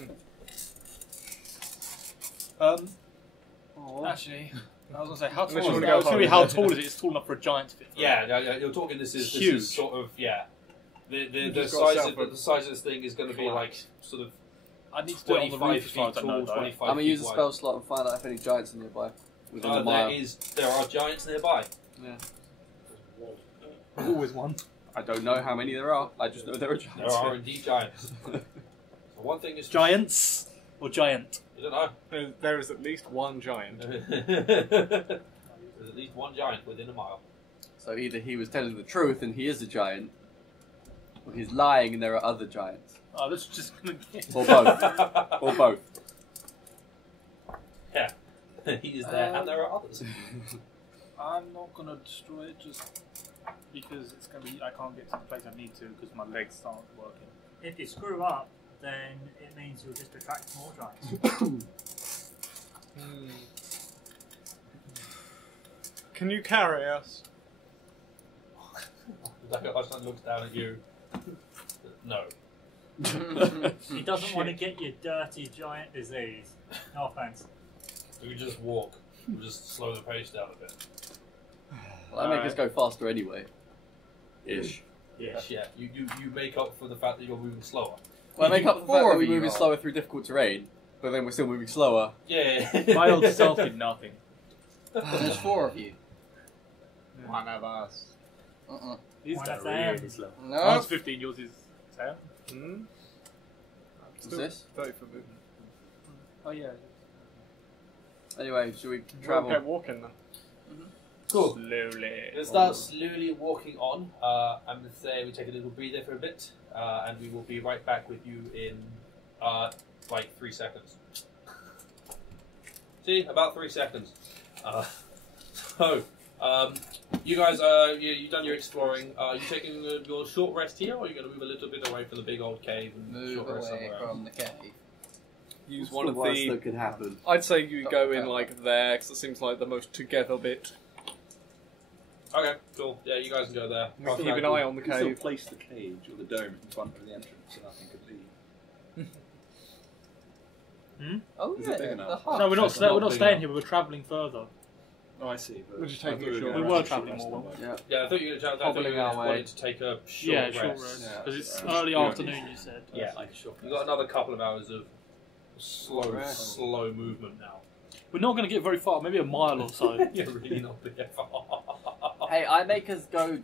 Actually, I was gonna say how tall is it? I was gonna be how tall is it? It's tall enough for a giant to fit. Yeah, you're talking. This is huge. Sort of The just size got of the size of this thing is going to be like sort of I need to do it on the 25 roof as far feet as I know, tall, though. 25 I'm going to use feet a wide. spell slot and find out if any giants are nearby. Within a mile. There are giants nearby. Yeah. There's always one. I don't know how many there are. I just know there are giants. There are indeed giants. So one thing is Giants or giant? You don't know. There is at least one giant. There's at least one giant within a mile. So either he was telling the truth and he is a giant, or he's lying and there are other giants. Oh, that's just gonna get... Or both. Or both. Yeah. He is there and there are others. I'm not gonna destroy it just because it's gonna be. I can't get to the place I need to because my legs aren't working. If you screw up, then it means you'll just attract more giants. Can you carry us? Ashton looks down at you. No. He doesn't want to get your dirty giant disease. No offense. We just walk. We'll just slow the pace down a bit. Well, that make us go faster anyway. Ish. Yes, yeah. You make up for the fact that you're moving slower. Well, I make up for the fact that we're moving slower through difficult terrain, but then we're still moving slower. Yeah. My old self did nothing. There's 4 of you. One of us. He's One got of really, them. really slow. No. Mine's 15, yours is 10. What's this? 30 foot movement. Oh, yeah. Anyway, should we Travel. travel? Get walking then. Cool. Slowly. We'll start slowly walking on. I'm going to say we take a little breather for a bit, and we will be right back with you in like 3 seconds. See, about 3 seconds. You guys, you've done your exploring. Are you taking your short rest here, or are you going to move a little bit away from the big old cave and Move short rest away somewhere else? from the cave. Use What's one the of worst the. that could happen? I'd say you go in like there, because it seems like the most together bit. Okay, cool. Yeah, you guys can go there. We keep an eye on the You can still cave. place the cage or the dome in front of the entrance so nothing could leave. Oh Is yeah, it big enough? the hut. No, we're not, It's not we're not big staying enough. here, we're travelling further. Oh, I see. But We're just I taking thought a short were rest. gonna We were have a short travelling rest more. somewhere. Yeah. Yeah, I thought you were Hobbling our way. wanted to take a short Yeah, rest. short rest. Yeah. Because it's Yeah. early Yeah. afternoon, you said. Yeah, Like a short you got another couple of hours of slow, Rest. slow movement now. We're not going to get very far, maybe a mile or so. You're really not big. Hey, I make us go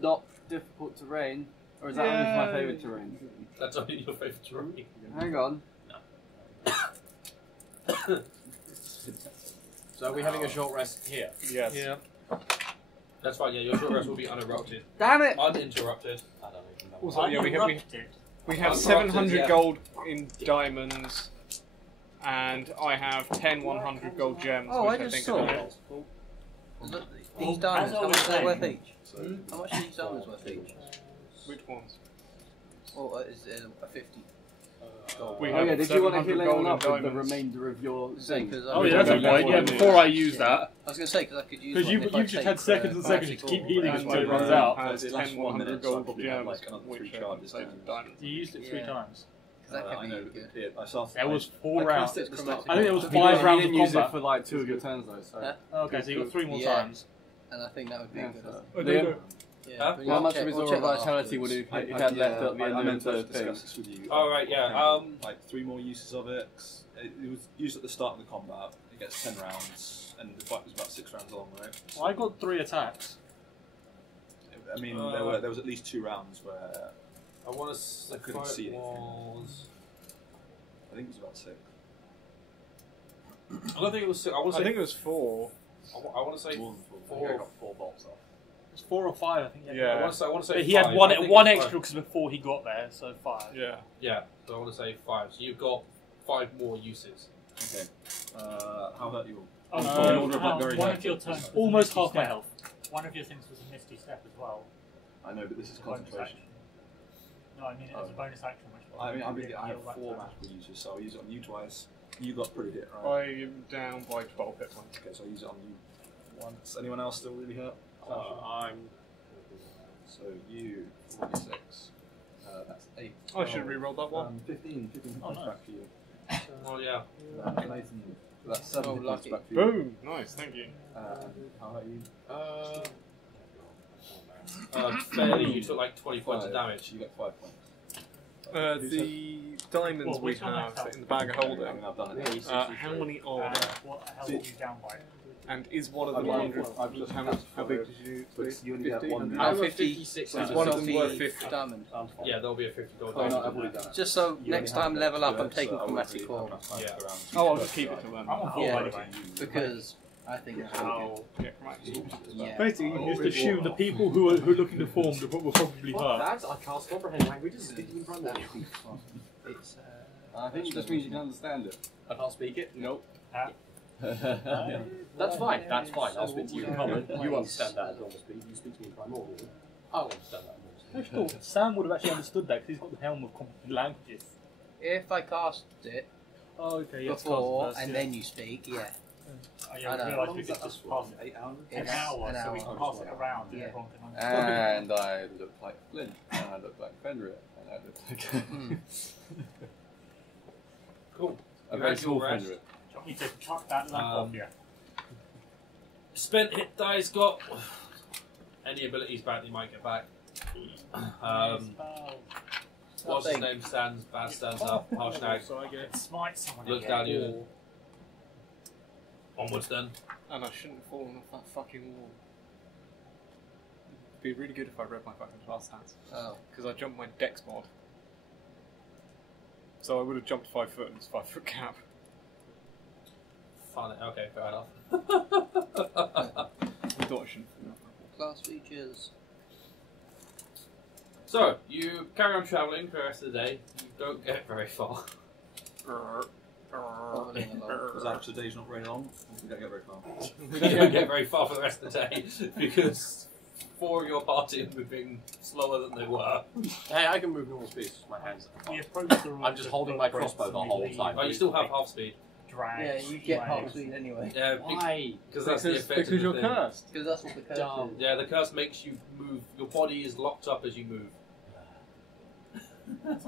not difficult terrain, or is that only for my favourite terrain? That's only your favourite terrain. Hang on. So are we having a short rest here? Yes. Yeah. That's fine, yeah, your short rest will be uninterrupted. Damn it! Uninterrupted. I don't even know. Also, yeah, we have Uninterrupted. 700 yeah. gold in diamonds, and I have 10 100 gold gems, Oh, which I I just think saw. are helpful. These diamonds, as I how was much are they worth saying- each? How much are these diamonds worth each? Which ones? Or is it a 50? We Oh have yeah, did you want to 700 heal gold anyone in up with the diamonds. remainder of your thing? Oh, yeah, that's a point. Yeah, before I use that. I was going to say, because I could use Because one you've if I just take, had seconds and seconds to keep healing And until it my runs room out. has It lasts 10 1 100 minute, so I'll gold probably have gems, like another which 3 are charges save down. diamonds. You used it 3 Yeah. times. That I could know. be good. I started. There was I 4 cast rounds. it at the start. I think there was He 5 didn't rounds of use it combat. for like 2 of your turns though. So. Huh? Okay, so you got 3 more Yeah. times. And I think that would be Yeah, good. so- I Liam, don't know. Yeah, Huh? we'll how much check- of his we'll aura check that vitality would afterwards. he had left at the I end meant of to the thing? discuss this with you. Oh, right, yeah, Like 3 more uses of it. it was used at the start of the combat. It gets 10 rounds, and the fight was about 6 rounds long, right? So, I got 3 attacks. I mean, there was at least 2 rounds where I couldn't see anything. I think it was about 6. I don't think it was 6. I think it was 4. I want to say More than 4. I think I got 4 bolts off. It's 4 or 5, I think. Yeah. I want to say He 5. had I one think one it's extra because before he got there, so 5. Yeah. Yeah, so I want to say 5. So you've got 5 more uses. Okay. How hurt you all? One of your turns was a Almost misty half my step. health. One of your things was a misty step as well. I know, but this is Bonus concentration. action. No, I mean it was a bonus action. Which I mean, really I have heal that 4 turn. magical uses, so I'll use it on you twice. You got pretty hit, right? I'm down by 12 hit points. Okay, so I'll use it on you once. Anyone else still really hurt? I'm. So you, 46. That's 8. I should re-roll that one. 15 points back for you. Oh yeah. Nathan, that's 7 hit points lucky. back for you. Boom! Nice, thank you. How about you? Fairly, you took like 20 points of 5. damage. You get 5 points. The diamonds Well, we which one have have in the bag of I holding. mean, I've done it. How many are there? What held you down by? And is one of I've them done it. I've just how big did you? But you only get 50? one. I'm 56. Is one of them worth 50? diamond. Yeah, there'll be a 50 gold Oh, no, diamond. I've already done it. Just so You next only time have level to up, do I'm it, taking so I won't chromatic really orb. have enough time Yeah. to go around. Oh, I'll just keep it till then. I'm on 4 Yeah. anyway. Because I think it's really I'll get right. Yeah. Basically, you just assume the people who are looking to form will probably hurt. That's I can't comprehend languages. Speaking in primary. It's I think it just means you can understand it. I can't speak it. Nope. That's fine. That's fine. I'll speak to you in common. You understand that at normal speed. You speak to me in primordial. I'll understand that at normal speed. I thought Sam would have actually understood that because he's got the helm of competent languages. if I cast it Oh, okay, yes. before cast first, and yeah. then you speak, yeah. Oh, yeah, I we know. realised we could just pass it 8 hours? an It's hour, an so we hour. can pass it around and Yeah. everyone can understand. And I look like Flint, and I look like Fenrir, and I look like Cool. a You very had small your rest. Fenrir. Do you want me to chuck that lamp off you? Spent hit dice got any abilities back that you might get back. What's his name? Stands up. Harsh Nag. So I get Smite someone Looks again. down you. Onwards then. And I shouldn't have fallen off that fucking wall. It'd be really good if I read my fucking class stats. Oh. Because I jumped my dex mod. So I would have jumped 5 foot and it's 5 foot cap. Fun. Okay, fair enough. I thought I shouldn't. Class features. So, you carry on travelling for the rest of the day. You don't get very far. Because after the day's not very long, we don't get very far. You don't get very far for the rest of the day because 4 of your party are moving slower than they were. Hey, I can move normal speed. My hands. We approach the room. I'm just holding my crossbow the whole time. Oh, you still have half speed. Drag. Yeah, you get half speed anyway. Yeah, Why? because that's the effect Because of the you're thing. cursed. Because that's what the curse Dumb. is. Yeah, the curse makes you move. Your body is locked up as you move. I'm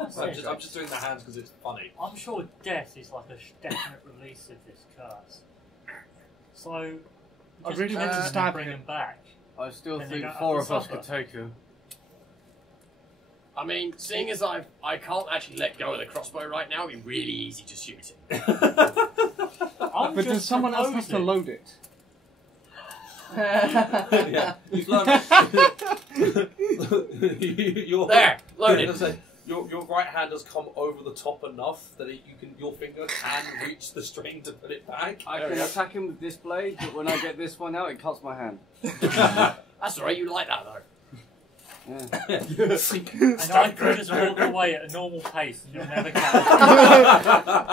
just doing the hands because it's funny. I'm sure death is like a definite release of this curse. So, I just really meant to try and stab bring him. him back. I still Then you think don't have 4 to of us suffer. could take him. I mean, seeing as I can't actually let go of the crossbow right now, it'd be really easy to shoot it. I'm But does just someone else have to proposing. load it? Yeah, you've learned. There, loaded. Your right hand has come over the top enough that your finger can reach the string to put it back. I can attack him with this blade, but when I get this one out, it cuts my hand. That's alright, you like that though. Yeah. And I could just walk away at a normal pace and you'll never catch me.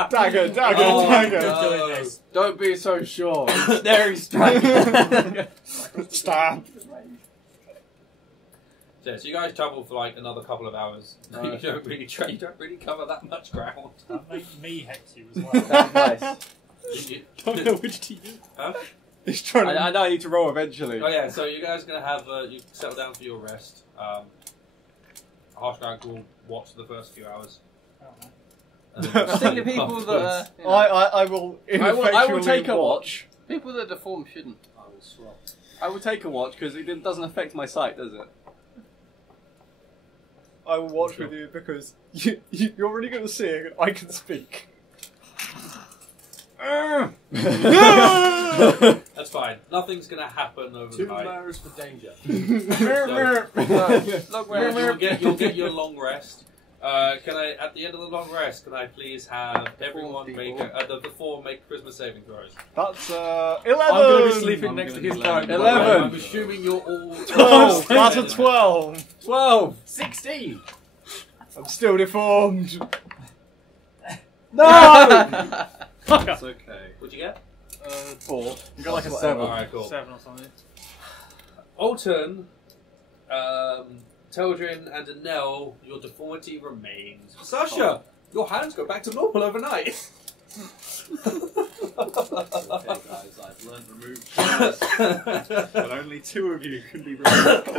Dagger, dagger, Oh, dagger. no. Doing this. Don't be so sure. There he's striking. Stab. So you guys travel for like another couple of hours. You don't really cover that much ground. That made me hex you as well. That's nice. Don't know which to use. Huh? He's trying to. I know I need to roll eventually. Oh yeah, so you guys are gonna have you settle down for your rest. Harshdrag will watch the first few hours. I don't know. I think the people that are, you know, I will. I will take a ineffectually watch. people that are deformed shouldn't. I will swap. I will take a watch because it doesn't affect my sight, does it? I will watch with you because you're really going to see it and I can speak. That's fine. Nothing's going to happen over the night. 2 hours for danger. You'll get your long rest. Can I, at the end of the long rest, can I please have everyone make the 4 make Christmas saving throws? That's 11. I'm going to be sleeping next to his character. 11. I'm assuming you're all 12. That's a 12. 12. 16. I'm still deformed. No. That's okay. What'd you get? 4. You got like a 7. Alright, cool. 7 or something. Alton, Teldrin, and Anel, your deformity remains. Sasha, your hands go back to normal overnight. Okay, guys, I've learned remove. But only 2 of you can be removed.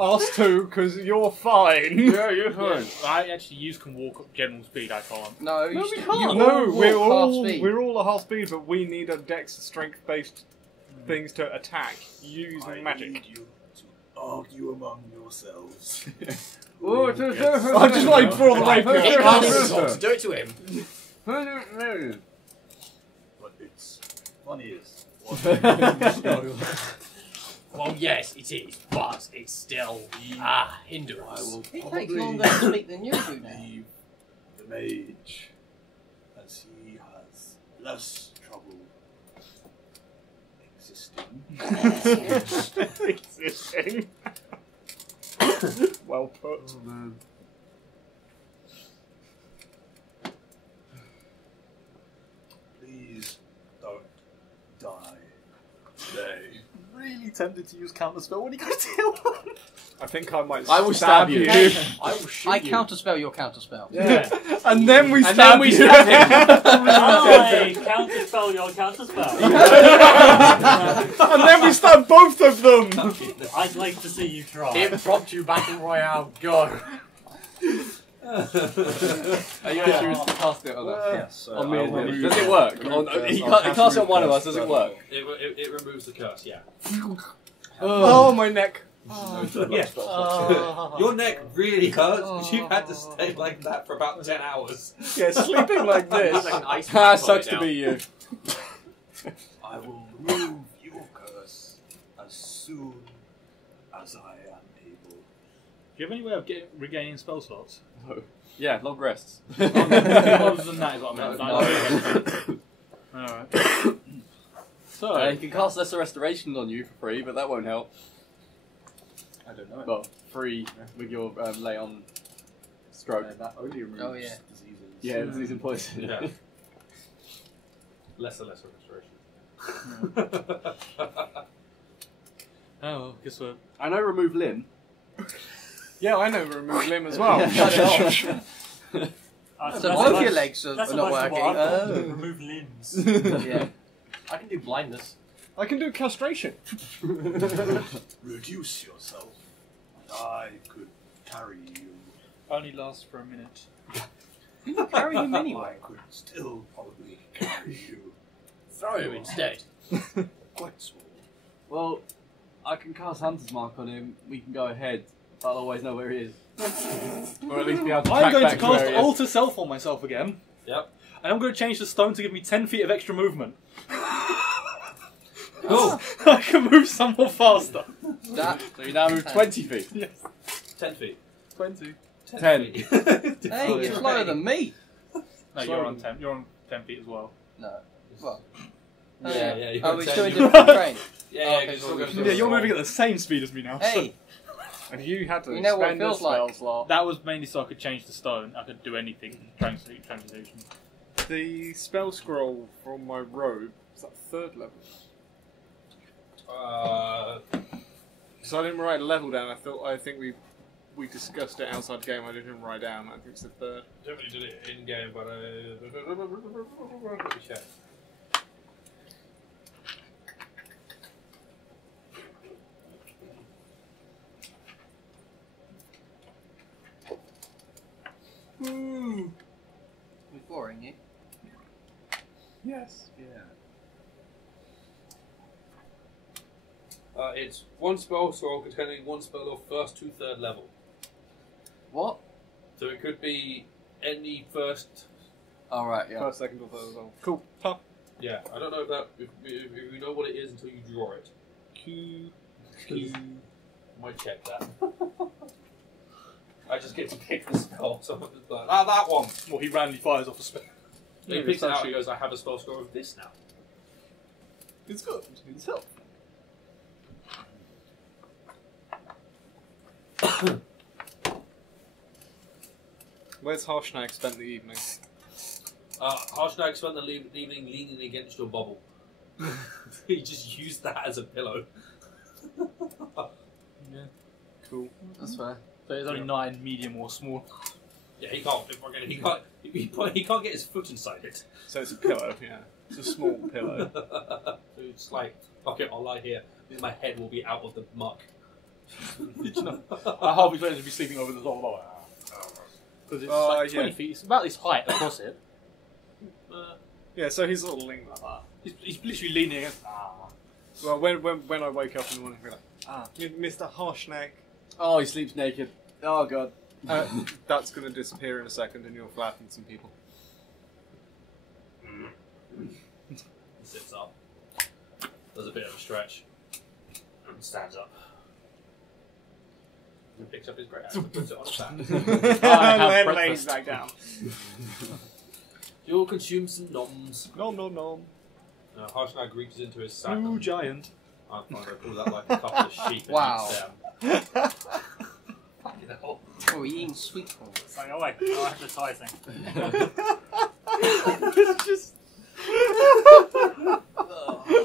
Us 2, because you're fine. Yeah, you're fine. I actually can walk up general speed. I can't. No, No, we you can't. all We're walk all half speed. we're all at half speed, but we need a dex strength based things to attack using magic. need you to argue among yourselves. Oh, I just like draw the He can't even rapier. talk, so do it to him. But it's funny as Well, yes, it is, but it's still hindrance. He takes longer to speak than you do now. leave the mage, as he has less trouble existing. Existing. Well put. Oh, man. Please don't die today. Really tempted to use counterspell when you go to heal one. I think I might. I will stab you. I will shoot I you. counterspell your counterspell. Yeah. And then we And stab then we you. stab him. I counterspell your counterspell. And then we stab both of them. I'd like to see you try. Impromptu battle royale, go. Are you actually cast it on us? Yes. On me and him. remove- Does it work? He casts it on one of us, does it work? It removes the curse, yeah. Oh, my neck. Yeah. Your neck really hurts because you've had to stay like that for about 10 hours. Yeah, sleeping like this. Like an ice Ah, pack sucks on to it be you. I will remove your curse as soon as I am able. Do you have any way of regaining spell slots? No. Yeah, long rests. Other than that is what I meant. Alright. So, You can cast Lesser Restoration on you for free, but that won't help. I don't know. Well, free with your lay on stroke. That only removes Oh, yeah. diseases. Yeah, disease and poison. Yeah. Lesser restoration. oh, guess what? I know remove limb. Yeah, I know remove limb as well. So both your legs are That's not a working. what I've got. Oh. Remove limbs. Yeah. I can do blindness. I can do castration. Reduce yourself, and I could carry you. Only lasts for a minute. You can carry him I anyway. could still probably carry you. Throw him instead. Quite small. Well, I can cast Hunter's Mark on him. We can go ahead. But I'll always know where he is. Or at least be able to I'm track going to back to where cast he is. Alter Self on myself again. Yep. And I'm going to change the stone to give me 10 feet of extra movement. Cool. I can move some more faster. That. So you now move 20 feet. Yes. 10 feet. 20. 10. feet. Hey, you're slower than me. No, you're on 10. You're on 10 feet as well. No. Well. Yeah, you're Oh, on we're 10. still in different train. Yeah, Oh, yeah, okay, still cool. goes Yeah, you're moving at the same speed as me now. Hey, And you had to You know what it spend a feels spell like. slot. That was mainly so I could change the stone. I could do anything. Transmutation. The spell scroll from my robe is that 3rd level. So I didn't write a level down. I think we discussed it outside the game. I didn't write down. I think it's the 3rd. Definitely did it in game, but let me check. we're boring you. Yes. Yeah. It's one spell scroll containing one spell of first to 3rd level. What? So it could be any first. All right, yeah. 1st, 2nd, or 3rd level. Cool. Huh. Yeah, I don't know if you know what it is until you draw it. Q. Might check that. I just get to pick the spell, so I'm just like, that one! Well, he randomly fires off a spell. He picks it out and goes, I have a spell score of this now. It's good. It's helpful. Where's Harshnag spent the evening? Harshnag spent the evening leaning against your bubble. He just used that as a pillow. Yeah. Cool. That's fair. So it's only 9, medium or small. Yeah, he can't get his foot inside it. So it's a pillow, yeah. It's a small pillow. So it's like, okay, I'll lie here. My head will be out of the muck. I half expected to be sleeping over the top of because it's like 20 feet. It's about this height across it. Yeah, so he's sort of leaning like that. He's literally leaning against. Well, when I wake up in the morning, I'll be like, Mr. Harshnag. Oh, he sleeps naked. Oh god. That's going to disappear in a second, and you'll flatten some people. He sits up. Does a bit of a stretch. And stands up. And picks up his great axe and puts it on his back. And then lays back down. You'll consume some noms. Nom nom nom. Harshnag reaches into his sack. Blue giant. I find I pull out like a couple of sheep. Wow. And eats them. Fucking hell. Oh, we're eating sweet corn. It's like, oh wait, I'm advertising. It's just.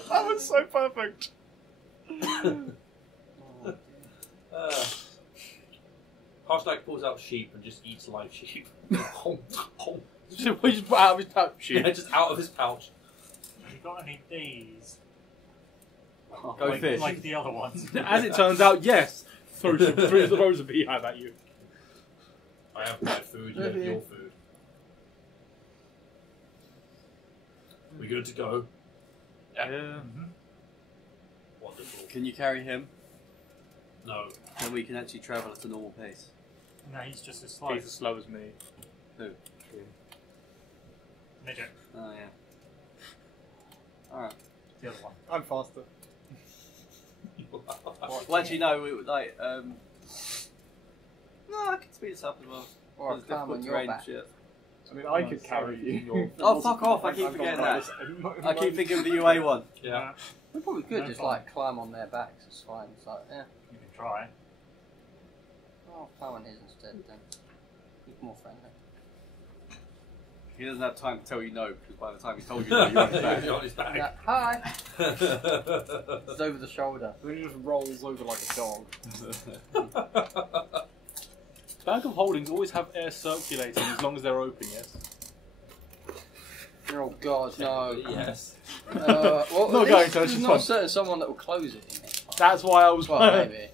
That was so perfect. Harshnag pulls out sheep and just eats live sheep. He just put out of his pouch. Yeah, just out of his pouch. Have you got any of these? Go fish. Like the other ones. As it turns out, yes. Throws a beehive at you. I have my food, you have your food. We good to go? Yeah. Mm-hmm. Wonderful. Can you carry him? No. Then we can actually travel at a normal pace. No, he's just as slow. He's as slow as me. Who? Midget. Oh yeah. Alright. The other one. I'm faster. Well, actually, no. We would like. No, I can speed this up as well. Or It's climb on difficult your terrain back. shit. I mean, I could carry you. Oh, fuck off! I keep forgetting that. I keep thinking of the UA one. Yeah. We probably could No just problem. like climb on their backs. It's fine. It's like, yeah. You can try. Oh, climb on his instead then. He's more friendly. He doesn't have time to tell you no, because by the time he's told you no, you're on his back. You're on his back. Yeah, hi! It's over the shoulder. Then he just rolls over like a dog. Bag of holdings always have air circulating as long as they're open, yes? Oh god, no. Yes. Well, Not at going least to, it's there's just not fun. certain someone that will close it in it. That's why I was. Well, maybe.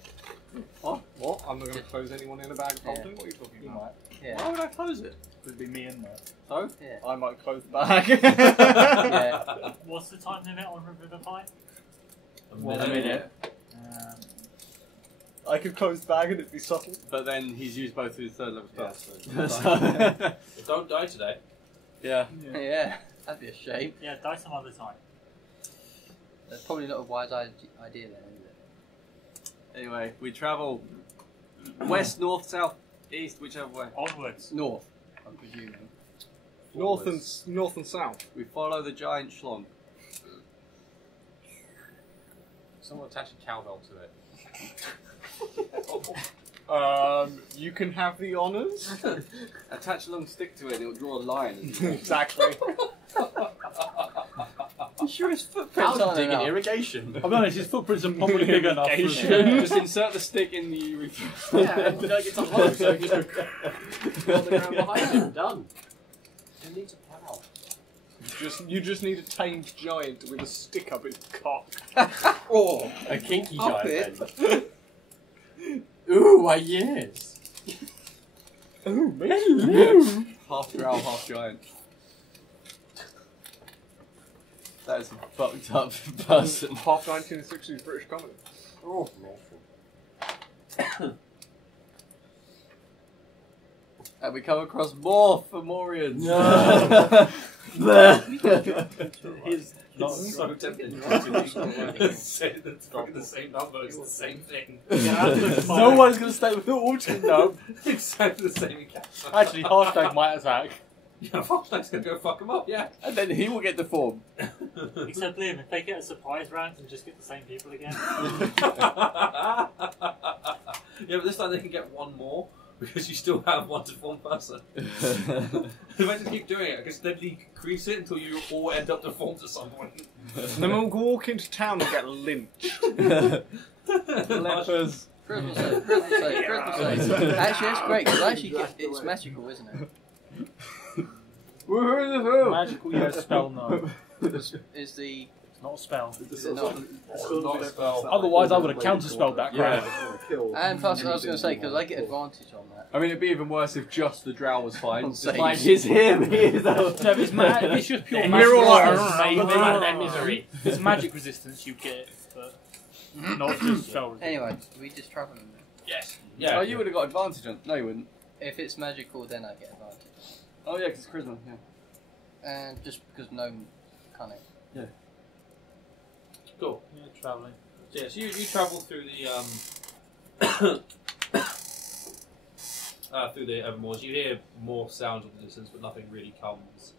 What? I'm not going to close anyone in a bag of holding? What are you talking You about? might. Yeah. Why would I close it? Could be me in there. So? Yeah. I might close the bag. Yeah. What's the time limit on Revivify? A minute. I could close the bag and it'd be subtle. But then he's used both of his third level stuff. But don't die today. Yeah. Yeah. That'd be a shame. Yeah, die some other time. That's probably not a wise idea then, is it? Anyway, we travel west, north, south, east, whichever way. Onwards. North, I'm presuming. North and south. We follow the giant schlong. Someone attach a cowbell to it. You can have the honours. Attach a long stick to it and it'll draw a line. Exactly. You sure his footprints aren't Digging enough? irrigation. I'll be honest, his footprints are probably big enough. Just insert the stick in the urethra. Yeah, and like it's a hollow, so you just go on the ground behind it. Done. Who needs a plough? You just need a tamed giant with a stick up its cock. Oh, A kinky Up giant. Then. Ooh, why yes. Oh, Half drow, half giant. That is a fucked up person. Half 1960s British comedy. Oh, And we come across more Fomorians. He's not so tempting to say it's probably the same number, it's the same thing. No one's going to stay with the Orchard, no. Exactly the same encounter. Actually, Harshnag might attack. Yeah, Harshnag's going to go fuck him up, yeah. And then he will get deformed. Except Liam, if they get a surprise round and just get the same people again. Yeah, but this time they can get one more because you still have one deformed person. If I just keep doing it, I can steadily increase it until you all end up deformed at some point. Then we'll walk into town and get lynched. Lepers. Critical save, critical save, critical save. Actually, that's great because actually it's magical, isn't it? Magical, yeah, spell, no. Is the It's not a spell. is it not? It's not a spell. Otherwise, I would have counterspelled that crap. And plus, I was going to say because I get advantage on that. I mean, it'd be even worse if just the drow was fine. On It's saves. like, it's him, he is out. No, if it's, if it's just pure We're magic all like, resistance, misery. If it's magic resistance, you get it, but not just spell resistance. Anyway, we just travel in there. Yes. Yeah. Oh, you would have got advantage on. No, you wouldn't. If it's magical, then I get advantage. Oh yeah, because charisma. Yeah. And just because gnome cunning. Cool. Yeah, travelling. So, yeah, so you travel through the through the Evermoors. You hear more sounds of the distance, but nothing really comes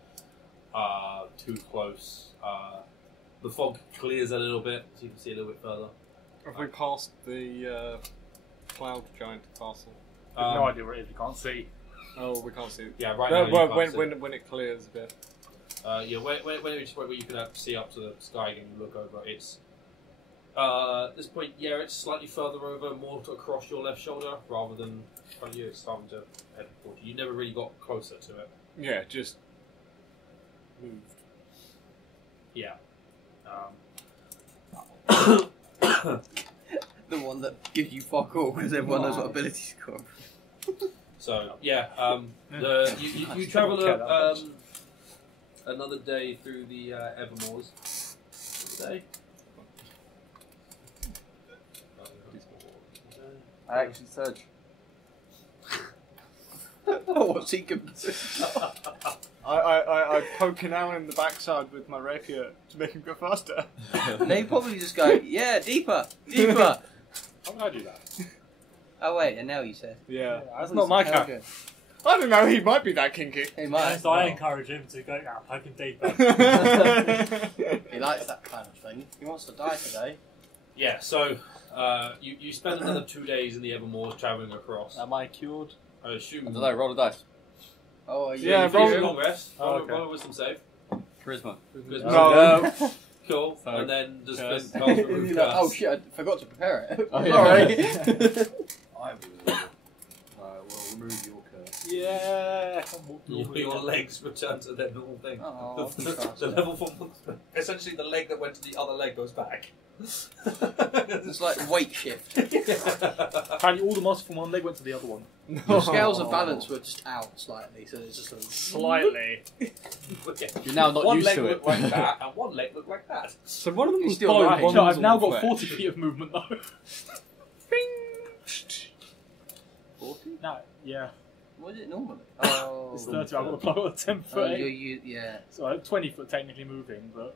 too close. The fog clears a little bit, so you can see a little bit further. Have we passed the cloud giant castle? I have no idea where it is, we can't see. Oh, we can't see it. Yeah, right No, now. well, You can't see. when it clears a bit. Yeah, when you just where you can see up to the sky and look over, it's at this point, yeah, it's slightly further over, more to across your left shoulder rather than in front of you. It's starting to head towards you. You never really got closer to it. Yeah, just moved. Yeah. The one that gives you fuck all because everyone knows what ability score. So yeah, you travel another day through the Evermoors. Day. I actually surge. Oh, what's he can do? I poke him out in the backside with my rapier to make him go faster. They probably just go, yeah, deeper, deeper. How would I do that? Oh wait, and now you said. Yeah, that's not my kind. Okay. I don't know, he might be that kinky. He Yeah, might. so I encourage him to go, poke him deeper. He likes that kind of thing. He wants to die today. Yeah. So you spend another 2 days in the Evermoors traveling across. Am I cured? I assume. I don't know. Roll a dice. Oh, Yeah, Roll roll- a long rest. Oh, okay. Roll a wisdom save. Charisma. No. Cool. Sorry. And then just Curse. spend cast remove curse. Oh shit! I forgot to prepare it. Oh, yeah. Sorry. I will remove your curse. Yeah. Your legs return to their normal thing. Oh, the level form, essentially the leg that went to the other leg goes back. It's like weight shift. Apparently all the muscle from one leg went to the other one. The scales of balance were just out slightly, so it's just a Slightly. You're now not one used leg to it. looked like that, and one leg looked like that. So one of them He's was still bone, right. one So was I've now all got flesh. 40 feet of movement though. 40? No, yeah. What is it normally? Oh, It's 30. I've got to plug on 10 oh foot. yeah. So 20 foot technically moving, but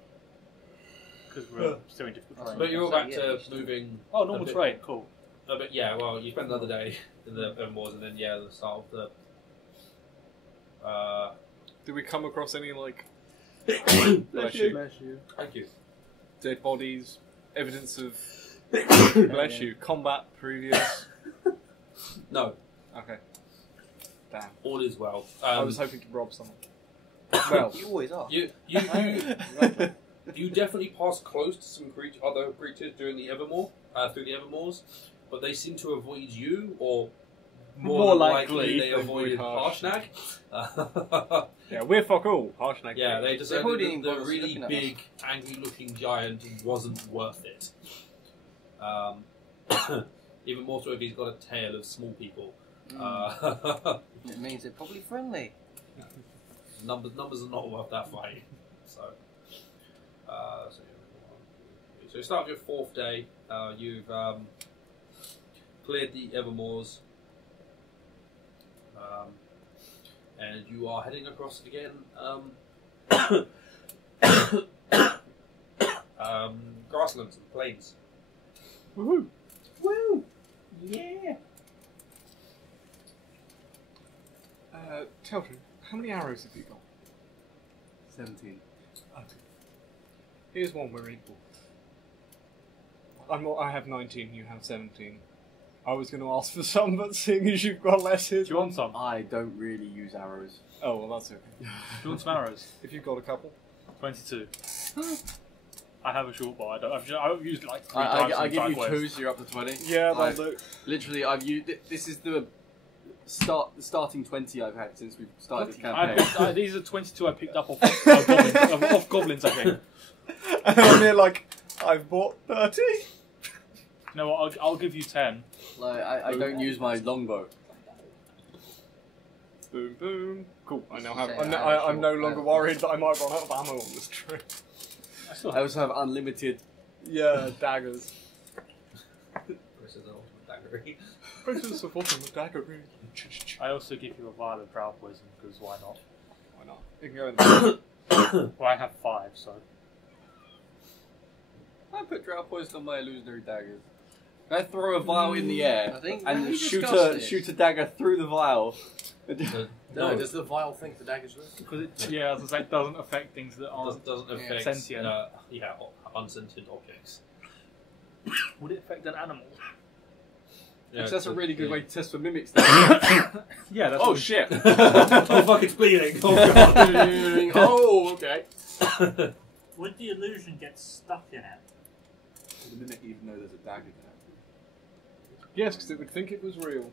because we're still in difficult terrain. But you're all So, back yeah, to you still- moving. Oh, normal a bit- terrain, cool. But yeah, well, you spend another day in the Evermoors, and then yeah, the start of the. Did we come across any, like, Bless you. Thank you. dead bodies, evidence of, bless you, combat previous? No, Okay. Damn. all is well. I was hoping to rob someone. Well, You always are. You definitely pass close to some other creatures during the Evermore, through the Evermoors, but they seem to avoid you, or more likely they avoided Harshnag. yeah, we're fuck all. Harshnag. Yeah, they They decided probably that didn't the bother really looking at big, angry-looking giant wasn't worth it. Even more so if he's got a tail of small people. It means they're probably friendly. Numbers are not worth that fight. So you start your 4th day. You've cleared the Evermoors, and you are heading across again Grasslands and plains. Woohoo! Woo! Yeah! Teltrin, how many arrows have you got? 17. Okay. Here's one, we're equal. I have 19, you have 17. I was going to ask for some, but seeing as you've got less here... Do you want some? I don't really use arrows. Oh, well, that's okay. Do you want some arrows? If you've got a couple. 22. I have a short bow. I've used it like 3 times. I give you 2, so you're up to 20. Yeah, that'll do. Literally, I've used... This is the starting 20 I've had since we've started the campaign. These are 22 I picked up off goblins, I think. And I'm here like, I've bought 30? No, I'll give you 10. Like, I don't use my longbow. Boom, boom. Cool. I now have. I'm no longer worried that I might run out of ammo on this trip. I also have unlimited. Yeah, daggers. This is the ultimate daggery. Princess of ultimate daggery. I also give you a vial of drought poison because why not? Why not? You can go in there. Well, I have 5, so. I put drought poison on my illusionary daggers. I throw a vial in the air and shoot a dagger through the vial. No, does the vial think the dagger's there? Because it doesn't affect things that aren't Doesn't affect sentient. unsentient objects. Would it affect an animal? Yeah, That's a really good way to test for mimics. Yeah, that's Oh shit! Oh fuck, it's bleeding! Oh god! Oh, okay. Would the illusion get stuck in it? The minute even though there's a dagger there. Yes, because it would think it was real.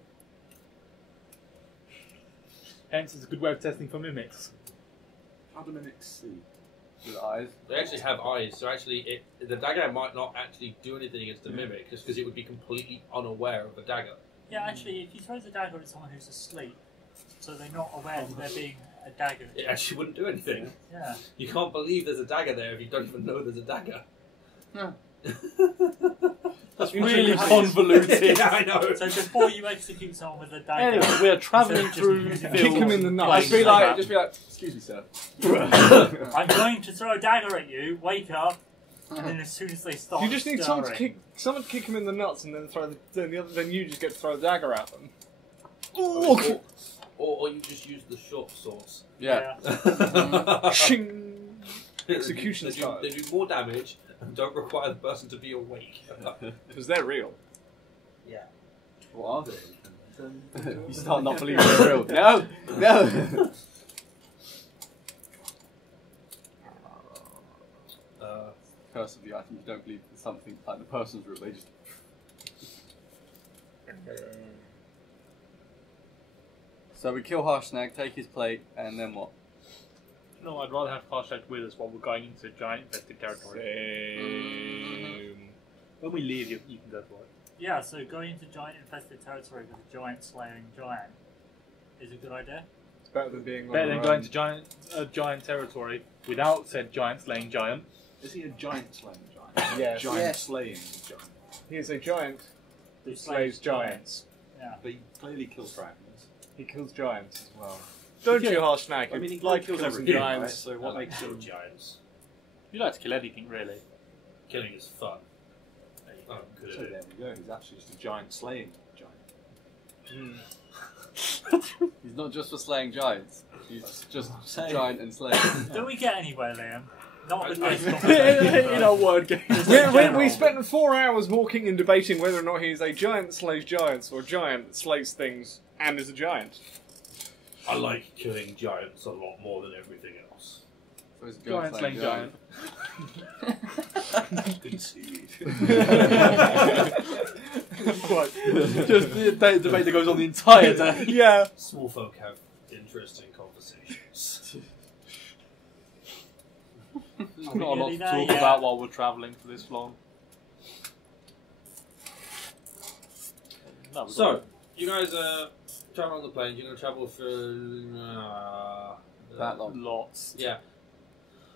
Hence, it's a good way of testing for mimics. How do mimics see? With eyes. They actually have eyes, so actually the dagger might not actually do anything against the mimic, just because it would be completely unaware of the dagger. Yeah, actually, if you throw the dagger at someone who's asleep, so they're not aware that there being a dagger. It actually wouldn't do anything. Yeah. You can't believe there's a dagger there if you don't even know there's a dagger. No. That's really convoluted. Yeah, I know. So before you execute someone with a dagger, Anyway, we're travelling through Kick him in the nuts. Just be like, excuse me, sir. I'm going to throw a dagger at you. Wake up, and then as soon as they start, You just need someone to kick him in the nuts, and then then you just get to throw the dagger at them. Or you just use the short swords. Yeah. Shing. Execution they style. do more damage and don't require the person to be awake. Because they're real. Yeah. What are they? You start not believing they're real. No! No! Personally, I think you don't believe something like the person's real, they just... So we kill Harshnag, take his plate, and then what? No, I'd rather have Harshnag with us while we're going into giant infested territory. When we leave, you can go for it. Yeah, so going into giant infested territory with a giant slaying giant is a good idea. It's better than being Better than going to giant territory without said giant slaying giant. Is he a giant slaying giant? Yes. Giant slaying giant. He is a giant who Who slays giants. Yeah. But he clearly kills dragons. He kills giants as well. Don't you, Harshnag? I mean, he like kills kills everything, giants. right? So what makes kill him... giants? You like to kill anything, really. Killing is fun. I'm good So at there it. we go. He's actually just a giant slaying giant. He's not just for slaying giants. He's just giant and slaying. Do we get anywhere, Liam? Not with this conversation. In our word game. We spent 4 hours walking and debating whether or not he is a giant that slays giants or a giant that slays things and is a giant. I like killing giants a lot more than everything else. So he's a Giant slaying giant. Concede. Just the debate that goes on the entire day. Yeah. Small folk have interesting conversations. There's not a lot to talk about while we're travelling for this long. No, So, you guys travel on the plains. You're going to travel for That long. Lots. Yeah,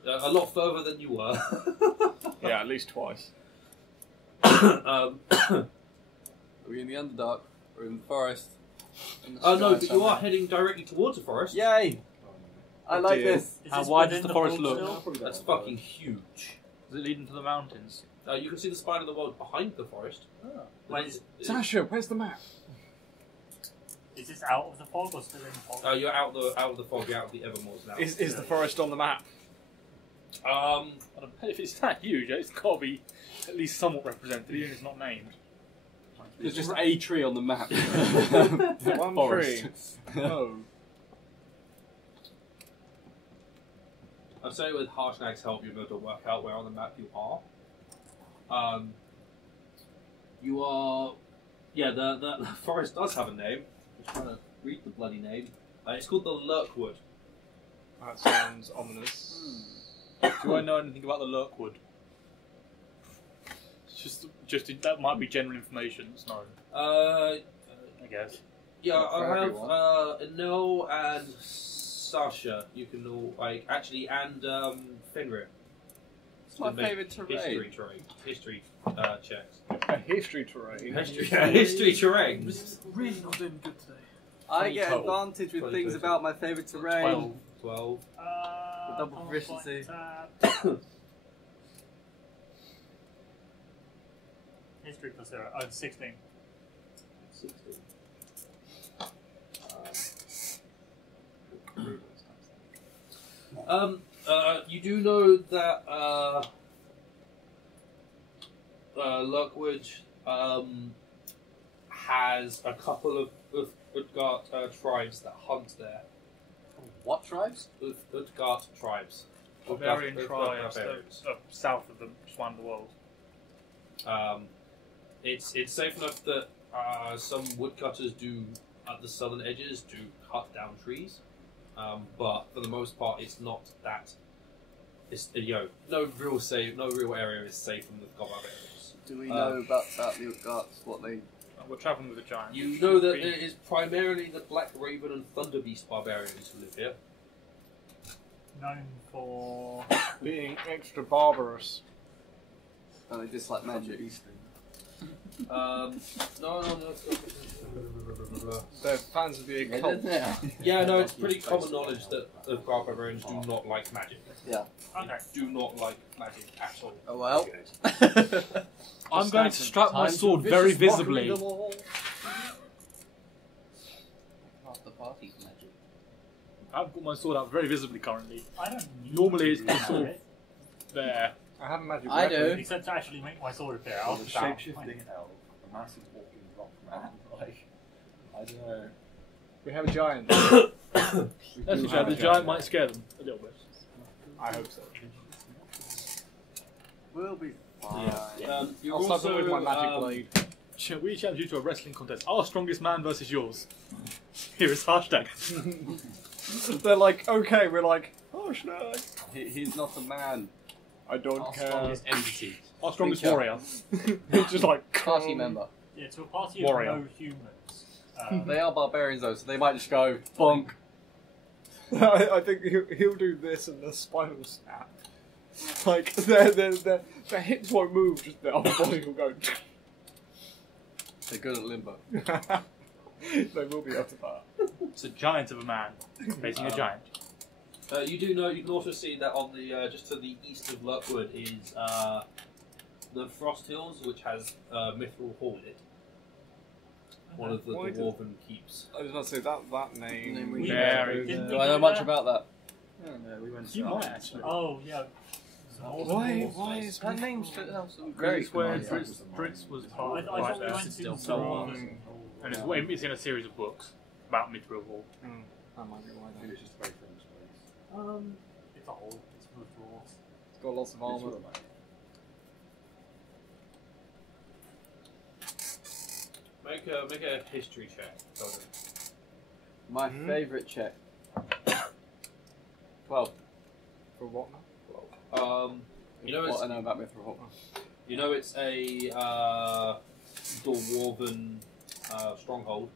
a lot further than you were. Yeah, at least twice. Are we in the Underdark? Or in the forest? In the Oh no, sky but you somewhere? are heading directly towards the forest. Yay! I like this. How wide does the forest look? That's fucking huge. Does it lead into the mountains? You can see the spine of the world behind the forest. Sasha, where's the map? Is this out of the fog or still in the fog? You're out of the fog, you're out of the Evermoors now. Is the forest on the map? I don't know if it's that huge, it's got to be at least somewhat represented, even if it's not named. There's just a tree on the map. One tree. No. I'd say with Harshnag's help, you'll be able to work out where on the map you are. You are... Yeah, the forest does have a name. I'm trying to read the bloody name. It's called the Lurkwood. That sounds ominous. Do I know anything about the Lurkwood? Just that might be general information that's known. I guess. Yeah, I have Enil and Sasha. You can all and Fenrir. It's my favourite terrain. History checks. History terrain. History terrain. Really not doing good today. I get advantage with things about my favourite terrain. 12. Double proficiency. History plus 0. 16. 16. You do know that Lurkwood has a couple of Utgard tribes that hunt there. What tribes? Utgard tribes. Barbarian tribes south of the spine of the world. It's safe enough that some woodcutters do at the southern edges do cut down trees, but for the most part, it's not that. It's no real area is safe from the barbarians. Do we know about the Utgards? What they? We're travelling with a giant. You know that it is primarily the Black Raven and Thunderbeast barbarians who live here. Known for being extra barbarous. And they dislike magic. No. They're fans of the occult. Yeah, no, it's pretty common knowledge that the barbarians do not like magic. Yeah. Okay. Do not like magic at all. Oh well. I'm going to strap my sword very visibly. Half the party's magic. I've got my sword out very visibly currently. I don't Normally it's the sword there. I have a magic I do. Except to actually make my sword appear. Oh, the shape-shifting elf, a massive walking rock man. Like, I don't know. We have a giant. That's a shame. The giant might scare them a little bit. I hope so. We'll be fine. You're I'll start with my magic blade. We challenge you to a wrestling contest. Our strongest man versus yours. Here is hashtag. They're like, okay, we're like, hashtag. He's not a man. I don't Our care. strongest entity. Our strongest Creature. warrior. It's just like, Party member. Yeah, to a party Warrior. of no humans. They are barbarians though, so they might just go bonk. I think he'll do this and the spinal snap. Like, their hips won't move, just their upper body will go. They're good at limbo. They will be able to that. It's a giant of a man facing a giant. You do know. You can also see that on the just to the east of Lurkwood is the Frost Hills, which has Mithril Hall in it. One of the dwarven keeps. I was about to say that name. Very. Do I know much about that? No, we went You might actually. Oh, yeah. Why is That name's very Very where familiar. Prince was I part thought right we there. went to So, and it's in a series of books about Mithril Hall. That might be why I think it's just a very famous place. It's a hole. It's full of dwarves. It's got lots of armor. Make a history check. My favourite check. 12. For what now? You know What I know about Mithril Hall. You know it's a dwarven stronghold.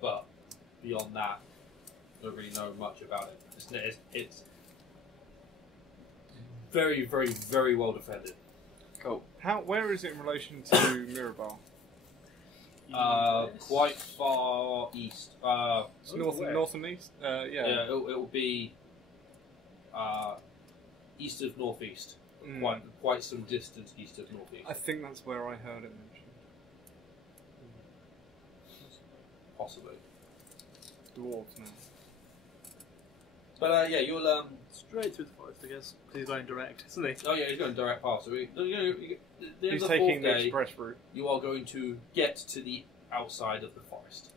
But beyond that, don't really know much about it. It's very, very, very well defended. Cool. Where is it in relation to Mirabelle? Quite far east. It's north and east? Yeah. Yeah, it will be east of northeast. Quite some distance east of northeast. I think that's where I heard it mentioned. Possibly. Dwarves now. But yeah, you'll straight through the forest, I guess, because he's going direct, isn't he? Oh yeah, he's going direct past. So he's taking the express route. You are going to get to the outside of the forest.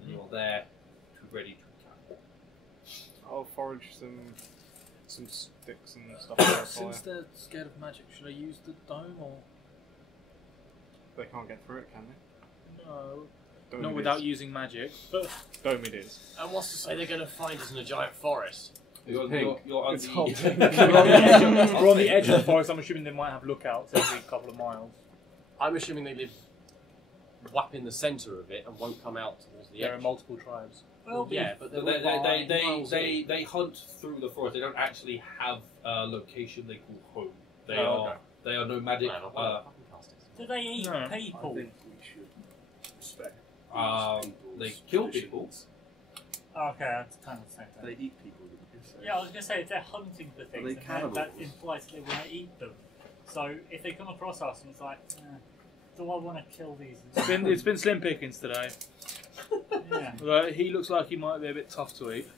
And you're there, ready to attack. I'll forage some sticks and stuff. Like that. Since they're scared of magic, should I use the dome or? They can't get through it, can they? No. Dome Not without using magic. Dome it is. And what's to say they're going to find us in a giant forest? You're on the We're on the edge of the forest. I'm assuming they might have lookouts every couple of miles. I'm assuming they live whap in the centre of it and won't come out towards the edge. There are multiple tribes. Well, yeah, but they hunt through the forest. They don't actually have a location they call home. They are nomadic. Do they eat people? I think we should respect. They kill people. Okay, that's kind of the same thing. They eat people. Yeah, I was going to say, if they're hunting for things, they then cannibals? that implies they want to eat them. So if they come across us and it's like, do I want to kill these? It's been slim pickings today. Yeah. He looks like he might be a bit tough to eat.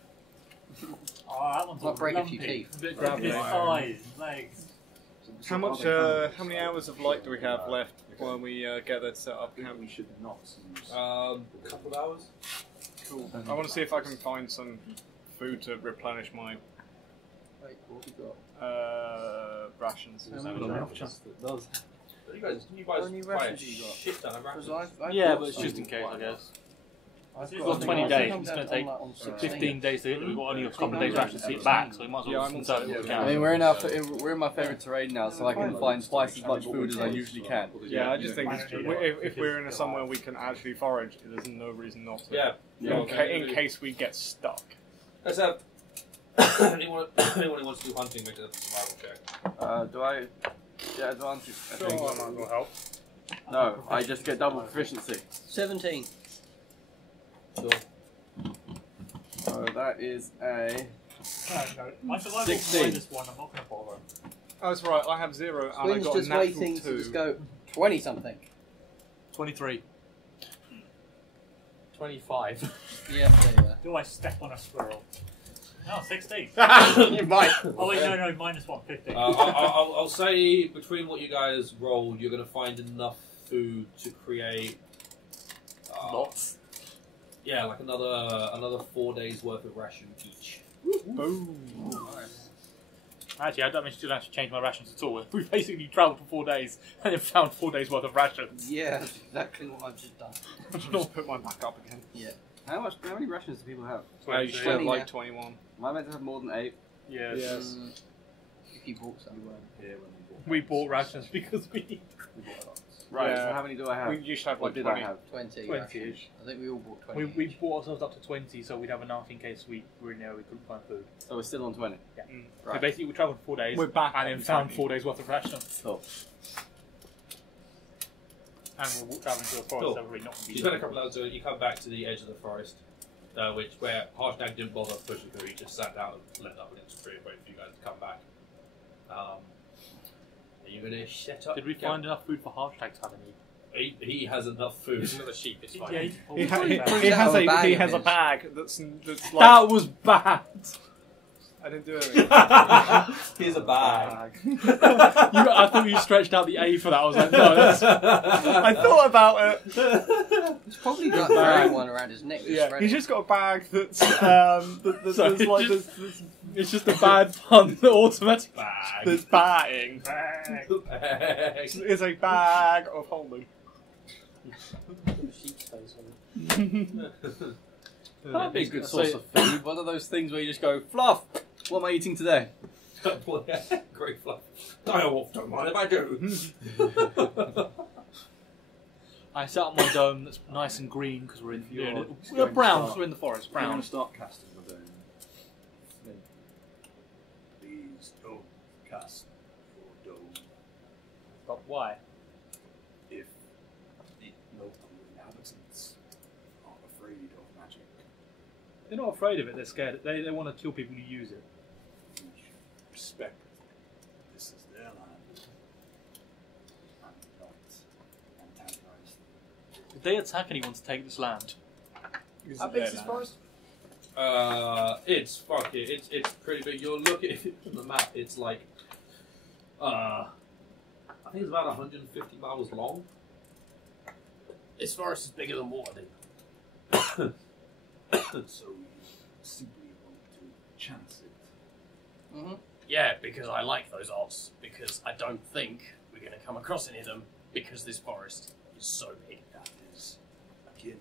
Oh, that one's Might break a few lumpy. teeth. A bit His gravelly. eyes, legs. How much? How many hours of light do we have left when we get there to set up camp? We should not use. A couple of hours. Cool. I want to see if I can find some food to replenish my rations. You guys buy a shit ton of rations. Yeah, but it's just in case, I guess. We've got 20 days. It's going to take 15 days to hit. We've got only a couple of days rations to get back, so we might as well conserve it what we can. I mean, we're in my favourite terrain now, so I can find twice as much food as I usually can. Yeah, I just think if we're in somewhere we can actually forage, there's no reason not to. Yeah. In case we get stuck. Let's have anyone who wants to do hunting make a survival check. Do I? Yeah, advantage. I think. Sure, I might as well help. No, I just get double proficiency. 17. So, So that is a. No, my survival 16. minus one, I'm not going to bother. Oh, that's right. I have 0 and I Quinn's got a just natural waiting 2. to just go 20 something. 23. 25. Yeah, there you are. Do I step on a squirrel? No, 16. You might. Oh wait, no, minus 1, 15. I'll say between what you guys rolled, you're going to find enough food to create. Lots. Yeah, like another 4 days worth of ration each. Boom. Actually, I don't mean to actually change my rations at all. We basically travelled for 4 days and then found 4 days worth of rations. Yeah, that's exactly what I've just done. I'll put mine back up again. Yeah. How many rations do people have? You should have like 21. Am I meant to have more than 8? Yes. If you bought some. We bought rations because we. Right. Yeah. So how many do I have? You should have What like did 20. I have? 20. 20-ish. I think we all bought 20. We bought ourselves up to 20, so we'd have enough in case we were in there we couldn't find food. So we're still on 20. Yeah. Right. So basically, we travelled for 4 days. We're back and on then found 20. 4 days worth of rations. Cool. And we're travelling to a forest, Cool. so we're not. You spend a couple of hours doing it, you come back to the edge of the forest, where Harshnag didn't bother pushing through, he just sat down and let up against the tree, waiting for you guys to come back. Are you going to set up? Did we find enough food for Harshnag to have any? He has enough food. There's another sheep, it's fine. He He has a of bag that's like. That was bad! I didn't do anything. Here's a bag. I thought you stretched out the A for that. I was like, no, that's. I thought about it. He's probably got wearing one around his neck. Yeah, he's just got a bag that's that's So like it's this. It's just a bad pun, automatic. That's batting. Bag. It's a bag of holding. Sheep's face on it. That'd be a good source of food. One of those things where you just go, Fluff, what am I eating today? Great fluff. Direwolf, don't mind if I do. I set up my dome that's nice and green because we're in. You're We're brown start- because we're in the forest. I'm going Brown. to start casting the dome. Please don't cast your dome But why? if the local They're not afraid of it. They're scared. They want to kill people who use it. Respect. This is their land. I'm not antagonized. If they attack anyone to take this land, How big is this forest? It's pretty big. You'll look at it on the map. It's like, I think it's about 150 miles long. This forest is bigger than Waterdeep. So we simply want to chance it. Mm-hmm. Yeah, because I like those odds. Because I don't think we're going to come across any of them. Because this forest is so big. That is akin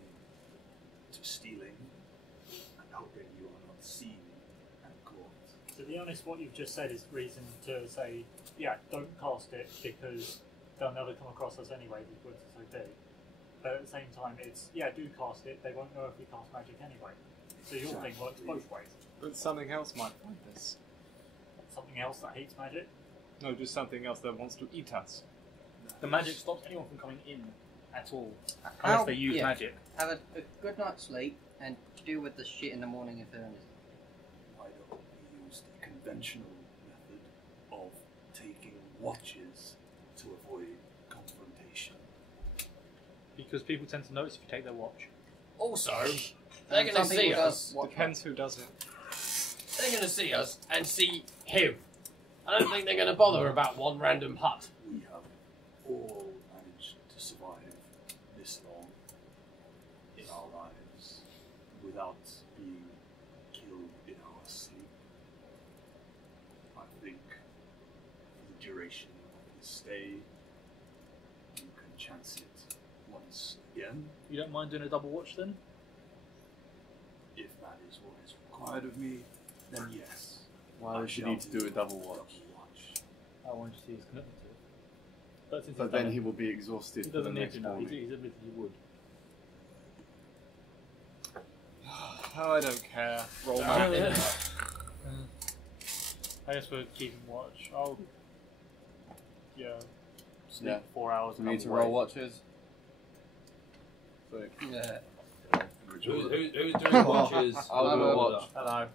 to stealing and hoping you are not seen and caught. To be honest, what you've just said is reason to say, yeah, don't cast it because they'll never come across us anyway. These woods are so big. But at the same time, it's, yeah, do cast it. They won't know if we cast magic anyway. So your thing works both ways. But something else might find this. Something else that hates magic. No, just something else that wants to eat us. the magic stops anyone from coming in at all, unless they use magic. Have a good night's sleep and deal with the shit in the morning if there is. Why don't we use the conventional method of taking watches to avoid confrontation? Because people tend to notice if you take their watch. Also, they're going to see us. Depends who does it. They're going to see us and see him. I don't think they're going to bother about one random hut. We have all managed to survive this long in our lives without being killed in our sleep. I think for the duration of this stay, you can chance it once again. You don't mind doing a double watch then? If that is what is required of me, then yes. Why would you need to do a double watch? I want to see his commitment to it. But then he will be exhausted He for the doesn't need next to know. morning. He's admitted he would. Oh, I don't care. Roll I my guess we're keeping watch. I'll sleep Yeah. 4 hours. We and need to I'll roll wait. watches. So, Yeah. Who's doing watches? I'll do a watch. Hello.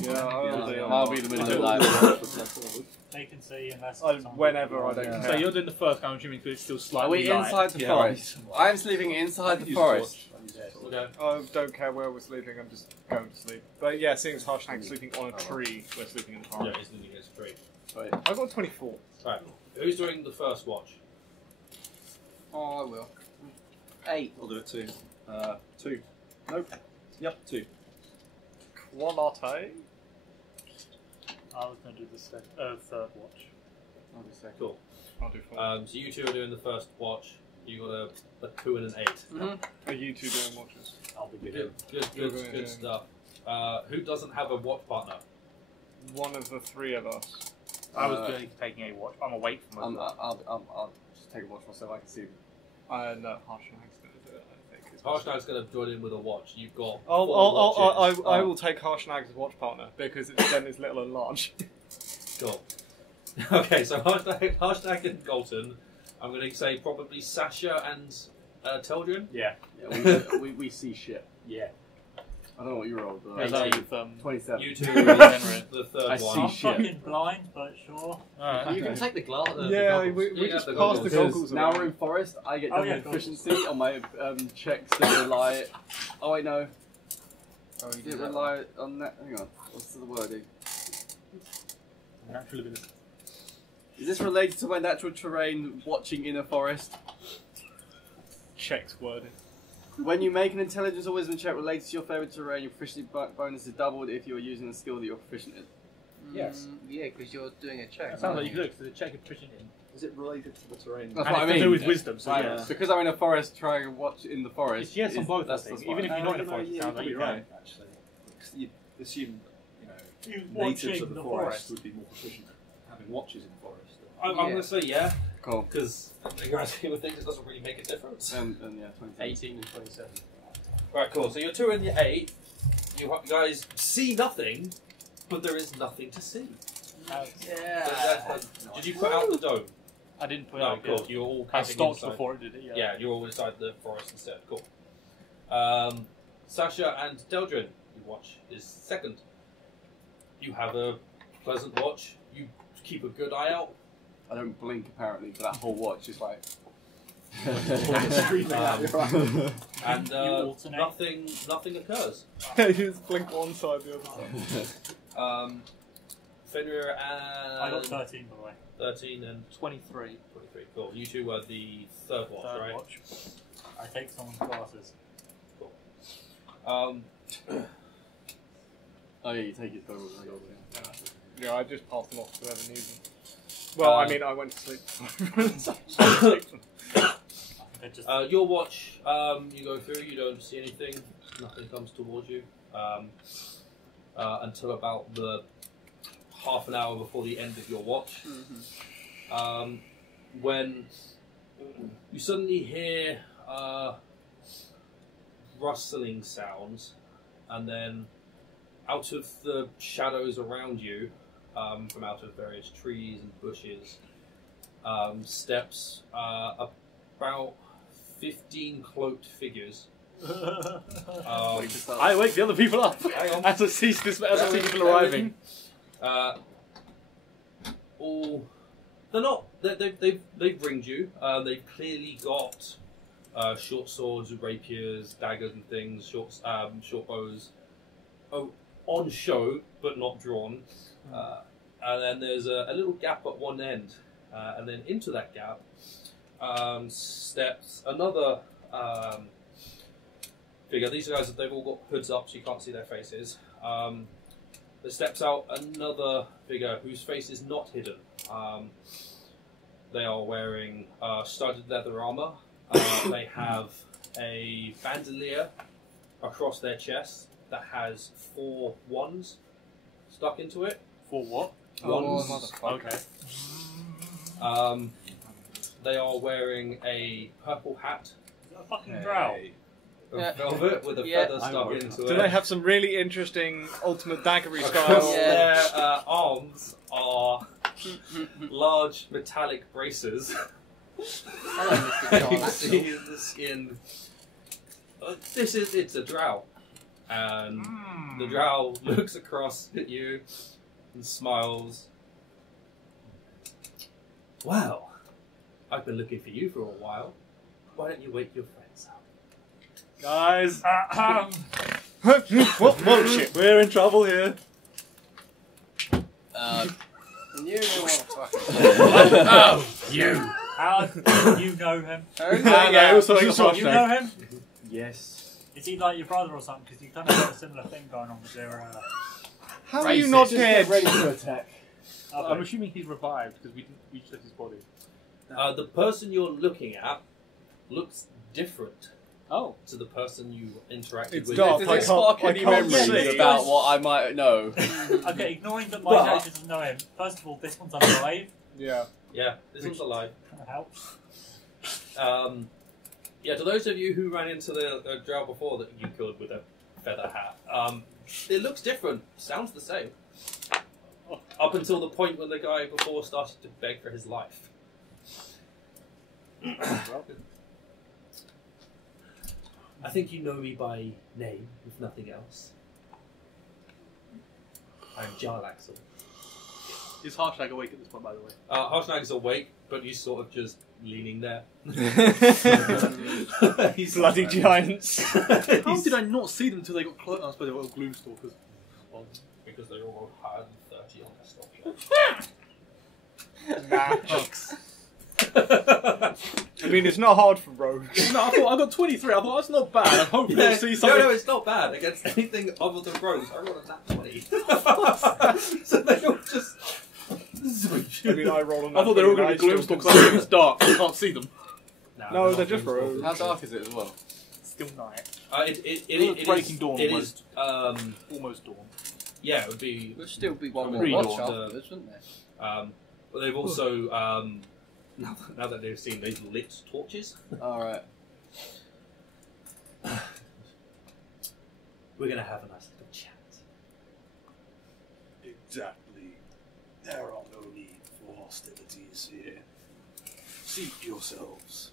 Yeah, I'll be the middle of the night. They can see unless whenever, I don't care. So you're doing the first count, assuming because it's still Are slightly we light. inside the forest? I'm sleeping inside the forest. Okay. I don't care where we're sleeping, I'm just going to sleep. But yeah, seeing as Harshnag's sleeping on a tree, we're sleeping in the Yeah, forest. he's leaning against a tree. Right. I got 24. Right. Who's doing the first watch? Oh, I will. 8. I'll do it too. 2. Nope. Yep, 2. Qualite. I was going to do the third watch. I'll do second. Cool. I'll do 4. So you two are doing the first watch. You got a 2 and an 8. Mm-hmm. Are you two doing watches? I'll be Good, good stuff. Who doesn't have a watch partner? One of the three of us. I was going to taking a watch. I'm awake from myself. I'll just take a watch myself. I can see. No, Harshnag's going to do it, I think. Harshnag's going to join in with a watch. You've got I 4 watches. will take Harshnag as watch partner because it's then is little and large. Cool. Okay, so Harshnag and Galton. I'm going to say probably Sasha and Teldrin. Yeah. We see shit. Yeah. I don't know what you rolled, but As I with 27. You two are the third I one. see I'm shit. fucking blind, but sure. Alright. You can take the glass. Yeah, we You just have the passed the goggles. goggles Now around. we're in forest. I get Oh, double yeah, efficiency on my checks that rely. Oh wait, no. Oh, you Did do it that. rely on that? Hang on. What's the wording? Natural ability. Is this related to my natural terrain watching in a forest? Checks wording. When you make an intelligence or wisdom check related to your favourite terrain, your proficiency bonus is doubled if you are using a skill that you're proficient in. Yes. Yeah, because you're doing a check. That sounds like you could look to the check of proficient in. Is it related to the terrain? That's And what I it's to mean. do with wisdom, so Right, yes. because I'm in a forest trying to watch in the forest. It's yes on both, I that's think. fine. Even if you're not in a forest, it yeah, sounds like you you're probably right. can, actually. Because you assume, You natives watching of the the forest forest. would be more proficient at having watches in the forest. I'm going to say yeah, Cool. because the grand scheme of things, it doesn't really make a difference. And yeah, 27. 18 and 27. Right, cool. So you're 2 and you're 8. You guys see nothing, but there is nothing to see. Did you put out the dome? I didn't put No, out cool. good. You're all I camping stopped inside. before it did it, Yeah, you're all inside the forest instead. Cool. Sasha and Deldrin, your watch is second. You have a pleasant watch. You keep a good eye out. I don't blink apparently, but that whole watch is like. And nothing occurs. You just blink one side, the other side. Fenrir and I got 13 by the way. 13 and 23. 23. Cool. You two were the third watch, right? Watch. I take someone's glasses. Cool. Oh yeah, you take it forward. Yeah, I just passed them off to whoever needs them. Well, I mean, I went to sleep. Your watch, you go through, you don't see anything, nothing comes towards you until about the half an hour before the end of your watch, when you suddenly hear rustling sounds, and then out of the shadows around you, from out of various trees and bushes, steps about 15 cloaked figures. I wake the other people up as I see people arriving. All they're not. They've ringed you. They've clearly got short swords, rapiers, daggers, and things. Short bows. On show, but not drawn. And then there's a little gap at one end, and then into that gap steps another figure. These guys, they've all got hoods up, so you can't see their faces. There steps out another figure whose face is not hidden. They are wearing studded leather armor. They have a bandolier across their chest that has 4 wands stuck into it. 4 what? Wands. Okay. They are wearing a purple hat. Is that a fucking drow? Of velvet with a feather stuck into it. Do they have some really interesting ultimate daggery style? Across their arms are large metallic braces. You can see the skin. It's a drow. And the drow looks across at you and smiles. Well, I've been looking for you for a while. Why don't you wake your friends up? Guys! What bullshit? We're in trouble here. You How do you know him? You know him? Yes. Is he like your brother or something? Because you kind of got a similar thing going on with your. How are you not dead? Ready to attack. I'm assuming he's revived because we didn't reach his body. The person you're looking at looks different Oh. to the person you interacted It's with. dark. Does I it spark can't any see. memories about what I might know? Okay, ignoring that my character doesn't know him. First of all, this one's alive. Yeah. Yeah, this one's alive. Kind of helps. Yeah, to those of you who ran into the drow before that you killed with a feather hat, it looks different, sounds the same. Up until the point when the guy before started to beg for his life. I think you know me by name, if nothing else. I'm Jarl Axel. Is Harshnag awake at this point, by the way? Harshnag's awake, but he's sort of just leaning there. He's bloody giants. How did I not see them until they got close? I suppose they were all Gloomstalkers. Because they all rolled higher than 30 on their stuff. I mean, it's not hard for rogues. No, I got 23. I thought that's not bad. I'm hoping we'll see something. No, it's not bad against anything other than rogues. I rolled a nat 20. So they all just. I mean, I roll on that. I thought they were all going to be Gloomstalkers because I think it's dark. I can't see them. No, they're just rogues. How dark is it as well? Still night. It breaking dawn it almost. is, Almost dawn. Yeah, it would be. There'll still be one more Read watch on afterwards, wouldn't there? But they've also now that they've seen, they've lit torches. Alright. We're gonna have a nice little chat. Exactly. There are no need for hostilities here. Seat yourselves.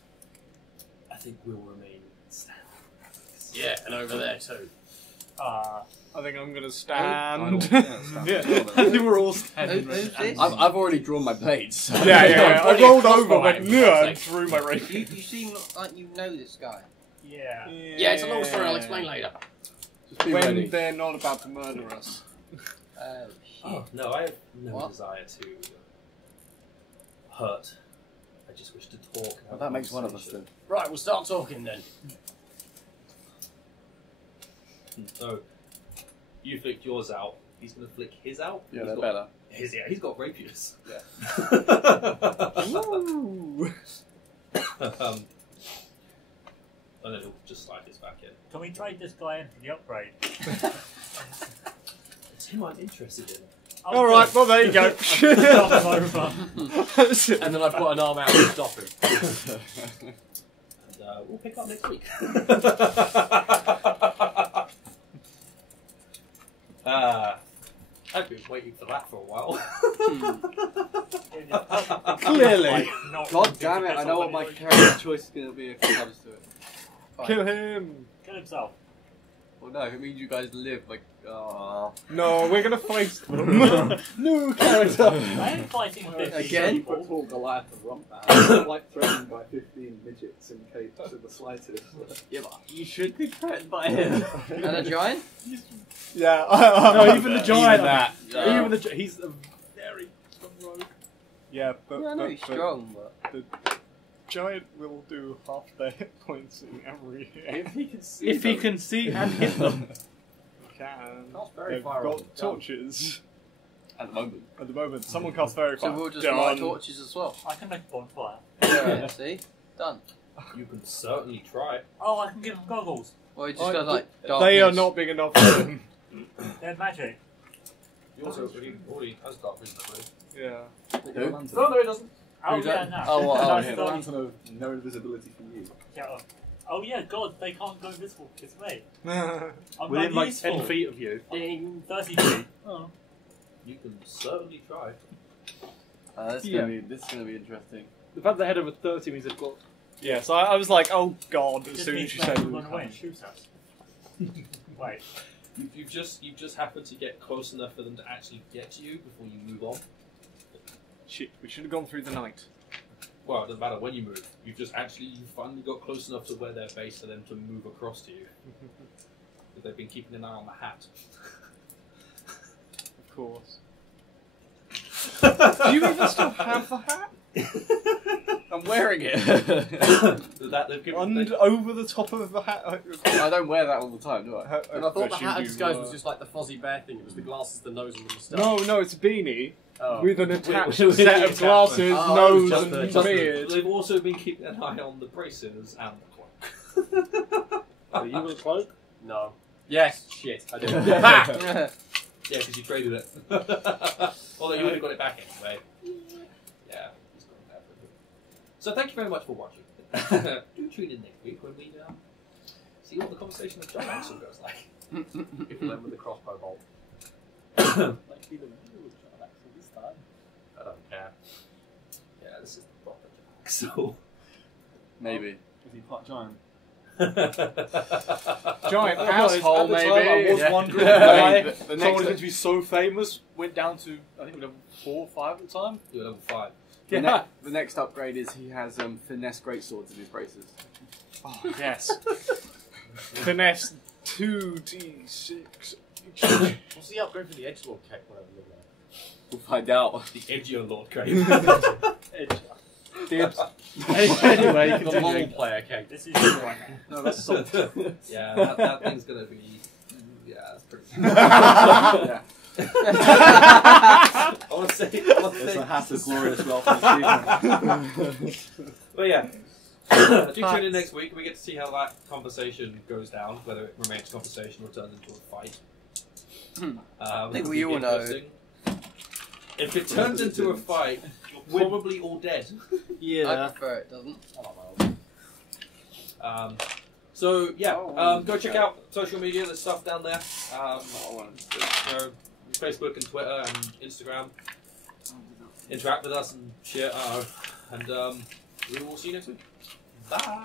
I think we'll remain standing. Yeah, and over there too. I think I'm gonna stand. Yeah, I think we're all standing. Who's this? I've already drawn my blades. So Yeah. I rolled over, went and threw my rapier. You seem like you know this guy. Yeah. Yeah, it's a long story. I'll explain later. When they're not about to murder us. Oh, no, I have no desire to hurt. I just wish to talk. And Well, that makes one of us then. Right, we'll start talking then. So, you flicked yours out. He's going to flick his out. Yeah, they're better. He's got rapiers. Yeah. And then he'll just slide his back in. Can we trade this guy in for the upgrade? It's him I'm interested in. All right, well there you go. And then I've got an arm out to stop him. And we'll pick up next week. I've been waiting for that for a while. Clearly. God damn it! I know what my character choice is going to be if it comes to it. Fine. Kill him. Kill himself. Well, no, it means you guys live like. No, we're gonna fight them. New character. I am fighting 50 Again? people. Tall Goliath and rump like threatened by 15 midgets in capes of the slightest. Yeah, but you should be threatened by him. And a giant? Yeah. No, even the giant. Even that. He's a very strong rogue. Yeah, but, Yeah, I know he's strong, but... the giant will do half their hit points in every hit. If he can see. If he can see and hit them. Can. That's very They've far got off. torches. At the moment. At the moment, someone casts very So fire. we'll just Done. light torches as well. I can make a bonfire. Yeah, see? Done. You can certainly try. Oh, I can give him goggles. Or you just go like, darkness. They are not big enough for them. They're magic. He also already has dark vision, I believe. Yeah. Who? No, he doesn't. Oh, Who's yeah, that? no. Oh, what, That's him. the- Lantern of no invisibility for you. Yeah, oh, yeah, God, they can't go invisible. It's me. I'm Within not like useful. 10 feet of you. Ding, 30 feet. Oh. You can certainly try. This is gonna be interesting. The fact they had over 30 means they've got. Yeah, so I was like, oh god, as Just soon means as you they said can run away and shoot us. Wait. You've just happened to get close enough for them to actually get to you before you move on. shit, we should have gone through the night. Well, it doesn't matter when you move. You finally got close enough to where they're based for them to move across to you. Because they've been keeping an eye on the hat. Of course. Do you even still have the hat? I'm wearing it. Over the top of the hat. I don't wear that all the time, do I? And I thought the hat disguise was just like the Fozzie Bear thing. It was the glasses, the nose, and the moustache. No, it's a beanie Oh. with an attached With set the of glasses, Oh, nose, just and the- beard. They've also been keeping an eye on the braces and the cloak. Are you with a cloak? No. Yes. Shit. I did. Yeah, because you traded it. Although you would have got it back anyway. Yeah, he's got it back. So thank you very much for watching. Do tune in next week when we see what the conversation with John Axel goes like. If you went with the crossbow bolt. Like, be the real John Axel this time. I don't care. Yeah, this is the proper John Axel. Maybe. Is he part giant? Giant asshole, At the time, I maybe. was Yeah. wondering Yeah. why The someone next- who's going to be so famous went down to, I think, level 4 or 5 at the time. You're level 5. The next upgrade is he has finesse greatswords in his braces. Oh, yes. Finesse 2d6. What's the upgrade for the edgelord cape? Whatever. We'll find out. The edgier Lord Crane. Anyway, The continue. long player cape. This is you right now. No, that's salt. Yeah, that thing's gonna be. Yeah, that's pretty. Yeah. I want to say. It's a hat of glorious wealth and achievement. But yeah. Do tune in next week. We get to see how that conversation goes down, whether it remains a conversation or turns into a fight. I think we all know. If it turns into a fight, you're probably all dead. I prefer it doesn't. So yeah, go check out social media. There's stuff down there. You know, Facebook and Twitter and Instagram. Interact with us and share. And we will see you next week. Bye.